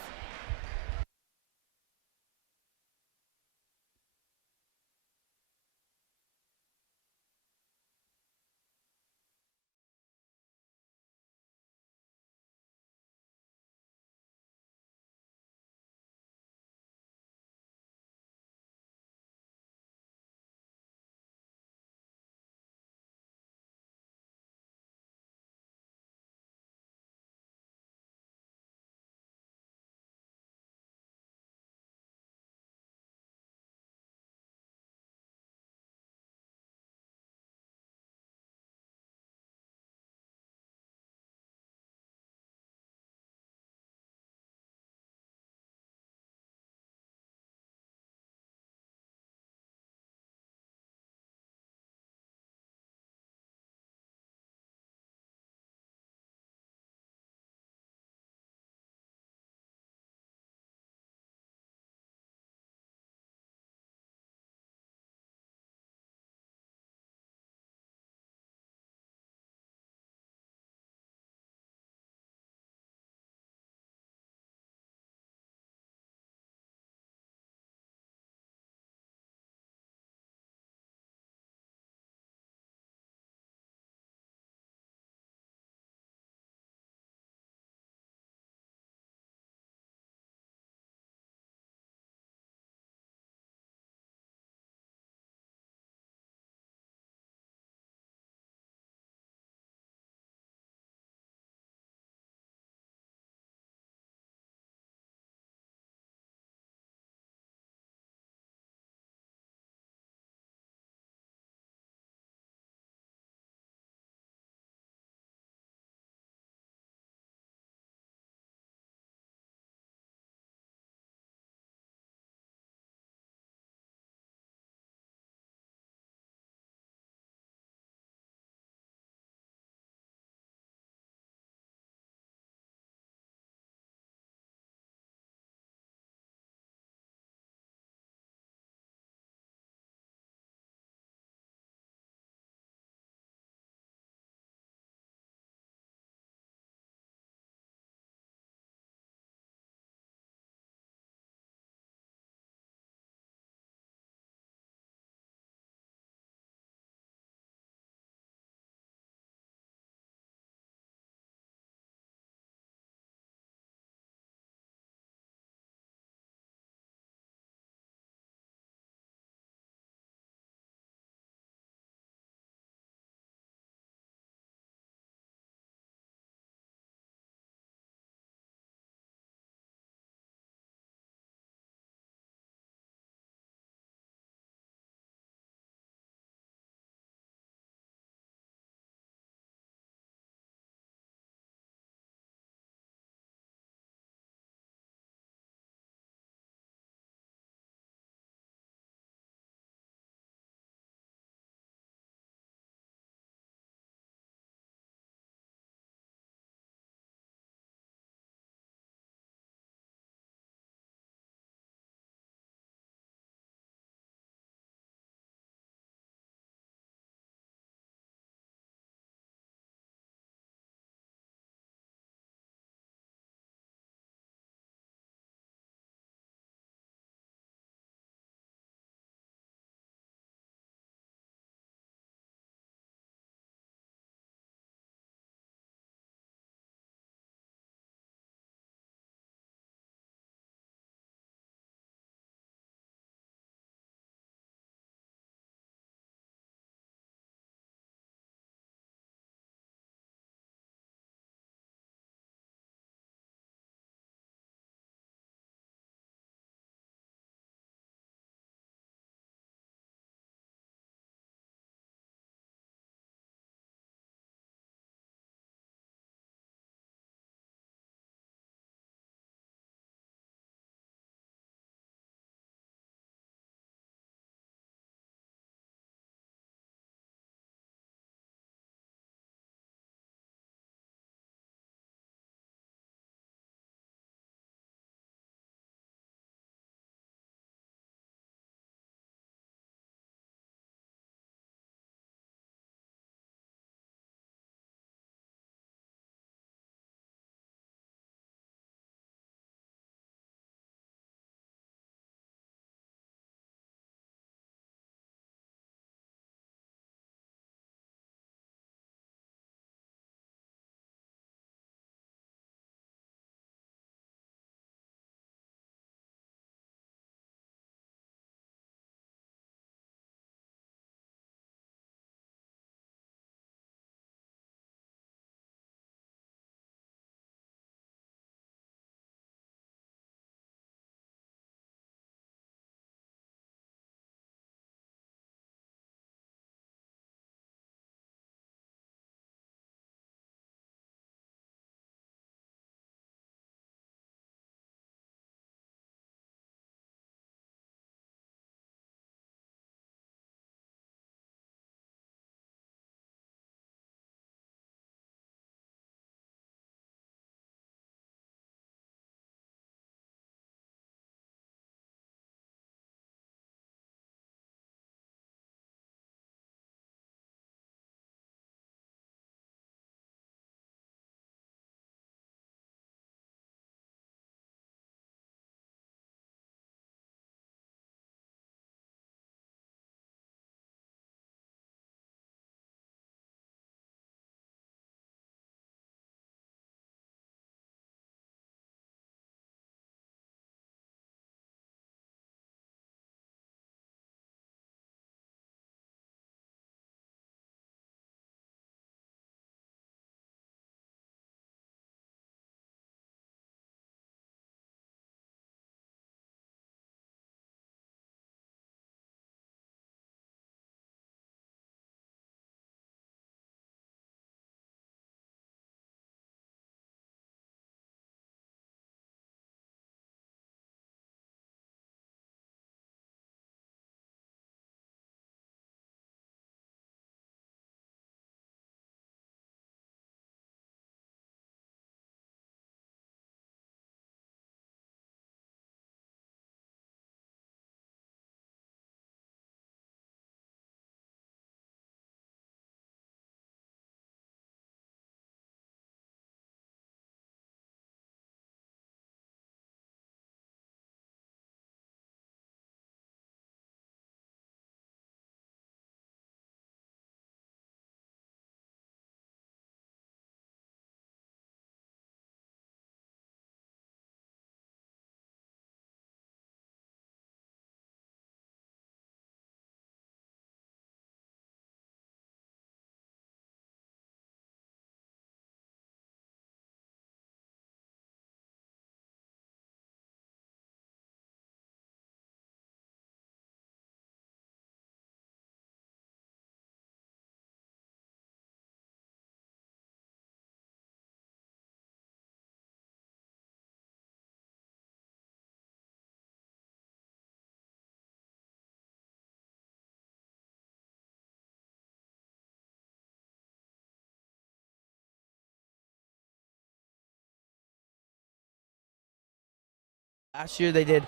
Last year they did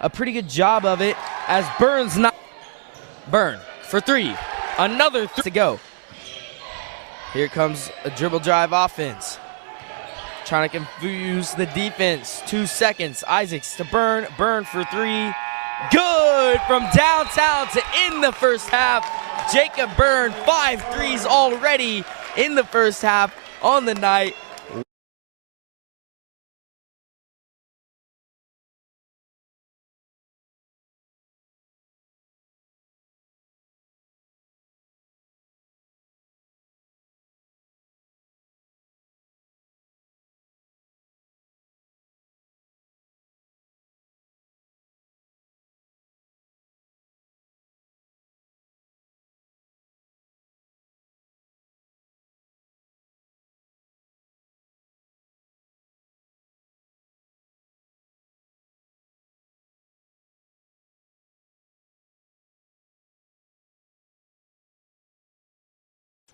a pretty good job of it as Byrne for three. Another three to go. Here comes a dribble drive offense. Trying to confuse the defense. 2 seconds. Isaacs to Byrne. Byrne for three. Good from downtown to in the first half. Jacob Byrne, 5 threes already in the first half on the night.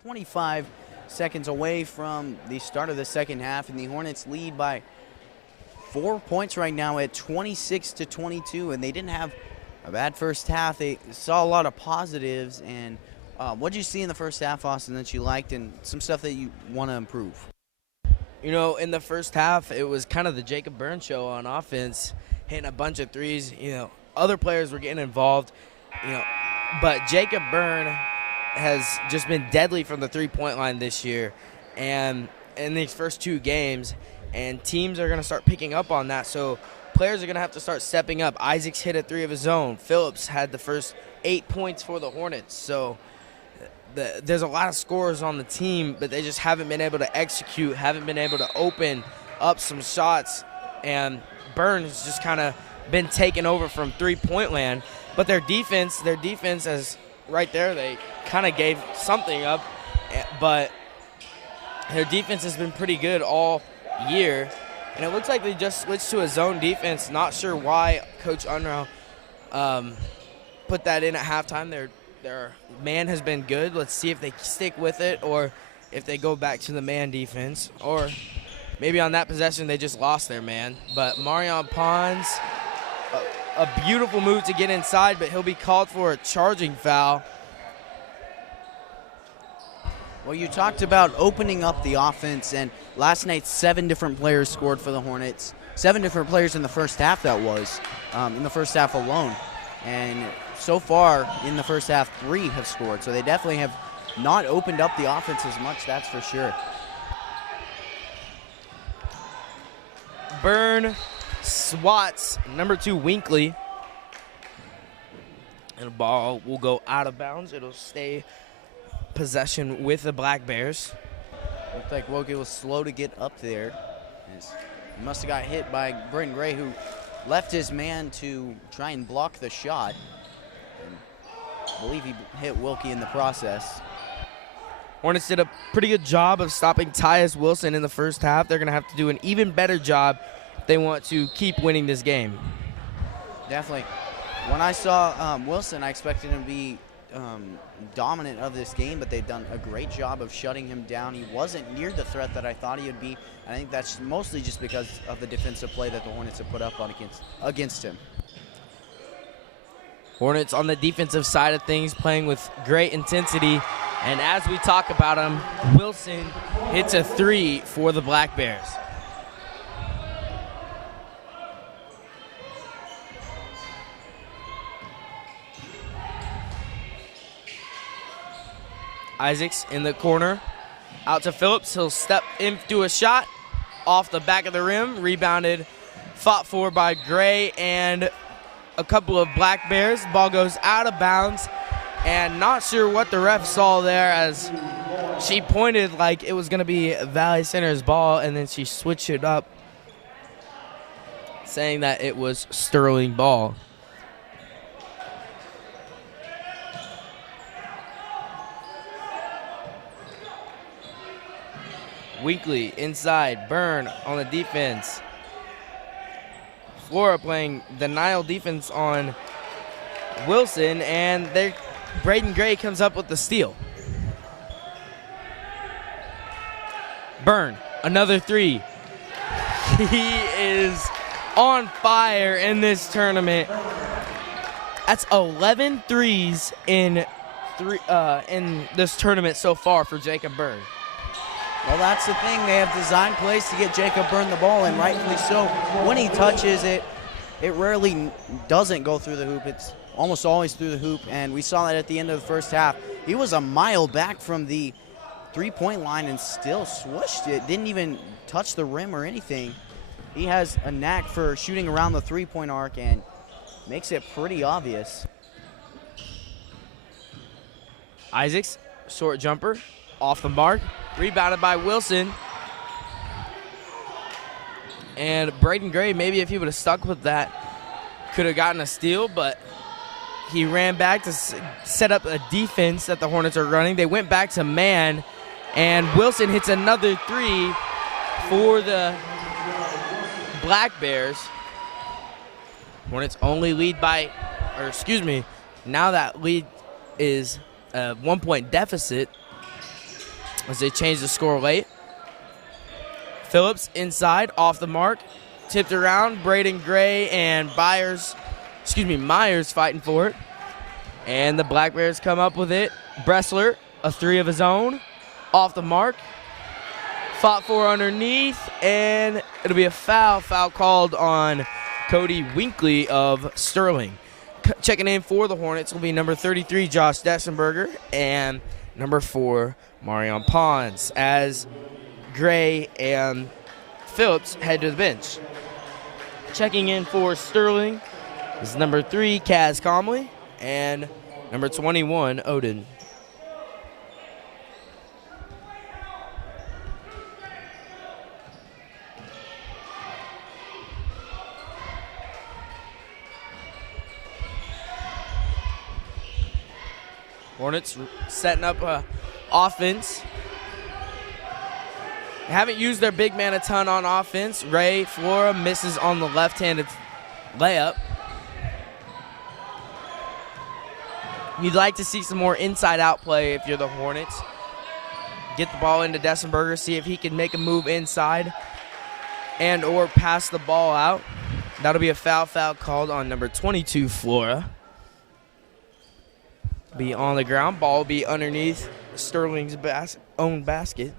.25 seconds away from the start of the second half, and the Hornets lead by 4 points right now at 26-22, and they didn't have a bad first half. They saw a lot of positives, and what did you see in the first half, Austin, that you liked, and some stuff that you want to improve? You know, in the first half, it was kind of the Jacob Byrne show on offense, hitting a bunch of threes. You know, other players were getting involved, but Jacob Byrne has just been deadly from the three-point line this year, and in these first 2 games, and teams are going to start picking up on that, so players are going to have to start stepping up. Isaacs hit a 3 of his own. Phillips had the first 8 points for the Hornets, so there's a lot of scorers on the team, but they just haven't been able to execute, haven't been able to open up some shots, and Byrne's just kind of been taken over from three-point land, but their defense has right there, they kind of gave something up, but their defense has been pretty good all year, and it looks like they just switched to a zone defense. Not sure why Coach Unruh put that in at halftime. Their man has been good. Let's see if they stick with it or if they go back to the man defense, or maybe on that possession they just lost their man. But Marion Pons, a beautiful move to get inside, but he'll be called for a charging foul. Well, you talked about opening up the offense, and last night 7 different players scored for the Hornets. 7 different players in the first half, that was, in the first half alone. And so far in the first half, 3 have scored. So they definitely have not opened up the offense as much, that's for sure. Byrne swats number 2 Winkley, and the ball will go out of bounds. It'll stay possession with the Black Bears. Looked like Wilkie was slow to get up there. He must have got hit by Britton Gray, who left his man to try and block the shot. And I believe he hit Wilkie in the process. Hornets did a pretty good job of stopping Tyus Wilson in the first half. They're going to have to do an even better job if they want to keep winning this game. Definitely. When I saw Wilson, I expected him to be dominant of this game, but they've done a great job of shutting him down. He wasn't near the threat that I thought he would be. I think that's mostly just because of the defensive play that the Hornets have put up on against him. Hornets on the defensive side of things playing with great intensity, and as we talk about him, Wilson hits a 3 for the Black Bears. Isaacs in the corner, out to Phillips. He'll step into a shot off the back of the rim, rebounded, fought for by Gray and a couple of Black Bears. Ball goes out of bounds, and not sure what the ref saw there, as she pointed like it was going to be Valley Center's ball, and then she switched it up, saying that it was Sterling ball. Winkley inside, Byrne on the defense. Flora playing denial defense on Wilson, and Braden Gray comes up with the steal. Byrne, another 3. He is on fire in this tournament. That's 11 threes in this tournament so far for Jacob Byrne. Well, that's the thing. They have designed plays to get Jacob Byrne the ball, and rightfully so. When he touches it, it rarely doesn't go through the hoop. It's almost always through the hoop, and we saw that at the end of the first half. He was a mile back from the three-point line and still swooshed it. Didn't even touch the rim or anything. He has a knack for shooting around the three-point arc and makes it pretty obvious. Isaacs, short jumper, off the mark, rebounded by Wilson. And Braden Gray, maybe if he would have stuck with that, could have gotten a steal, but he ran back to set up a defense that the Hornets are running. They went back to man, and Wilson hits another three for the Black Bears. Hornets only lead by, or excuse me, now that lead is a 1-point deficit as they change the score late. Phillips inside, off the mark, tipped around. Braden Gray and Myers fighting for it. And the Black Bears come up with it. Bressler, a three of his own, off the mark. Fought for underneath, and it'll be a foul. Foul called on Cody Winkley of Sterling. Checking in for the Hornets will be number 33, Josh Dessenberger, and number 4, Marion Pons, as Gray and Phillips head to the bench. Checking in for Sterling is number 3, Kaz Comley, and number 21, Odin. Hornets setting up offense. They haven't used their big man a ton on offense. Ray Flora misses on the left-handed layup. You'd like to see some more inside-out play if you're the Hornets. Get the ball into Dessenberger, see if he can make a move inside and or pass the ball out. That'll be a foul called on number 22, Flora. Be on the ground. Ball will be underneath Sterling's own basket.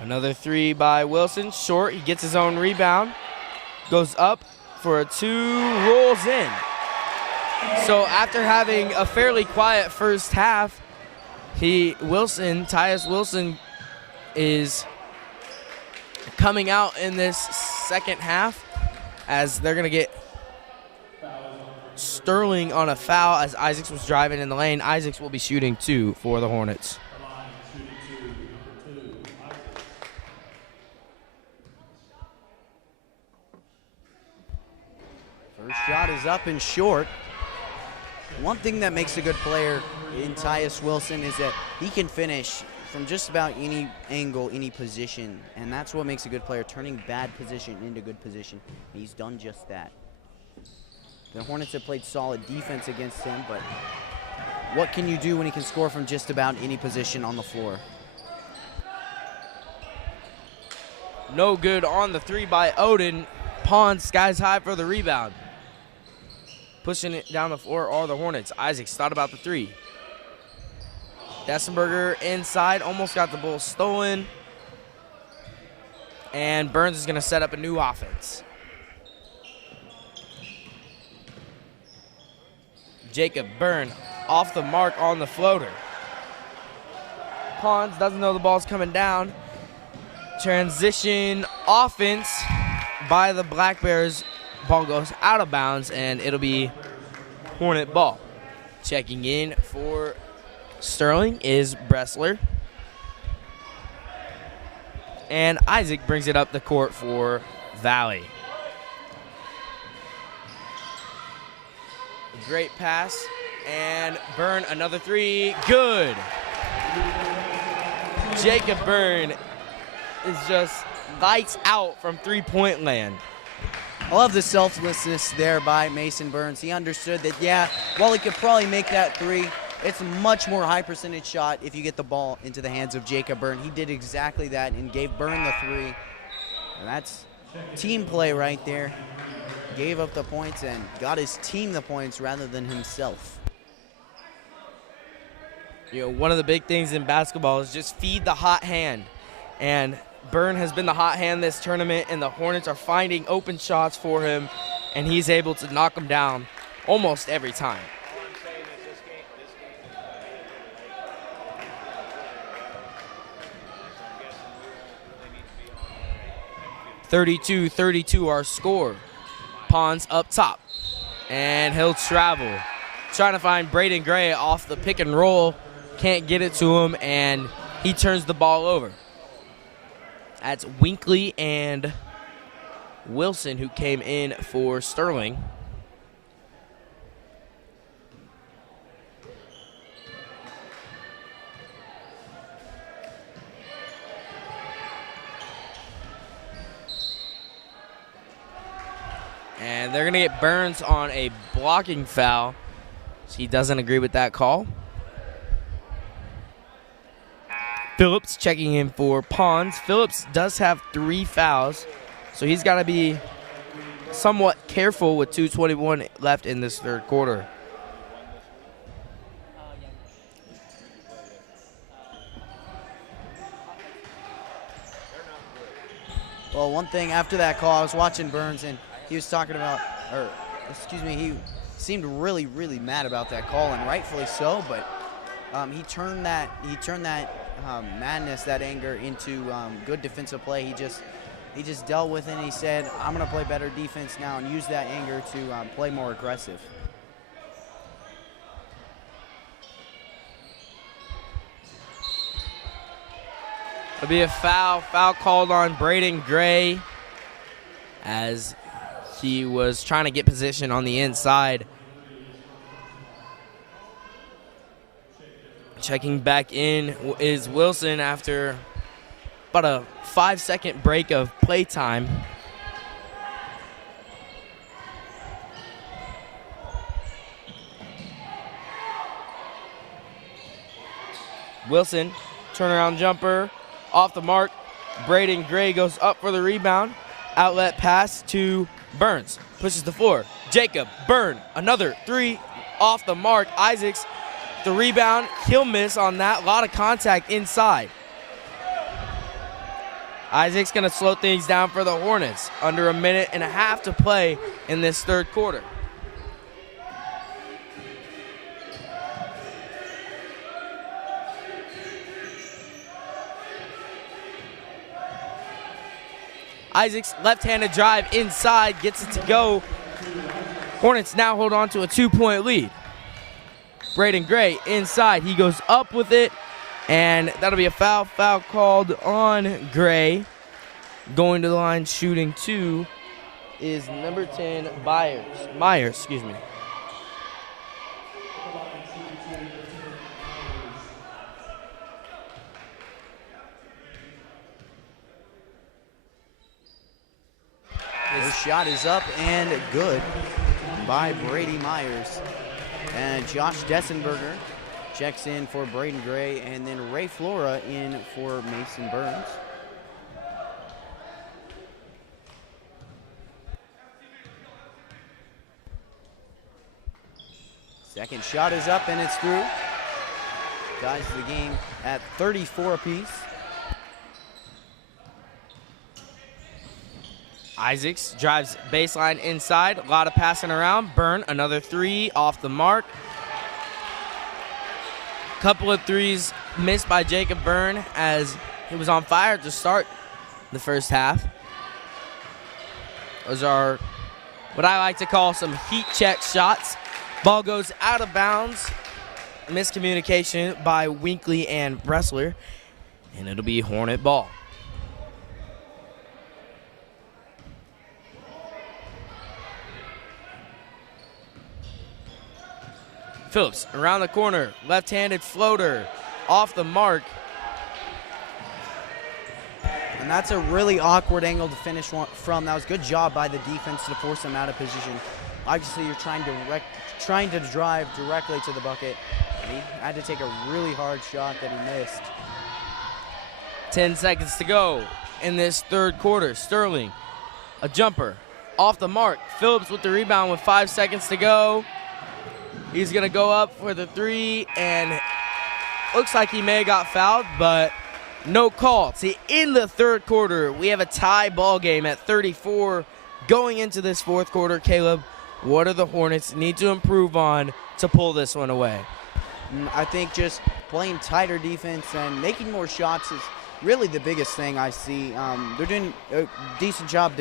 Another three by Wilson. Short. He gets his own rebound. Goes up for a two. Rolls in. So after having a fairly quiet first half, Tyus Wilson is coming out in this second half as they're going to get Sterling on a foul as Isaacs was driving in the lane. Isaacs will be shooting 2 for the Hornets. First shot is up and short. One thing that makes a good player in Tyus Wilson is that he can finish from just about any angle, any position, and that's what makes a good player, turning bad position into good position. And he's done just that. The Hornets have played solid defense against him, but what can you do when he can score from just about any position on the floor? No good on the three by Odin. Pons skies high for the rebound. Pushing it down the floor are the Hornets. Isaacs thought about the three. Dessenberger inside, almost got the ball stolen. And Burns is going to set up a new offense. Jacob Byrne off the mark on the floater. Pons doesn't know the ball's coming down. Transition offense by the Black Bears. Ball goes out of bounds, and it'll be Hornet ball. Checking in for Sterling is Bressler. And Isaac brings it up the court for Valley. Great pass, and Byrne another three, good. Jacob Byrne is just lights out from three-point land. I love the selflessness there by Mason Burns. He understood that, yeah, while he could probably make that three, it's a much more high percentage shot if you get the ball into the hands of Jacob Byrne. He did exactly that and gave Byrne the 3. And that's team play right there. Gave up the points and got his team the points rather than himself. You know, one of the big things in basketball is just feed the hot hand. And Byrne has been the hot hand this tournament, and the Hornets are finding open shots for him, and he's able to knock them down almost every time. 32-32 our score. Pons up top, and he'll travel. Trying to find Braden Gray off the pick and roll. Can't get it to him, and he turns the ball over. That's Winkley and Wilson who came in for Sterling. And they're going to get Burns on a blocking foul. So he doesn't agree with that call. Phillips checking in for Pons. Phillips does have 3 fouls, so he's got to be somewhat careful with 2:21 left in this third quarter. Well, one thing after that call, I was watching Burns, and he was talking about, he seemed really, really mad about that call, and rightfully so. But he turned that madness, that anger, into good defensive play. He just dealt with it, and he said, "I'm going to play better defense now and use that anger to play more aggressive." It'll be a foul called on Braden Gray as he was trying to get position on the inside. Checking back in is Wilson after about a 5-second break of play time. Wilson, turnaround jumper, off the mark. Braden Gray goes up for the rebound. Outlet pass to Burns. Pushes the floor. Jacob, Byrne, another 3 off the mark. Isaacs, the rebound. He'll miss on that. A lot of contact inside. Isaacs going to slow things down for the Hornets. Under a minute and a half to play in this third quarter. Isaacs, left-handed drive inside, gets it to go. Hornets now hold on to a 2-point lead. Braden Gray inside, he goes up with it, and that'll be a foul called on Gray. Going to the line, shooting 2 is number 10, Myers, excuse me. His shot is up and good by Brady Myers. And Josh Dessenberger checks in for Braden Gray, and then Ray Flora in for Mason Burns. Second shot is up and it's through. Ties the game at 34 apiece. Isaacs drives baseline inside. A lot of passing around. Byrne, another 3 off the mark. Couple of threes missed by Jacob Byrne as he was on fire to start the first half. Those are what I like to call some heat check shots. Ball goes out of bounds. Miscommunication by Winkley and Bressler, and it'll be Hornet ball. Phillips around the corner, left-handed floater, off the mark. And that's a really awkward angle to finish from. That was a good job by the defense to force him out of position. Obviously, you're trying to drive directly to the bucket, He had to take a really hard shot that he missed. 10 seconds to go in this third quarter. Sterling, a jumper, off the mark. Phillips with the rebound with 5 seconds to go. He's going to go up for the three, and looks like he may have got fouled, but no call. See, in the third quarter, we have a tie ball game at 34 going into this fourth quarter. Caleb, what do the Hornets need to improve on to pull this one away? I think just playing tighter defense and making more shots is really the biggest thing I see. They're doing a decent job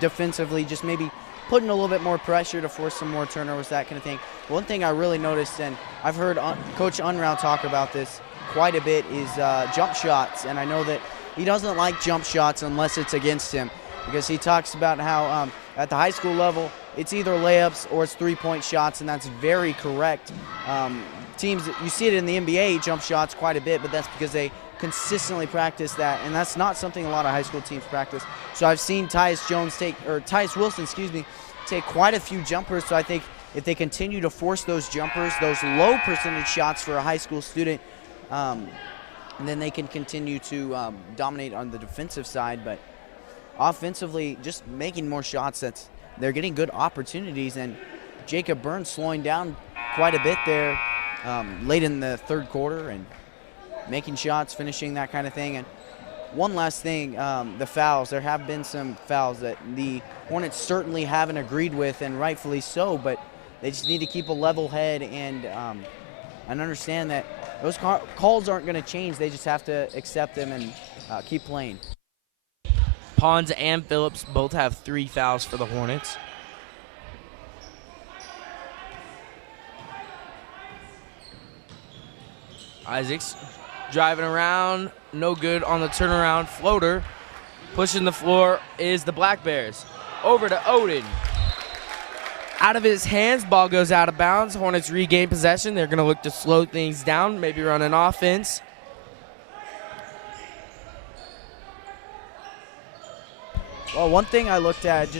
defensively, just maybe putting a little bit more pressure to force some more turnovers, that kind of thing. One thing I really noticed, and I've heard Coach Unrau talk about this quite a bit, is jump shots. And I know that he doesn't like jump shots unless it's against him, because he talks about how at the high school level, it's either layups or it's three-point shots, and that's very correct. Teams, you see it in the NBA, jump shots quite a bit, but that's because they consistently practice that, and that's not something a lot of high school teams practice. So I've seen Tyus Wilson, take quite a few jumpers. So I think if they continue to force those jumpers, those low percentage shots for a high school student, then they can continue to dominate on the defensive side. But offensively, just making more shots, they're getting good opportunities, and Jacob Burns slowing down quite a bit there late in the third quarter and making shots, finishing, that kind of thing. And one last thing, the fouls. There have been some fouls that the Hornets certainly haven't agreed with, and rightfully so, but they just need to keep a level head and understand that those calls aren't going to change. They just have to accept them and keep playing. Pons and Phillips both have 3 fouls for the Hornets. Isaacs driving around, no good on the turnaround floater. Pushing the floor is the Black Bears. Over to Odin. Out of his hands, ball goes out of bounds. Hornets regain possession. They're going to look to slow things down, maybe run an offense. Well, one thing I looked at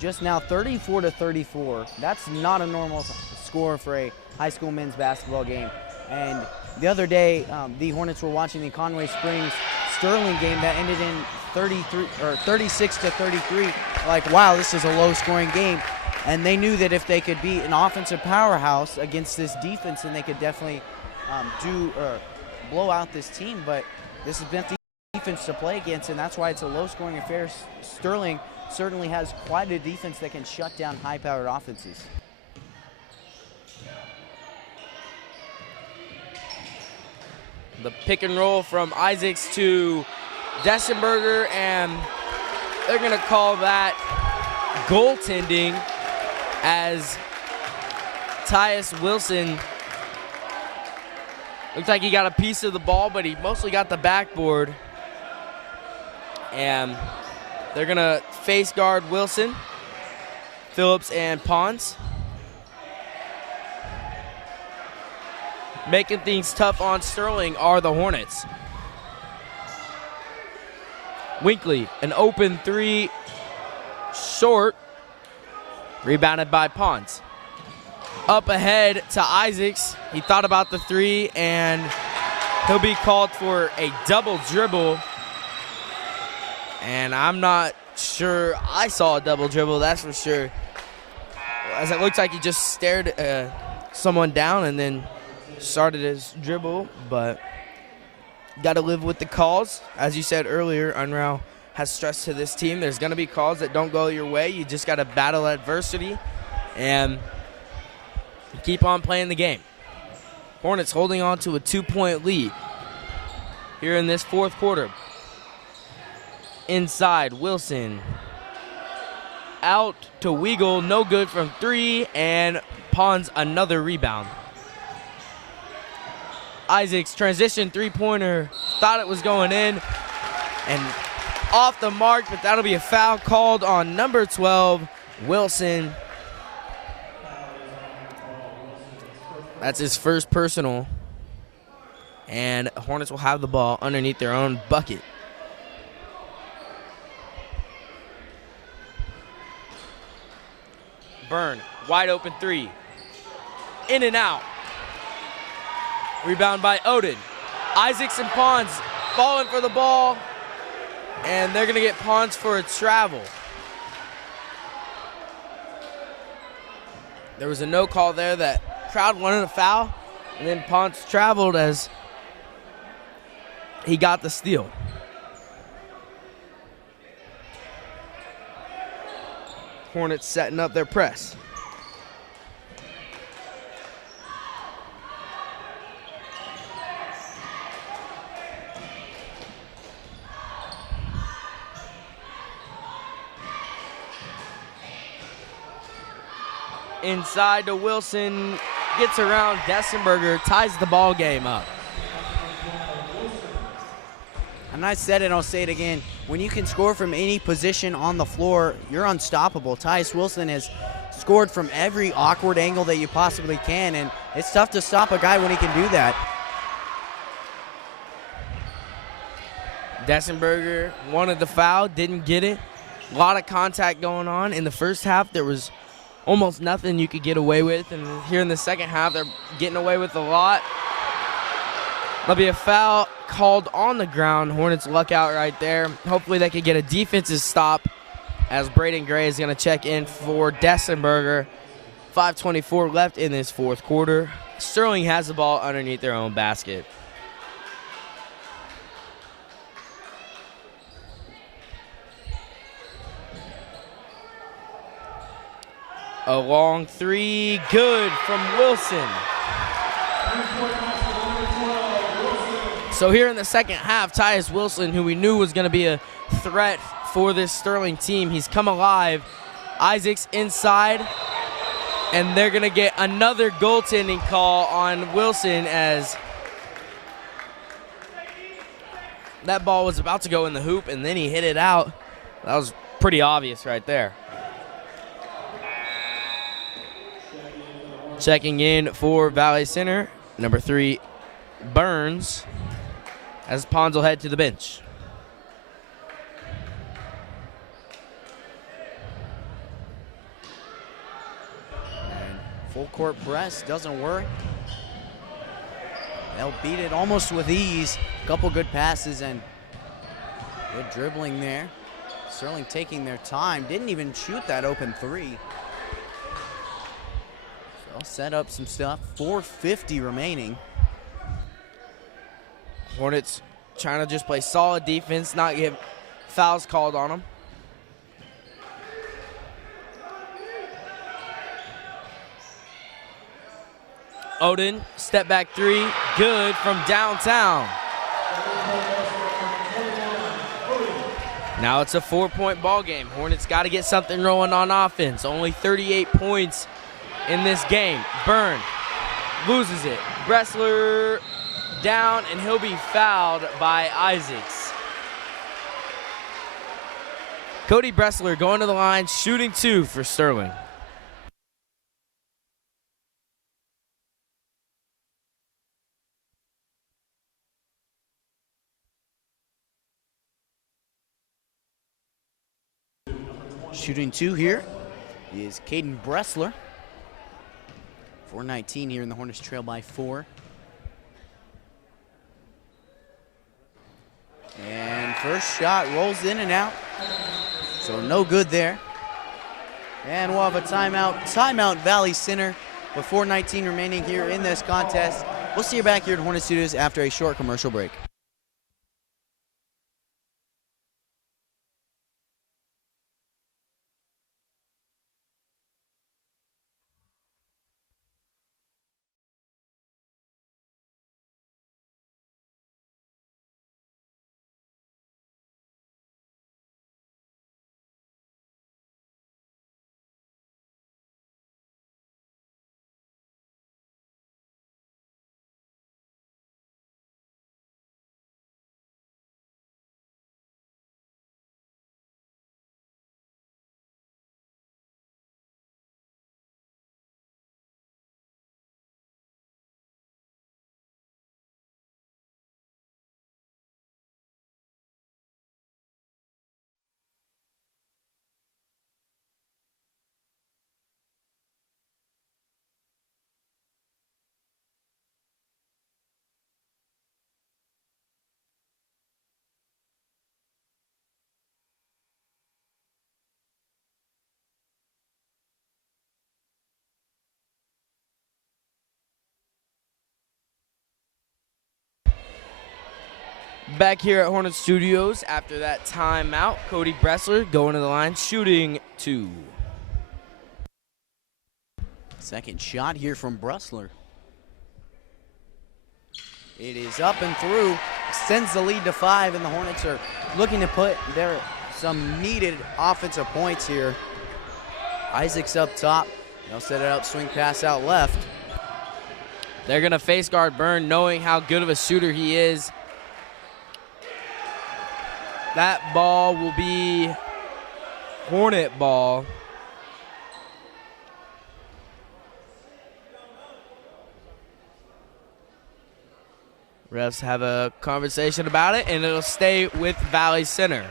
just now, 34-34. That's not a normal score for a high school men's basketball game. And the other day, the Hornets were watching the Conway Springs Sterling game that ended in 36-33. Like, wow, this is a low-scoring game. And they knew that if they could beat an offensive powerhouse against this defense, then they could definitely blow out this team. But this is been the defense to play against, and that's why it's a low-scoring affair. Sterling certainly has quite a defense that can shut down high-powered offenses. The pick and roll from Isaacs to Dessenberger, and they're going to call that goaltending as Tyus Wilson looked like he got a piece of the ball, but he mostly got the backboard. And they're going to face guard Wilson, Phillips, and Pons. Making things tough on Sterling are the Hornets. Winkley, an open three, short, rebounded by Pons. Up ahead to Isaacs. He thought about the three, and he'll be called for a double dribble. And I'm not sure I saw a double dribble, that's for sure. As it looks like he just stared someone down and then started his dribble, but got to live with the calls. As you said earlier, Unrau has stressed to this team, there's going to be calls that don't go your way. You just got to battle adversity and keep on playing the game. Hornets holding on to a 2-point lead here in this fourth quarter. Inside, Wilson out to Weagle, no good from three, and Pons another rebound. Isaacs transition three-pointer, thought it was going in, and off the mark, but that'll be a foul called on number 12, Wilson. That's his first personal, and Hornets will have the ball underneath their own bucket. Byrne, wide open three, in and out. Rebound by Odin. Isaacs and Pons falling for the ball, and they're going to get Pons for a travel. There was a no call there. That crowd wanted a foul, and then Pons traveled as he got the steal. Hornets setting up their press. Inside to Wilson, gets around Dessenberger, ties the ball game up. And I said it, and I'll say it again. When you can score from any position on the floor, you're unstoppable. Tyus Wilson has scored from every awkward angle that you possibly can, and it's tough to stop a guy when he can do that. Dessenberger wanted the foul, didn't get it. A lot of contact going on. In the first half, there was almost nothing you could get away with, and here in the second half, they're getting away with a lot. There'll be a foul called on the ground. Hornets luck out right there. Hopefully they can get a defensive stop as Braden Gray is going to check in for Dessenberger. 5:24 left in this fourth quarter. Sterling has the ball underneath their own basket. A long three, good from Wilson. So here in the second half, Tyus Wilson, who we knew was going to be a threat for this Sterling team, he's come alive. Isaacs inside, and they're going to get another goaltending call on Wilson as that ball was about to go in the hoop, and then he hit it out. That was pretty obvious right there. Checking in for Valley Center, number 3, Burns, as Pons will head to the bench. And full court press doesn't work. They'll beat it almost with ease. Couple good passes and good dribbling there. Sterling taking their time. Didn't even shoot that open three. So they'll set up some stuff. 4:50 remaining. Hornets trying to just play solid defense, not get fouls called on them. Odin, step back three, good from downtown. Now it's a 4-point ball game. Hornets got to get something rolling on offense. Only 38 points in this game. Byrne loses it. Bressler down, and he'll be fouled by Isaacs. Cody Bressler going to the line, shooting 2 for Sterling. Shooting 2 here is Caden Bressler. 4:19 here, and the Hornets trail by 4. And first shot rolls in and out. So no good there. And we'll have a timeout. Timeout Valley Center with 4:19 remaining here in this contest. We'll see you back here at Hornet Studios after a short commercial break. Back here at Hornet Studios after that timeout, Cody Bressler going to the line, shooting 2. Second shot here from Bressler. It is up and through, extends the lead to 5, and the Hornets are looking to put their some needed offensive points here. Isaac's up top. They'll set it up, swing pass out left. They're going to face guard Byrne, knowing how good of a shooter he is. That ball will be Hornet ball. Refs have a conversation about it, and it'll stay with Valley Center.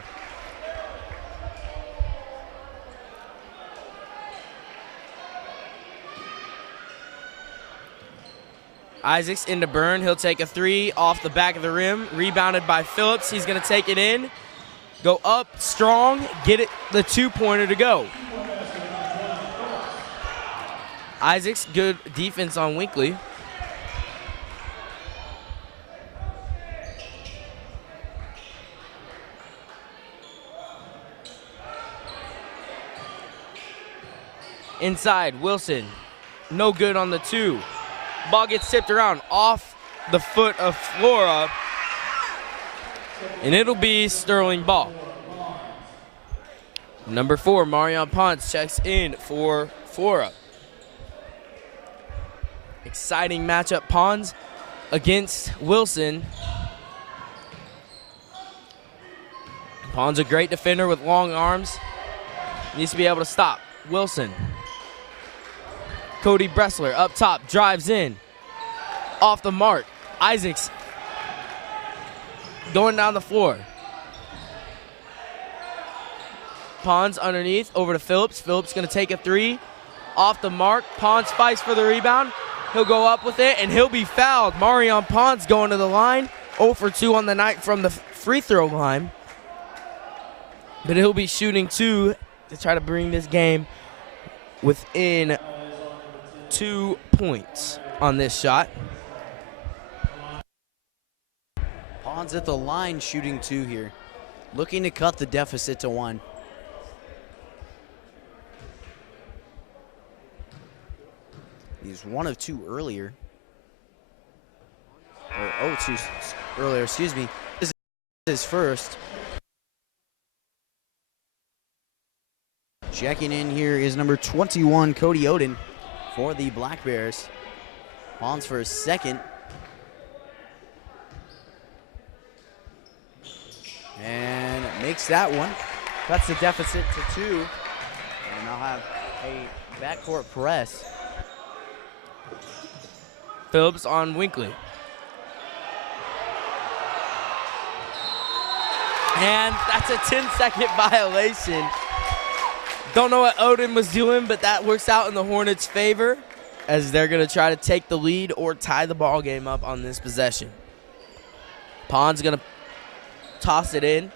Isaacs into Byrne. He'll take a 3 off the back of the rim. Rebounded by Phillips. He's going to take it in. Go up strong. Get it the 2-pointer to go. Isaacs, good defense on Winkley. Inside, Wilson. No good on the 2. Ball gets tipped around off the foot of Flora. And it'll be Sterling ball. Number 4, Marion Ponce checks in for Flora. Exciting matchup, Ponce against Wilson. Ponce a great defender with long arms. Needs to be able to stop. Wilson. Cody Bressler up top, drives in. Off the mark. Isaacs going down the floor. Ponce underneath, over to Phillips. Phillips gonna take a 3. Off the mark. Ponce fights for the rebound. He'll go up with it, and he'll be fouled. Marion Ponce going to the line. 0 for 2 on the night from the free throw line. But he'll be shooting 2 to try to bring this game within 2 points on this shot. Ponce at the line shooting 2 here. Looking to cut the deficit to 1. He's 1 of 2 earlier. Or 0-2 earlier, excuse me. This is his first. Checking in here is number 21, Cody Oden, for the Black Bears. Ponce for his second. And makes that one. Cuts the deficit to 2. And I'll have a backcourt press. Phillips on Winkley. And that's a 10-second violation. Don't know what Oden was doing, but that works out in the Hornets' favor as they're going to try to take the lead or tie the ball game up on this possession. Ponce going to toss it in.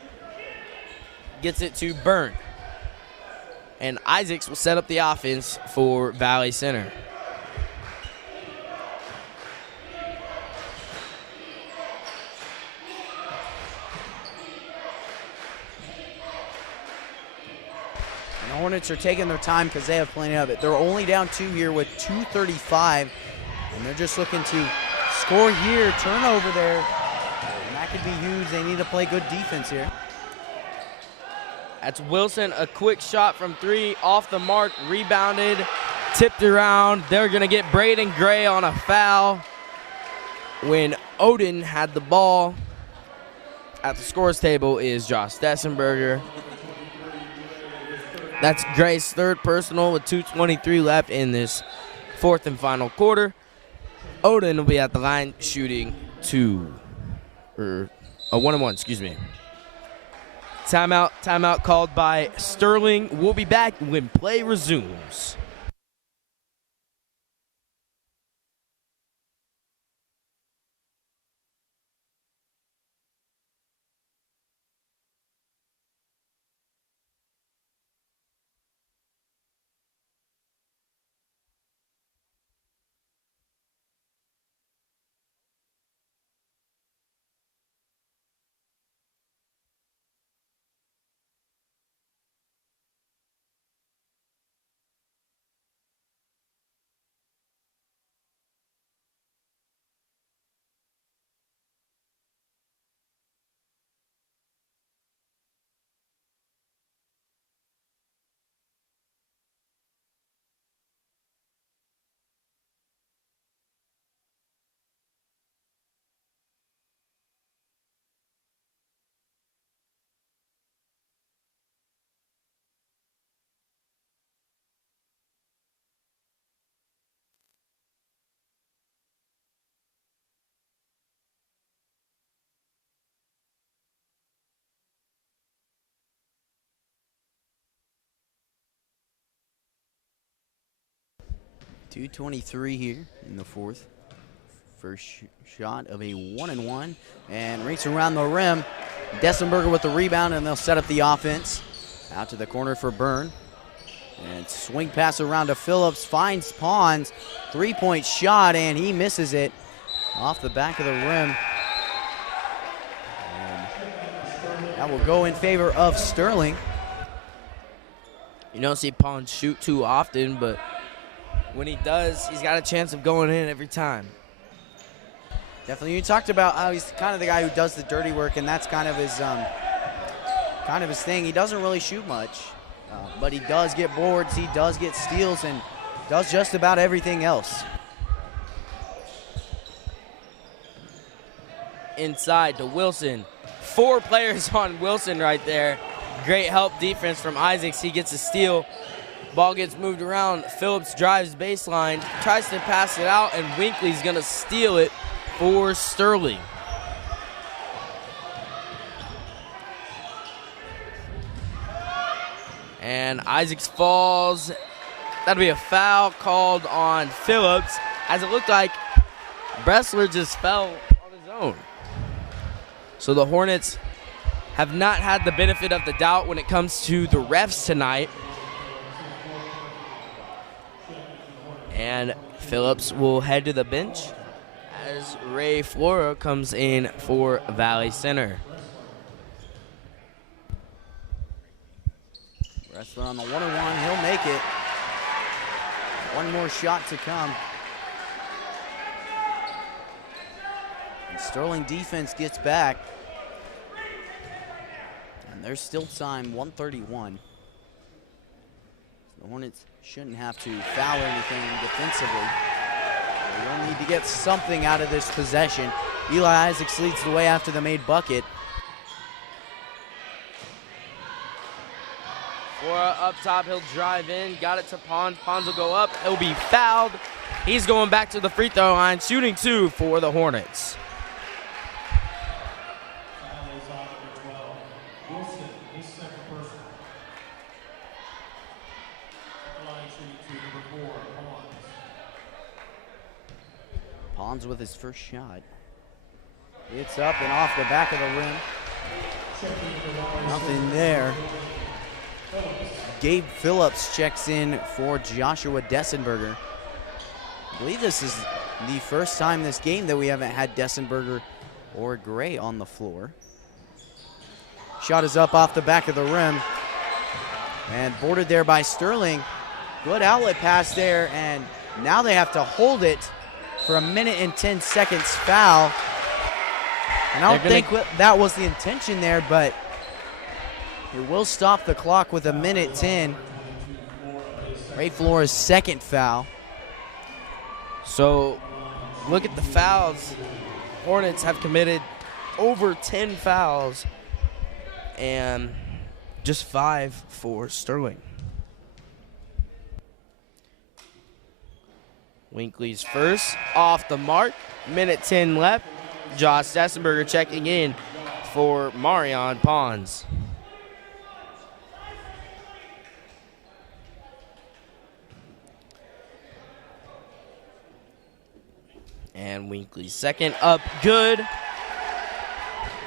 Gets it to Byrne. And Isaacs will set up the offense for Valley Center. The Hornets are taking their time because they have plenty of it. They're only down 2 here with 2:35, and they're just looking to score here, turnover there, and that could be huge. They need to play good defense here. That's Wilson, a quick shot from 3, off the mark, rebounded, tipped around. They're going to get Braden Gray on a foul when Oden had the ball. At the scores table is Josh Stetzenberger. That's Gray's 3rd personal with 2:23 left in this 4th and final quarter. Oden will be at the line shooting 1 and 1, excuse me. Timeout called by Sterling. We'll be back when play resumes. 2:23 here in the fourth. First shot of a 1-and-1, and race around the rim. Dessenberger with the rebound, and they'll set up the offense. Out to the corner for Byrne. And swing pass around to Phillips, finds Pons. Three-point shot, and he misses it off the back of the rim. And that will go in favor of Sterling. You don't see Pons shoot too often, but when he does, he's got a chance of going in every time. Definitely. You talked about how he's kind of the guy who does the dirty work, and that's kind of his thing. He doesn't really shoot much, but he does get boards, he does get steals, and does just about everything else. Inside to Wilson. 4 players on Wilson right there. Great help defense from Isaacs. He gets a steal. Ball gets moved around. Phillips drives baseline, tries to pass it out, and Winkley's going to steal it for Sterling. And Isaacs falls. That'll be a foul called on Phillips, as it looked like Bressler just fell on his own. So the Hornets have not had the benefit of the doubt when it comes to the refs tonight. And Phillips will head to the bench as Ray Flora comes in for Valley Center. Bressler on the 1-and-1, he'll make it. One more shot to come. And Sterling defense gets back. And there's still time, 1:31. The Hornets shouldn't have to foul or anything defensively. They will need to get something out of this possession. Eli Isaacs leads the way after the made bucket. Flora up top, he'll drive in, got it to Pons. Pons will go up, he'll be fouled. He's going back to the free throw line, shooting 2 for the Hornets. Pons with his first shot. It's up and off the back of the rim. Nothing there. Gabe Phillips checks in for Joshua Dessenberger. I believe this is the first time this game that we haven't had Dessenberger or Gray on the floor. Shot is up off the back of the rim and boarded there by Sterling. Good outlet pass there, and now they have to hold it for a minute and 10 seconds foul. And I don't think that was the intention there, but it will stop the clock with a minute 10. Ray Flora's second foul. So look at the fouls. Hornets have committed over 10 fouls and just 5 for Sterling. Winkley's first, off the mark. Minute 10 left. Josh Dessenberger checking in for Marion Pons. And Winkley's second up, good.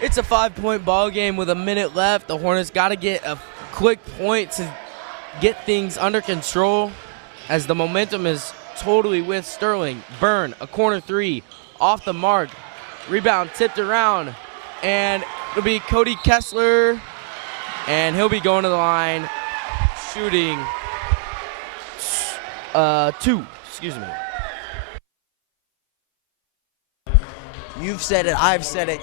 It's a 5-point ball game with a minute left. The Hornets got to get a quick point to get things under control, as the momentum is totally with Sterling. Byrne, a corner 3, off the mark. Rebound tipped around, and it'll be Cody Kessler, and he'll be going to the line, shooting 2, excuse me. You've said it, I've said it.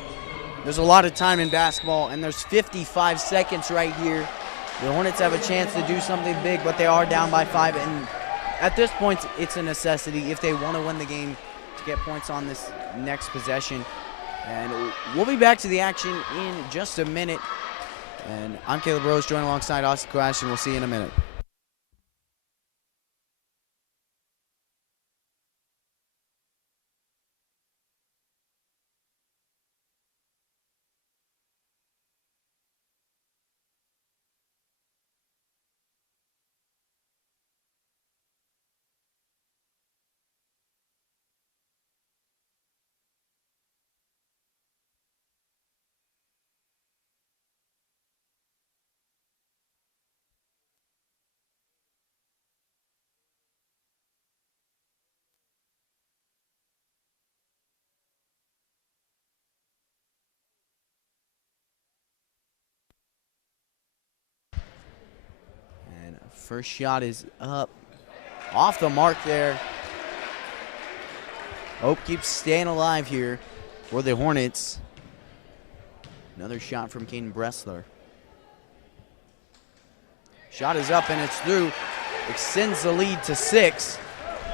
There's a lot of time in basketball, and there's 55 seconds right here. The Hornets have a chance to do something big, but they are down by 5, and at this point, it's a necessity if they want to win the game to get points on this next possession. And we'll be back to the action in just a minute. And I'm Caleb Rose, joined alongside Austin Clash, and we'll see you in a minute. First shot is up. Off the mark there. Hope keeps staying alive here for the Hornets. Another shot from Caden Bressler. Shot is up and it's through. Extends the lead to 6.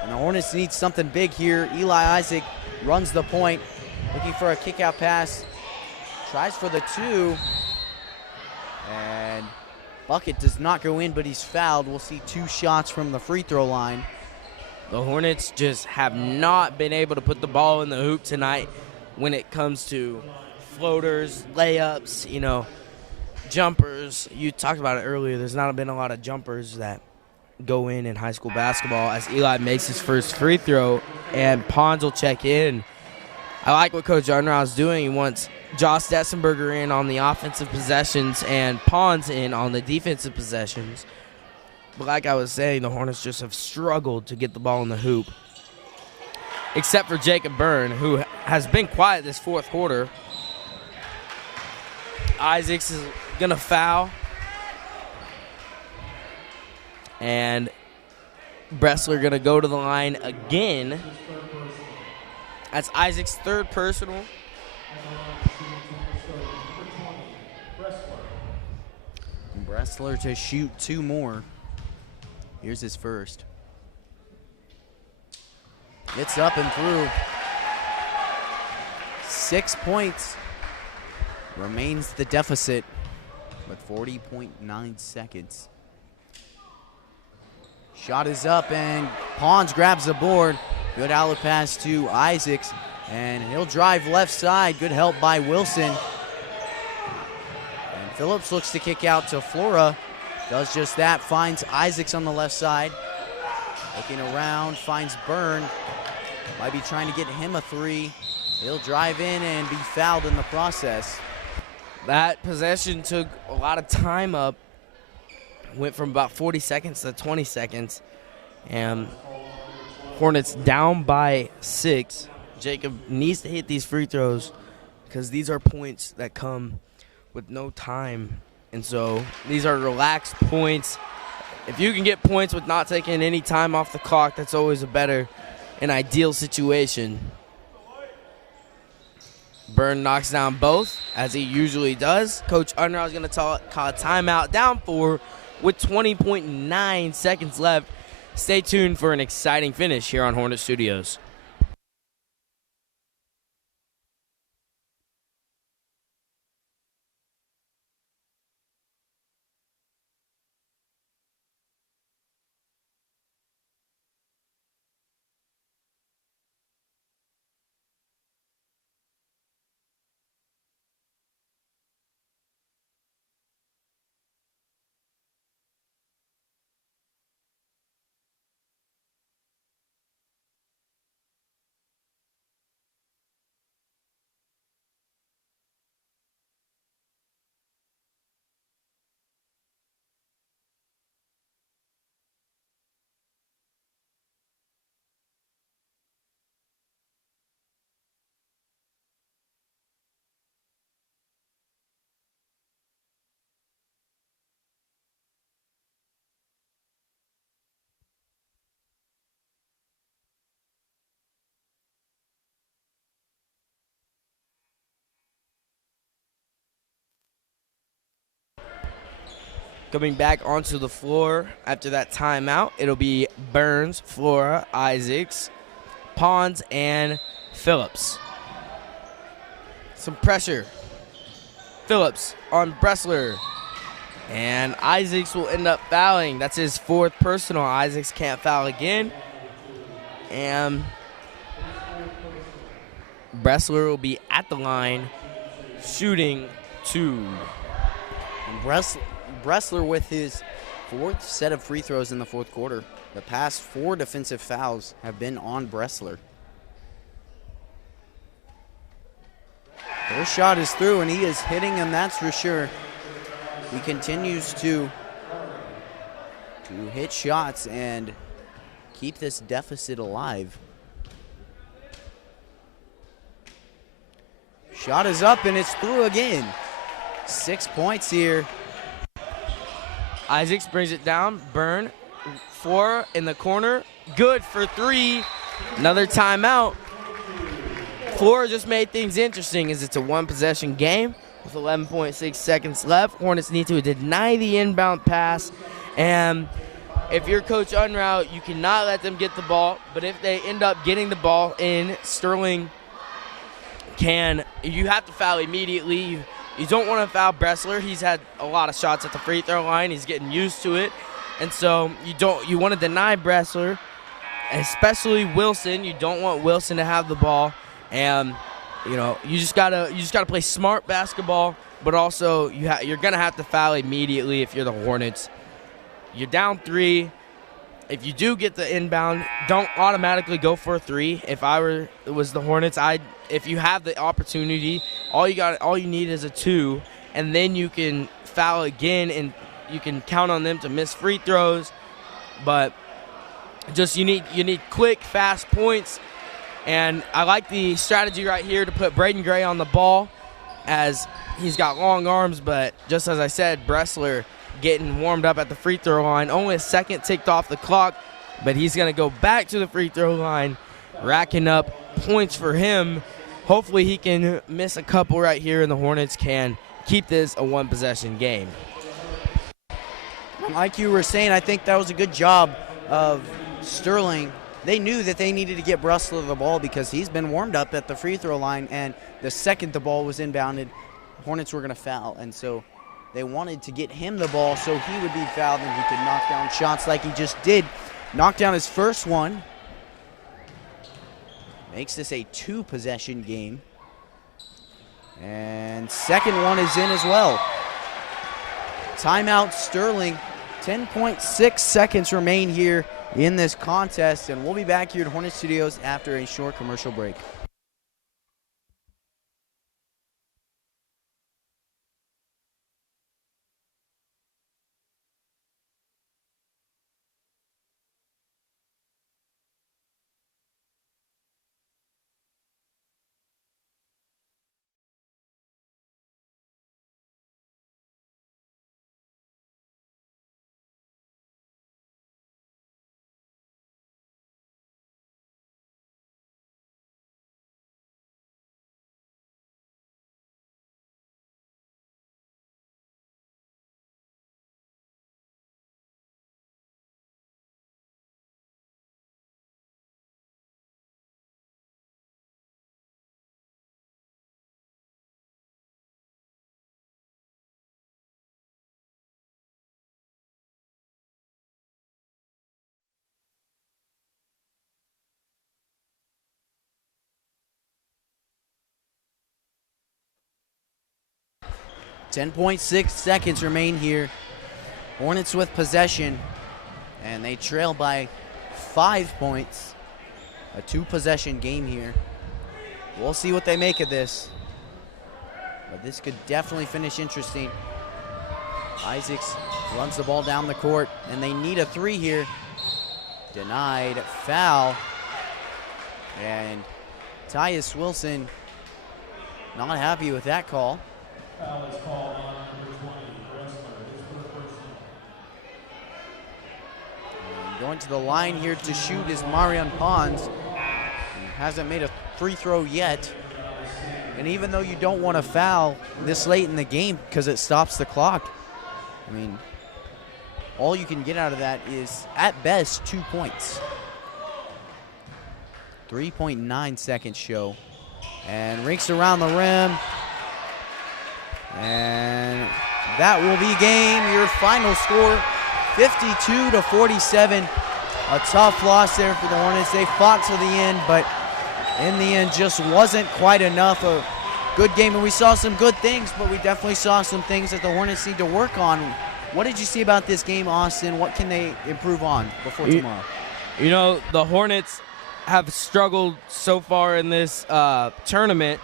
And the Hornets need something big here. Eli Isaac runs the point. Looking for a kick-out pass. Tries for the 2. And bucket does not go in, but he's fouled. We'll see 2 shots from the free throw line. The Hornets just have not been able to put the ball in the hoop tonight when it comes to floaters, layups, you know, jumpers. You talked about it earlier. There's not been a lot of jumpers that go in high school basketball as Eli makes his first free throw and Pons will check in. I like what Coach Unruh is doing. He wants Josh Dessenberger in on the offensive possessions and Pons in on the defensive possessions. But like I was saying, the Hornets just have struggled to get the ball in the hoop. Except for Jacob Byrne, who has been quiet this fourth quarter. Isaacs is going to foul. And Bressler going to go to the line again. That's Isaac's 3rd personal. Bressler to shoot 2 more. Here's his first. It's up and through. 6 points. Remains the deficit with 40.9 seconds. Shot is up and Pons grabs the board. Good outlet pass to Isaacs and he'll drive left side. Good help by Wilson. And Phillips looks to kick out to Flora. Does just that, finds Isaacs on the left side. Looking around, finds Byrne. Might be trying to get him a 3. He'll drive in and be fouled in the process. That possession took a lot of time up. Went from about 40 seconds to 20 seconds. And Hornets down by 6. Jacob needs to hit these free throws because these are points that come with no time. And so these are relaxed points. If you can get points with not taking any time off the clock, that's always a better and ideal situation. Byrne knocks down both, as he usually does. Coach Unruh is going to call a timeout, down 4 with 20.9 seconds left. Stay tuned for an exciting finish here on Hornet Studios. Coming back onto the floor after that timeout, it'll be Burns, Flora, Isaacs, Pons, and Phillips. Some pressure. Phillips on Bressler. And Isaacs will end up fouling. That's his 4th personal. Isaacs can't foul again. And Bressler will be at the line shooting 2. And Bressler with his 4th set of free throws in the 4th quarter. The past 4 defensive fouls have been on Bressler. First shot is through, and he is hitting him, that's for sure. He continues to hit shots and keep this deficit alive. Shot is up, and it's through again. 6 points here. Isaacs brings it down. Byrne, 4 in the corner. Good for 3. Another timeout. Flora just made things interesting as it's a one-possession game with 11.6 seconds left. Hornets need to deny the inbound pass, and if you're Coach Unroute, you cannot let them get the ball, but if they end up getting the ball in, Sterling you have to foul immediately. You don't want to foul Bressler. He's had a lot of shots at the free throw line. He's getting used to it, and so you want to deny Bressler, especially Wilson. You don't want Wilson to have the ball. And you just gotta play smart basketball, but also you're gonna have to foul immediately if you're the Hornets. You're down 3. If you do get the inbound, don't automatically go for a 3. If I was the Hornets, if you have the opportunity, all you need is a 2, and then you can foul again, and you can count on them to miss free throws. But just you need quick, fast points. And I like the strategy right here to put Braden Gray on the ball, as he's got long arms, but just as I said, Bressler getting warmed up at the free throw line. Only a second ticked off the clock, but he's going to go back to the free throw line, racking up points for him. Hopefully he can miss a couple right here, and the Hornets can keep this a one-possession game. Like you were saying, I think that was a good job of Sterling. They knew that they needed to get Bressler the ball because he's been warmed up at the free throw line, and the second the ball was inbounded, Hornets were going to foul. And so they wanted to get him the ball so he would be fouled and he could knock down shots like he just did. Knocked down his first one. Makes this a 2-possession game. And second one is in as well. Timeout Sterling. 10.6 seconds remain here in this contest, and we'll be back here at Hornet Studios after a short commercial break. .6 seconds remain here. Hornets with possession, and they trail by 5 points. A 2-possession game here. We'll see what they make of this, but this could definitely finish interesting. Isaacs runs the ball down the court, and they need a 3 here. Denied. Foul. And Tyus Wilson not happy with that call. Foul is called on number 20, Bressler. His first personal. And going to the line here to shoot is Marion Pons. He hasn't made a free throw yet. And even though you don't want to foul this late in the game because it stops the clock, I mean, all you can get out of that is, at best, 2 points. 3.9 seconds show. And rakes around the rim. And that will be game. Your final score, 52-47. A tough loss there for the Hornets. They fought to the end, but in the end just wasn't quite enough. A good game, and we saw some good things, but we definitely saw some things that the Hornets need to work on. What did you see about this game, Austin? What can they improve on before tomorrow? You know, the Hornets have struggled so far in this tournament.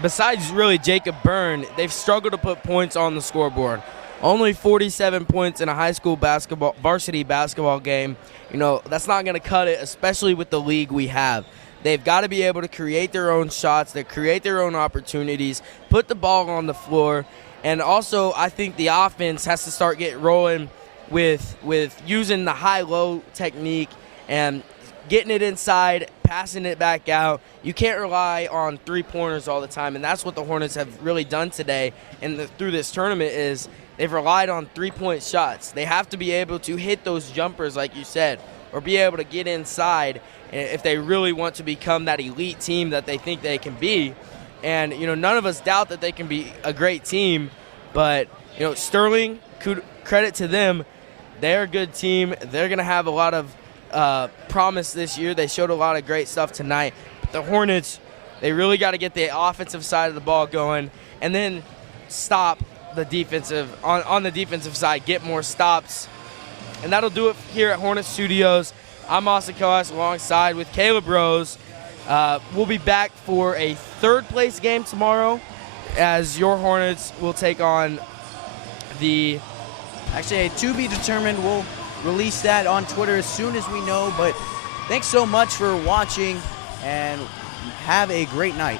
Besides really Jacob Byrne, they've struggled to put points on the scoreboard. Only 47 points in a high school varsity basketball game. You know, that's not going to cut it, especially with the league we have. They've got to be able to create their own shots, they create their own opportunities, put the ball on the floor. And also, I think the offense has to start getting rolling with using the high-low technique and getting it inside, passing it back out. You can't rely on three-pointers all the time, and that's what the Hornets have really done today and through this tournament is they've relied on three-point shots. They have to be able to hit those jumpers, like you said, or be able to get inside if they really want to become that elite team that they think they can be. And, none of us doubt that they can be a great team, but, Sterling, credit to them. They're a good team. They're going to have a lot of promise this year. They showed a lot of great stuff tonight. But the Hornets, they really got to get the offensive side of the ball going and then stop the defensive on the defensive side, get more stops. And that'll do it here at Hornet Studios. I'm Austin Coas alongside with Caleb Rose. We'll be back for a third-place game tomorrow as your Hornets will take on the... Actually, to be determined. We'll release that on Twitter as soon as we know. But thanks so much for watching, and have a great night.